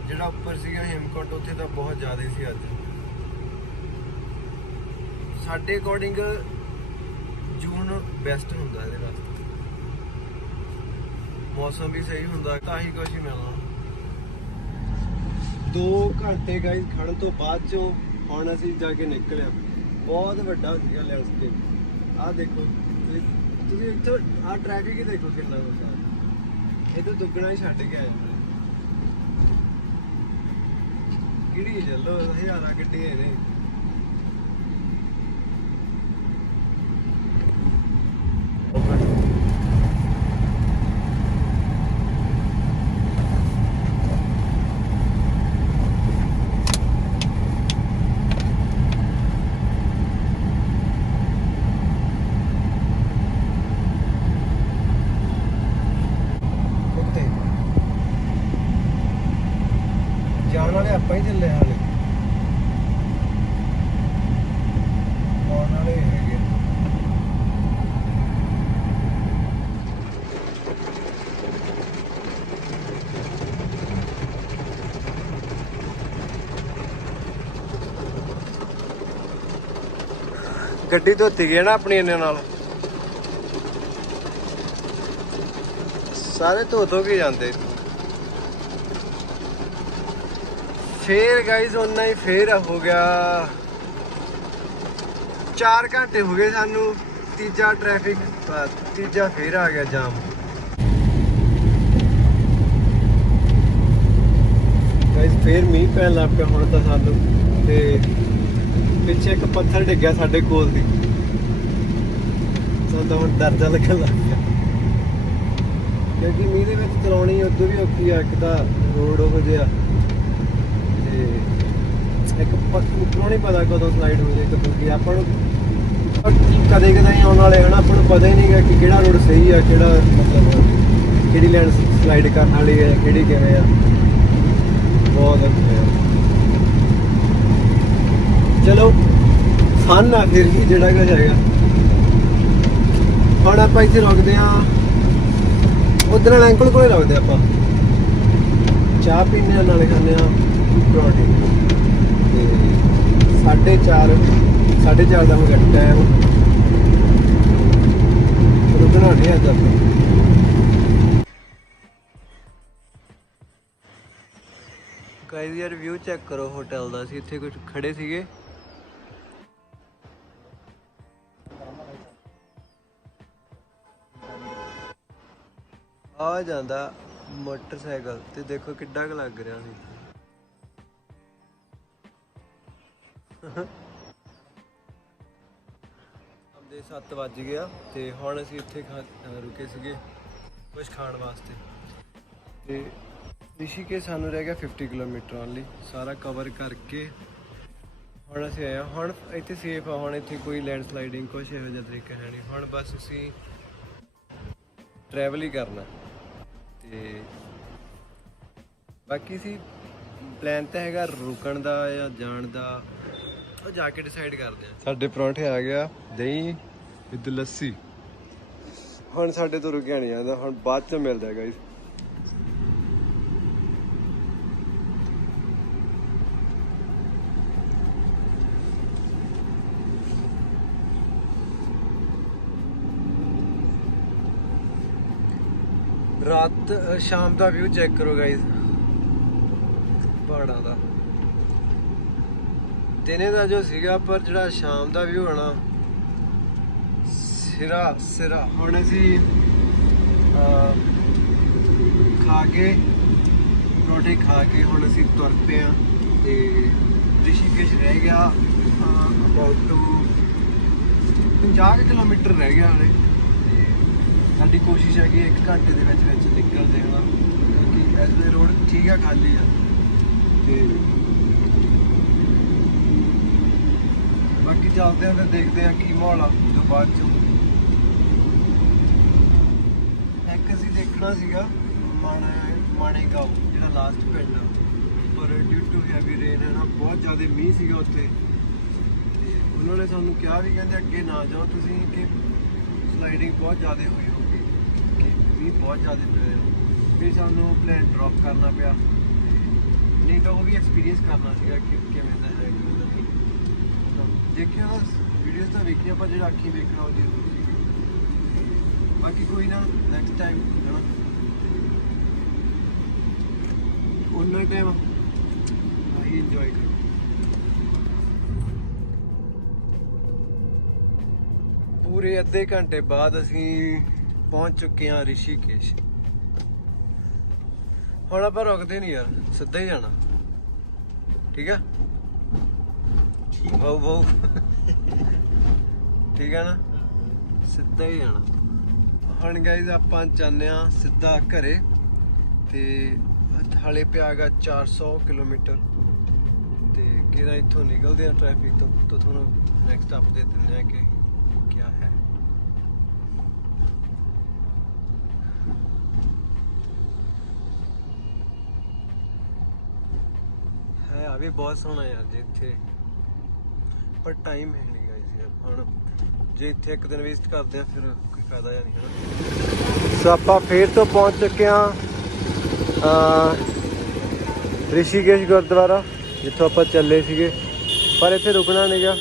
ਜਿਹੜਾ ਉੱਪਰ ਸੀਗਾ ਹੇਮਕੁੰਟ ਉੱਥੇ ਤਾਂ ਬਹੁਤ ਜ਼ਿਆਦਾ ਸੀ। ਅੱਜ ਸਾਡੇ ਅਕੋਰਡਿੰਗ ਜੂਨ ਬੈਸਟ ਹੁੰਦਾ ਇਹਦੇ ਵਾਸਤੇ, ਮੌਸਮ ਵੀ ਸਹੀ ਹੁੰਦਾ, ਤਾਂ ਹੀ ਕੁਝ ਹੀ ਮਿਲਣਾ। 2 ਘੰਟੇ ਗਾਈਸ ਖੜਨ ਤੋਂ ਬਾਅਦ ਚੋਂ ਹੁਣ ਅਸੀਂ ਜਾ ਕੇ ਨਿਕਲਿਆ। ਬਹੁਤ ਵੱਡਾ ਸੀਗਾ ਲੈਂਡਸਕੇਪ। ਆਹ ਦੇਖੋ ਤੁਸੀਂ ਇੱਥੋਂ ਆਹ ਟ੍ਰੈਫਿਕ ਹੀ ਦੇਖੋ ਕਿੰਨਾ ਹੁੰਦਾ, ਇਹ ਤਾਂ ਦੁੱਗਣਾ ਹੀ ਛੱਡ ਗਿਆ। ਕਿਹੜੀ ਚੱਲੋ ਹਜ਼ਾਰਾਂ ਗੱਡੀਆਂ ਨੇ। ਜਾਣ ਵਾਲੇ ਆਪਾਂ ਹੀ ਚੱਲੇ ਹਾਲੇ, ਆਉਣ ਵਾਲੇ ਹੈਗੇ। ਗੱਡੀ ਧੋਤੀ ਗਈ ਨਾ ਆਪਣੀ ਇਹਨਾਂ ਨਾਲ, ਸਾਰੇ ਧੋ ਕੇ ਜਾਂਦੇ। ਫੇਰ ਗਾਈਜ਼ ਉਹਨਾਂ ਹੀ ਫੇਰ ਹੋ ਗਿਆ 4 ਘੰਟੇ ਹੋ ਗਏ ਸਾਨੂੰ। ਤੀਜਾ ਟ੍ਰੈਫਿਕ, ਤੀਜਾ ਫੇਰ ਆ ਗਿਆ ਜਾਮ। ਗਾਈਜ਼ ਫੇਰ ਮੀਂਹ ਪੈਣ ਲੱਗ ਪਿਆ ਹੁਣ ਤਾਂ ਸਾਨੂੰ, ਤੇ ਪਿੱਛੇ ਇੱਕ ਪੱਥਰ ਡਿੱਗਿਆ ਸਾਡੇ ਕੋਲ ਦੀ, ਸਾਨੂੰ ਤਾਂ ਹੁਣ ਡਰ ਜਾ ਲੱਗਣ ਲੱਗ ਗਿਆ, ਕਿਉਂਕਿ ਮੀਂਹ ਦੇ ਵਿੱਚ ਚਲਾਉਣੀ ਉਦੋਂ ਵੀ ਔਖੀ ਆ। ਇੱਕ ਤਾਂ ਰੋਡ ਉਹ ਜਿਹਾ, ਇੱਕ ਉੱਪਰੋਂ ਨਹੀਂ ਪਤਾ ਕਦੋਂ ਸਲਾਈਡ ਹੋ ਜਾਏ ਕਦੋਂ ਕੀ। ਆਪਾਂ ਨੂੰ ਕਦੇ ਕਦੇ ਆਉਣ ਵਾਲੇ ਹਨਾ, ਆਪਾਂ ਨੂੰ ਪਤਾ ਹੀ ਨਹੀਂਗਾ ਕਿ ਕਿਹੜਾ ਰੋਡ ਸਹੀ ਆ, ਕਿਹੜਾ ਮਤਲਬ ਕਿਹੜੀ ਲੈਂਡ ਸਲਾਈਡ ਕਰਨ ਵਾਲੀ ਹੈ, ਕਿਹੜੀ ਕਿਵੇਂ ਆ। ਬਹੁਤ ਔਖਾ ਆ। ਚਲੋ ਫਨ ਆ ਫਿਰ ਵੀ ਜਿਹੜਾ ਕੁਝ ਹੈਗਾ। ਹੁਣ ਆਪਾਂ ਇੱਥੇ ਰੁਕਦੇ ਆ, ਉਧਰ ਨਾਲ ਅੰਕਲ ਕੋਲੇ ਰੁਕਦੇ ਆਪਾਂ, ਚਾਹ ਪੀਣੇ ਨਾਲੇ ਖਾਂਦੇ ਆ ਪਰੌਂਠੇ। ਤੇ 4:30 ਦਾ ਹੋ ਗਿਆ ਟਾਈਮ, ਰੁਕਣਾ ਨਹੀਂ ਅੱਜ ਆਪਾਂ। ਗਾਇਸ ਯਾਰ ਵਿਊ ਚੈੱਕ ਕਰੋ ਹੋਟਲ ਦਾ। ਅਸੀਂ ਇੱਥੇ ਕੁਝ ਖੜੇ ਸੀਗੇ, ਆ ਜਾਂਦਾ ਮੋਟਰਸਾਈਕਲ ਤੇ ਦੇਖੋ ਕਿੱਡਾ ਕੁ ਲੱਗ ਰਿਹਾ ਸੀ। ਦੇ 7 ਵੱਜ ਗਿਆ ਤੇ ਹੁਣ ਅਸੀਂ ਇੱਥੇ ਰੁਕੇ ਸੀਗੇ ਕੁਝ ਖਾਣ ਵਾਸਤੇ। ਤੇ ਰਿਸ਼ੀਕੇਸ਼ ਸਾਨੂੰ ਰਹਿ ਗਿਆ 50 ਕਿਲੋਮੀਟਰ ਓਨਲੀ, ਸਾਰਾ ਕਵਰ ਕਰਕੇ ਹੁਣ ਅਸੀਂ ਆਏ ਹਾਂ। ਹੁਣ ਇੱਥੇ ਸੇਫ ਆ, ਹੁਣ ਇੱਥੇ ਕੋਈ ਲੈਂਡਸਲਾਈਡਿੰਗ ਕੁਛ ਇਹੋ ਜਿਹਾ ਤਰੀਕਾ ਹੈ ਨਹੀਂ। ਹੁਣ ਬਸ ਅਸੀਂ ਟਰੈਵਲ ਹੀ ਕਰਨਾ ਤੇ ਬਾਕੀ ਸੀ ਪਲਾਨ ਤਾਂ ਹੈਗਾ ਰੁਕਣ ਦਾ ਜਾਂ ਜਾਣ ਦਾ, ਉਹ ਜਾ ਕੇ ਡਿਸਾਈਡ ਕਰਦੇ ਆ। ਸਾਡੇ ਪਰੌਂਠੇ ਆ ਗਿਆ, ਦਹੀਂ ਵਿਦ ਲੱਸੀ। ਹੁਣ ਸਾਡੇ ਤੋਂ ਰੁਕਿਆ ਨਹੀਂ ਜਾਂਦਾ, ਹੁਣ ਬਾਅਦ ਚ ਮਿਲਦਾ ਗਾਇਸ। ਰਾਤ ਸ਼ਾਮ ਦਾ ਵਿਊ ਚੈੱਕ ਕਰੋ ਗਾਇਸ ਪਹਾੜਾਂ ਦਾ। ਦਿਨੇ ਦਾ ਜੋ ਸੀਗਾ, ਪਰ ਜਿਹੜਾ ਸ਼ਾਮ ਦਾ ਵਿਊ ਆਣਾ ਸਿਰਾ। ਹੁਣ ਅਸੀਂ ਖਾ ਕੇ ਰੋਟੀ ਖਾ ਕੇ ਹੁਣ ਅਸੀਂ ਤੁਰ ਪਏ ਆ ਤੇ ਰਿਸ਼ੀਕੇਸ਼ ਰਹਿ ਗਿਆ ਅਬਾਊਟ 50 ਕਿਲੋਮੀਟਰ ਰਹਿ ਗਿਆ ਹਾਲੇ। ਤੇ ਸਾਡੀ ਕੋਸ਼ਿਸ਼ ਹੈ ਕਿ 1 ਘੰਟੇ ਦੇ ਵਿੱਚ ਨਿਕਲ ਜਾਣਾ, ਕਿਉਂਕਿ ਐਸਲੇ ਰੋਡ ਠੀਕ ਆ, ਖਾਲੀ ਆ। ਤੇ ਬਾਕੀ ਚੱਲਦੇ ਆ, ਫਿਰ ਦੇਖਦੇ ਆ ਕੀ ਮਾਹੌਲ ਆ ਜੋ ਬਾਅਦ ਚੋਂ। ਇੱਕ ਅਸੀਂ ਦੇਖਣਾ ਸੀਗਾ ਮਾਣੇਗਾਂਵ, ਜਿਹੜਾ ਲਾਸਟ ਪਿੰਡ ਆ, ਪਰ ਡਿਊ ਟੂ ਹੈਵੀ ਰੇਨ ਹੈ ਨਾ, ਬਹੁਤ ਜ਼ਿਆਦਾ ਮੀਂਹ ਸੀਗਾ ਉੱਥੇ। ਤੇ ਉਹਨਾਂ ਨੇ ਸਾਨੂੰ ਕਿਹਾ ਵੀ ਕਹਿੰਦੇ ਅੱਗੇ ਨਾ ਜਾਓ ਤੁਸੀਂ, ਕਿ ਸਲਾਈਡਿੰਗ ਬਹੁਤ ਜ਼ਿਆਦਾ ਹੋਈ ਹੋਊਗੀ, ਕਿ ਮੀਂਹ ਬਹੁਤ ਜ਼ਿਆਦਾ ਪੈ ਰਿਹਾ। ਫਿਰ ਸਾਨੂੰ ਪਲਾਨ ਡ੍ਰੌਪ ਕਰਨਾ ਪਿਆ, ਨਹੀਂ ਤਾਂ ਉਹ ਵੀ ਐਕਸਪੀਰੀਅੰਸ ਕਰਨਾ ਸੀਗਾ ਕਿ ਕਿਵੇਂ ਦਾ ਹੈ, ਕਿਵੇਂ ਦਾ ਨਹੀਂ। ਦੇਖਿਆ ਬਸ ਵੀਡੀਓਜ਼ ਤਾਂ ਵੇਖੀਆਂ, ਪਰ ਜਿਹੜਾ ਅੱਖੀਂ ਵੇਖਣਾ ਉਹ ਜ਼ਰੂਰੀ ਸੀ। ਬਾਕੀ ਕੋਈ ਨਾ, ਨੈਕਸਟ ਟਾਈਮ ਹੈ ਨਾ, ਉਹਨਾਂ ਟਾਈਮ ਆਹੀ ਇੰਜੋਏ ਕਰੋ। ਪੂਰੇ ਅੱਧੇ ਘੰਟੇ ਬਾਅਦ ਅਸੀਂ ਪਹੁੰਚ ਚੁੱਕੇ ਹਾਂ ਰਿਸ਼ੀਕੇਸ਼। ਹੁਣ ਆਪਾਂ ਰੁਕਦੇ ਨਹੀਂ ਯਾਰ, ਸਿੱਧਾ ਹੀ ਜਾਣਾ, ਠੀਕ ਆ ਬਹੁ ਠੀਕ ਆ ਨਾ, ਸਿੱਧਾ ਹੀ ਜਾਣਾ। ਹੁਣ ਗਾਇਜ਼ ਆਪਾਂ ਚਾਹੁੰਦੇ ਆ ਸਿੱਧਾ ਘਰੇ, ਤੇ ਹਾਲੇ ਪਿਆ ਗਾ 400 ਕਿਲੋਮੀਟਰ। ਤੇ ਕਿਹਦਾ ਇੱਥੋਂ ਨਿਕਲਦੇ ਆ ਟ੍ਰੈਫਿਕ ਤੋਂ ਤੁਹਾਨੂੰ ਨੈਕਸਟ ਅਪਡੇਟ ਦਿੰਦੇ ਆ ਕਿ ਕਿਆ ਹੈ। ਆ ਵੀ ਬਹੁਤ ਸੋਹਣਾ ਯਾਰ ਜੀ ਇੱਥੇ, ਪਰ ਟਾਈਮ ਹੈ ਨਹੀਂ ਗਾਇਸ ਯਾਰ। ਹੁਣ ਜੇ ਇੱਥੇ ਇੱਕ ਦਿਨ ਵੇਸਟ ਕਰਦੇ ਆ ਫਿਰ ਕੋਈ ਫਾਇਦਾ ਜਾਂ ਨਹੀਂ ਹੈ। ਸੋ ਆਪਾਂ ਫੇਰ ਤੋਂ ਪਹੁੰਚ ਚੁੱਕੇ ਹਾਂ ਰਿਸ਼ੀਕੇਸ਼ ਗੁਰਦੁਆਰਾ, ਜਿੱਥੋਂ ਆਪਾਂ ਚੱਲੇ ਸੀਗੇ। ਪਰ ਇੱਥੇ ਰੁਕਣਾ ਨਹੀਂ ਗਾ,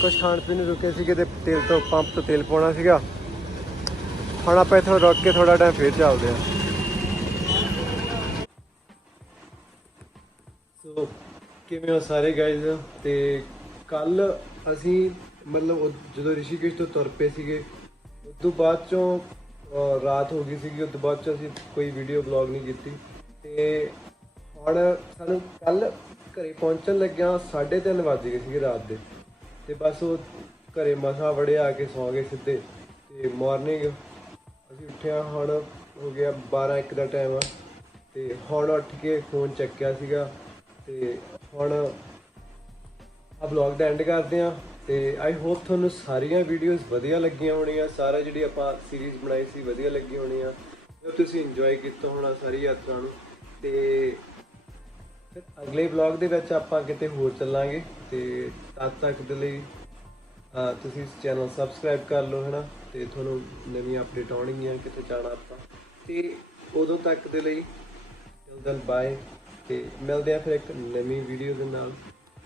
ਕੁਛ ਖਾਣ ਪੀਣ ਨੂੰ ਰੁਕੇ ਸੀਗੇ ਤੇ ਤੇਲ ਤੋਂ ਪੰਪ ਤੋਂ ਤੇਲ ਪਾਉਣਾ ਸੀਗਾ। ਹੁਣ ਆਪਾਂ ਇੱਥੋਂ ਰੁਕ ਕੇ ਥੋੜਾ ਟਾਈਮ ਫੇਰ ਚੱਲਦੇ ਹਾਂ। ਸੋ ਕਿਵੇਂ ਹੋ ਸਾਰੇ ਗਾਇਜ਼। ਤੇ ਕੱਲ ਅਸੀਂ ਮਤਲਬ ਜਦੋਂ ਰਿਸ਼ੀਕੇਸ਼ ਤੋਂ ਤੁਰ ਪਏ ਸੀਗੇ, ਉਸ ਤੋਂ ਬਾਅਦ ਚੋਂ ਰਾਤ ਹੋ ਗਈ ਸੀਗੀ। ਉਸ ਤੋਂ ਬਾਅਦ ਚੋਂ ਅਸੀਂ ਕੋਈ ਵੀਡੀਓ ਬਲੌਗ ਨਹੀਂ ਕੀਤੀ। ਤੇ ਹੁਣ ਸਾਨੂੰ ਕੱਲ ਘਰੇ ਪਹੁੰਚਣ ਲੱਗਿਆ 3:30 ਵੱਜ ਗਏ ਸੀਗੇ ਰਾਤ ਦੇ। ਤੇ ਬਸ ਉਹ ਘਰੇ ਮਸਾਂ ਵੜੇ ਆ ਕੇ ਸੌਂ ਗਏ ਸਿੱਧੇ। ਤੇ ਮਾਰਨਿੰਗ ਅਸੀਂ ਉੱਠਿਆ, ਹੁਣ ਹੋ ਗਿਆ 12-1 ਦਾ ਟਾਈਮ ਆ। ਤੇ ਹੁਣ ਉੱਠ ਕੇ ਫੋਨ ਚੱਕਿਆ ਸੀਗਾ। ਤੇ ਹੁਣ ਆ ਵਲੌਗ ਦਾ ਐਂਡ ਕਰਦੇ ਹਾਂ। ਤੇ ਆਈ ਹੋਪ ਤੁਹਾਨੂੰ ਸਾਰੀਆਂ ਵੀਡੀਓਜ਼ ਵਧੀਆ ਲੱਗੀਆਂ ਹੋਣੀਆਂ, ਸਾਰਾ ਜਿਹੜੀ ਆਪਾਂ ਸੀਰੀਜ਼ ਬਣਾਈ ਸੀ ਵਧੀਆ ਲੱਗੀ ਹੋਣੀ ਆ, ਜੋ ਤੁਸੀਂ ਇੰਜੋਏ ਕੀਤਾ ਹੋਣਾ ਸਾਰੀ ਯਾਤਰਾ ਨੂੰ। ਤੇ ਫਿਰ ਅਗਲੇ ਵਲੌਗ ਦੇ ਵਿੱਚ ਆਪਾਂ ਕਿਤੇ ਹੋਰ ਚੱਲਾਂਗੇ। ਤੇ ਤਦ ਤੱਕ ਦੇ ਲਈ ਤੁਸੀਂ ਚੈਨਲ ਸਬਸਕ੍ਰਾਈਬ ਕਰ ਲਓ, ਹੈ ਨਾ। ਤੇ ਤੁਹਾਨੂੰ ਨਵੀਆਂ ਅਪਡੇਟ ਆਉਣਗੀਆਂ ਕਿਤੇ ਜਾਣਾ ਆਪਾਂ। ਤੇ ਉਦੋਂ ਤੱਕ ਦੇ ਲਈ ਟਿਲ ਦੈਨ ਬਾਏ। ਤੇ ਮਿਲਦੇ ਆ ਫਿਰ ਇੱਕ ਨਵੀਂ ਵੀਡੀਓ ਦੇ ਨਾਲ।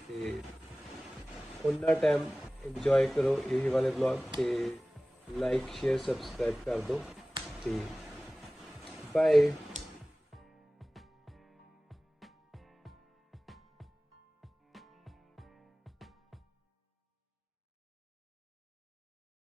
ਤੇ ਉਹਨਾਂ ਟਾਈਮ ਇੰਜੋਏ ਕਰੋ ਇਹ ਵਾਲੇ ਵਲੌਗ। ਤੇ ਲਾਈਕ ਸ਼ੇਅਰ ਸਬਸਕ੍ਰਾਈਬ ਕਰ ਦਿਓ। ਤੇ ਬਾਏ।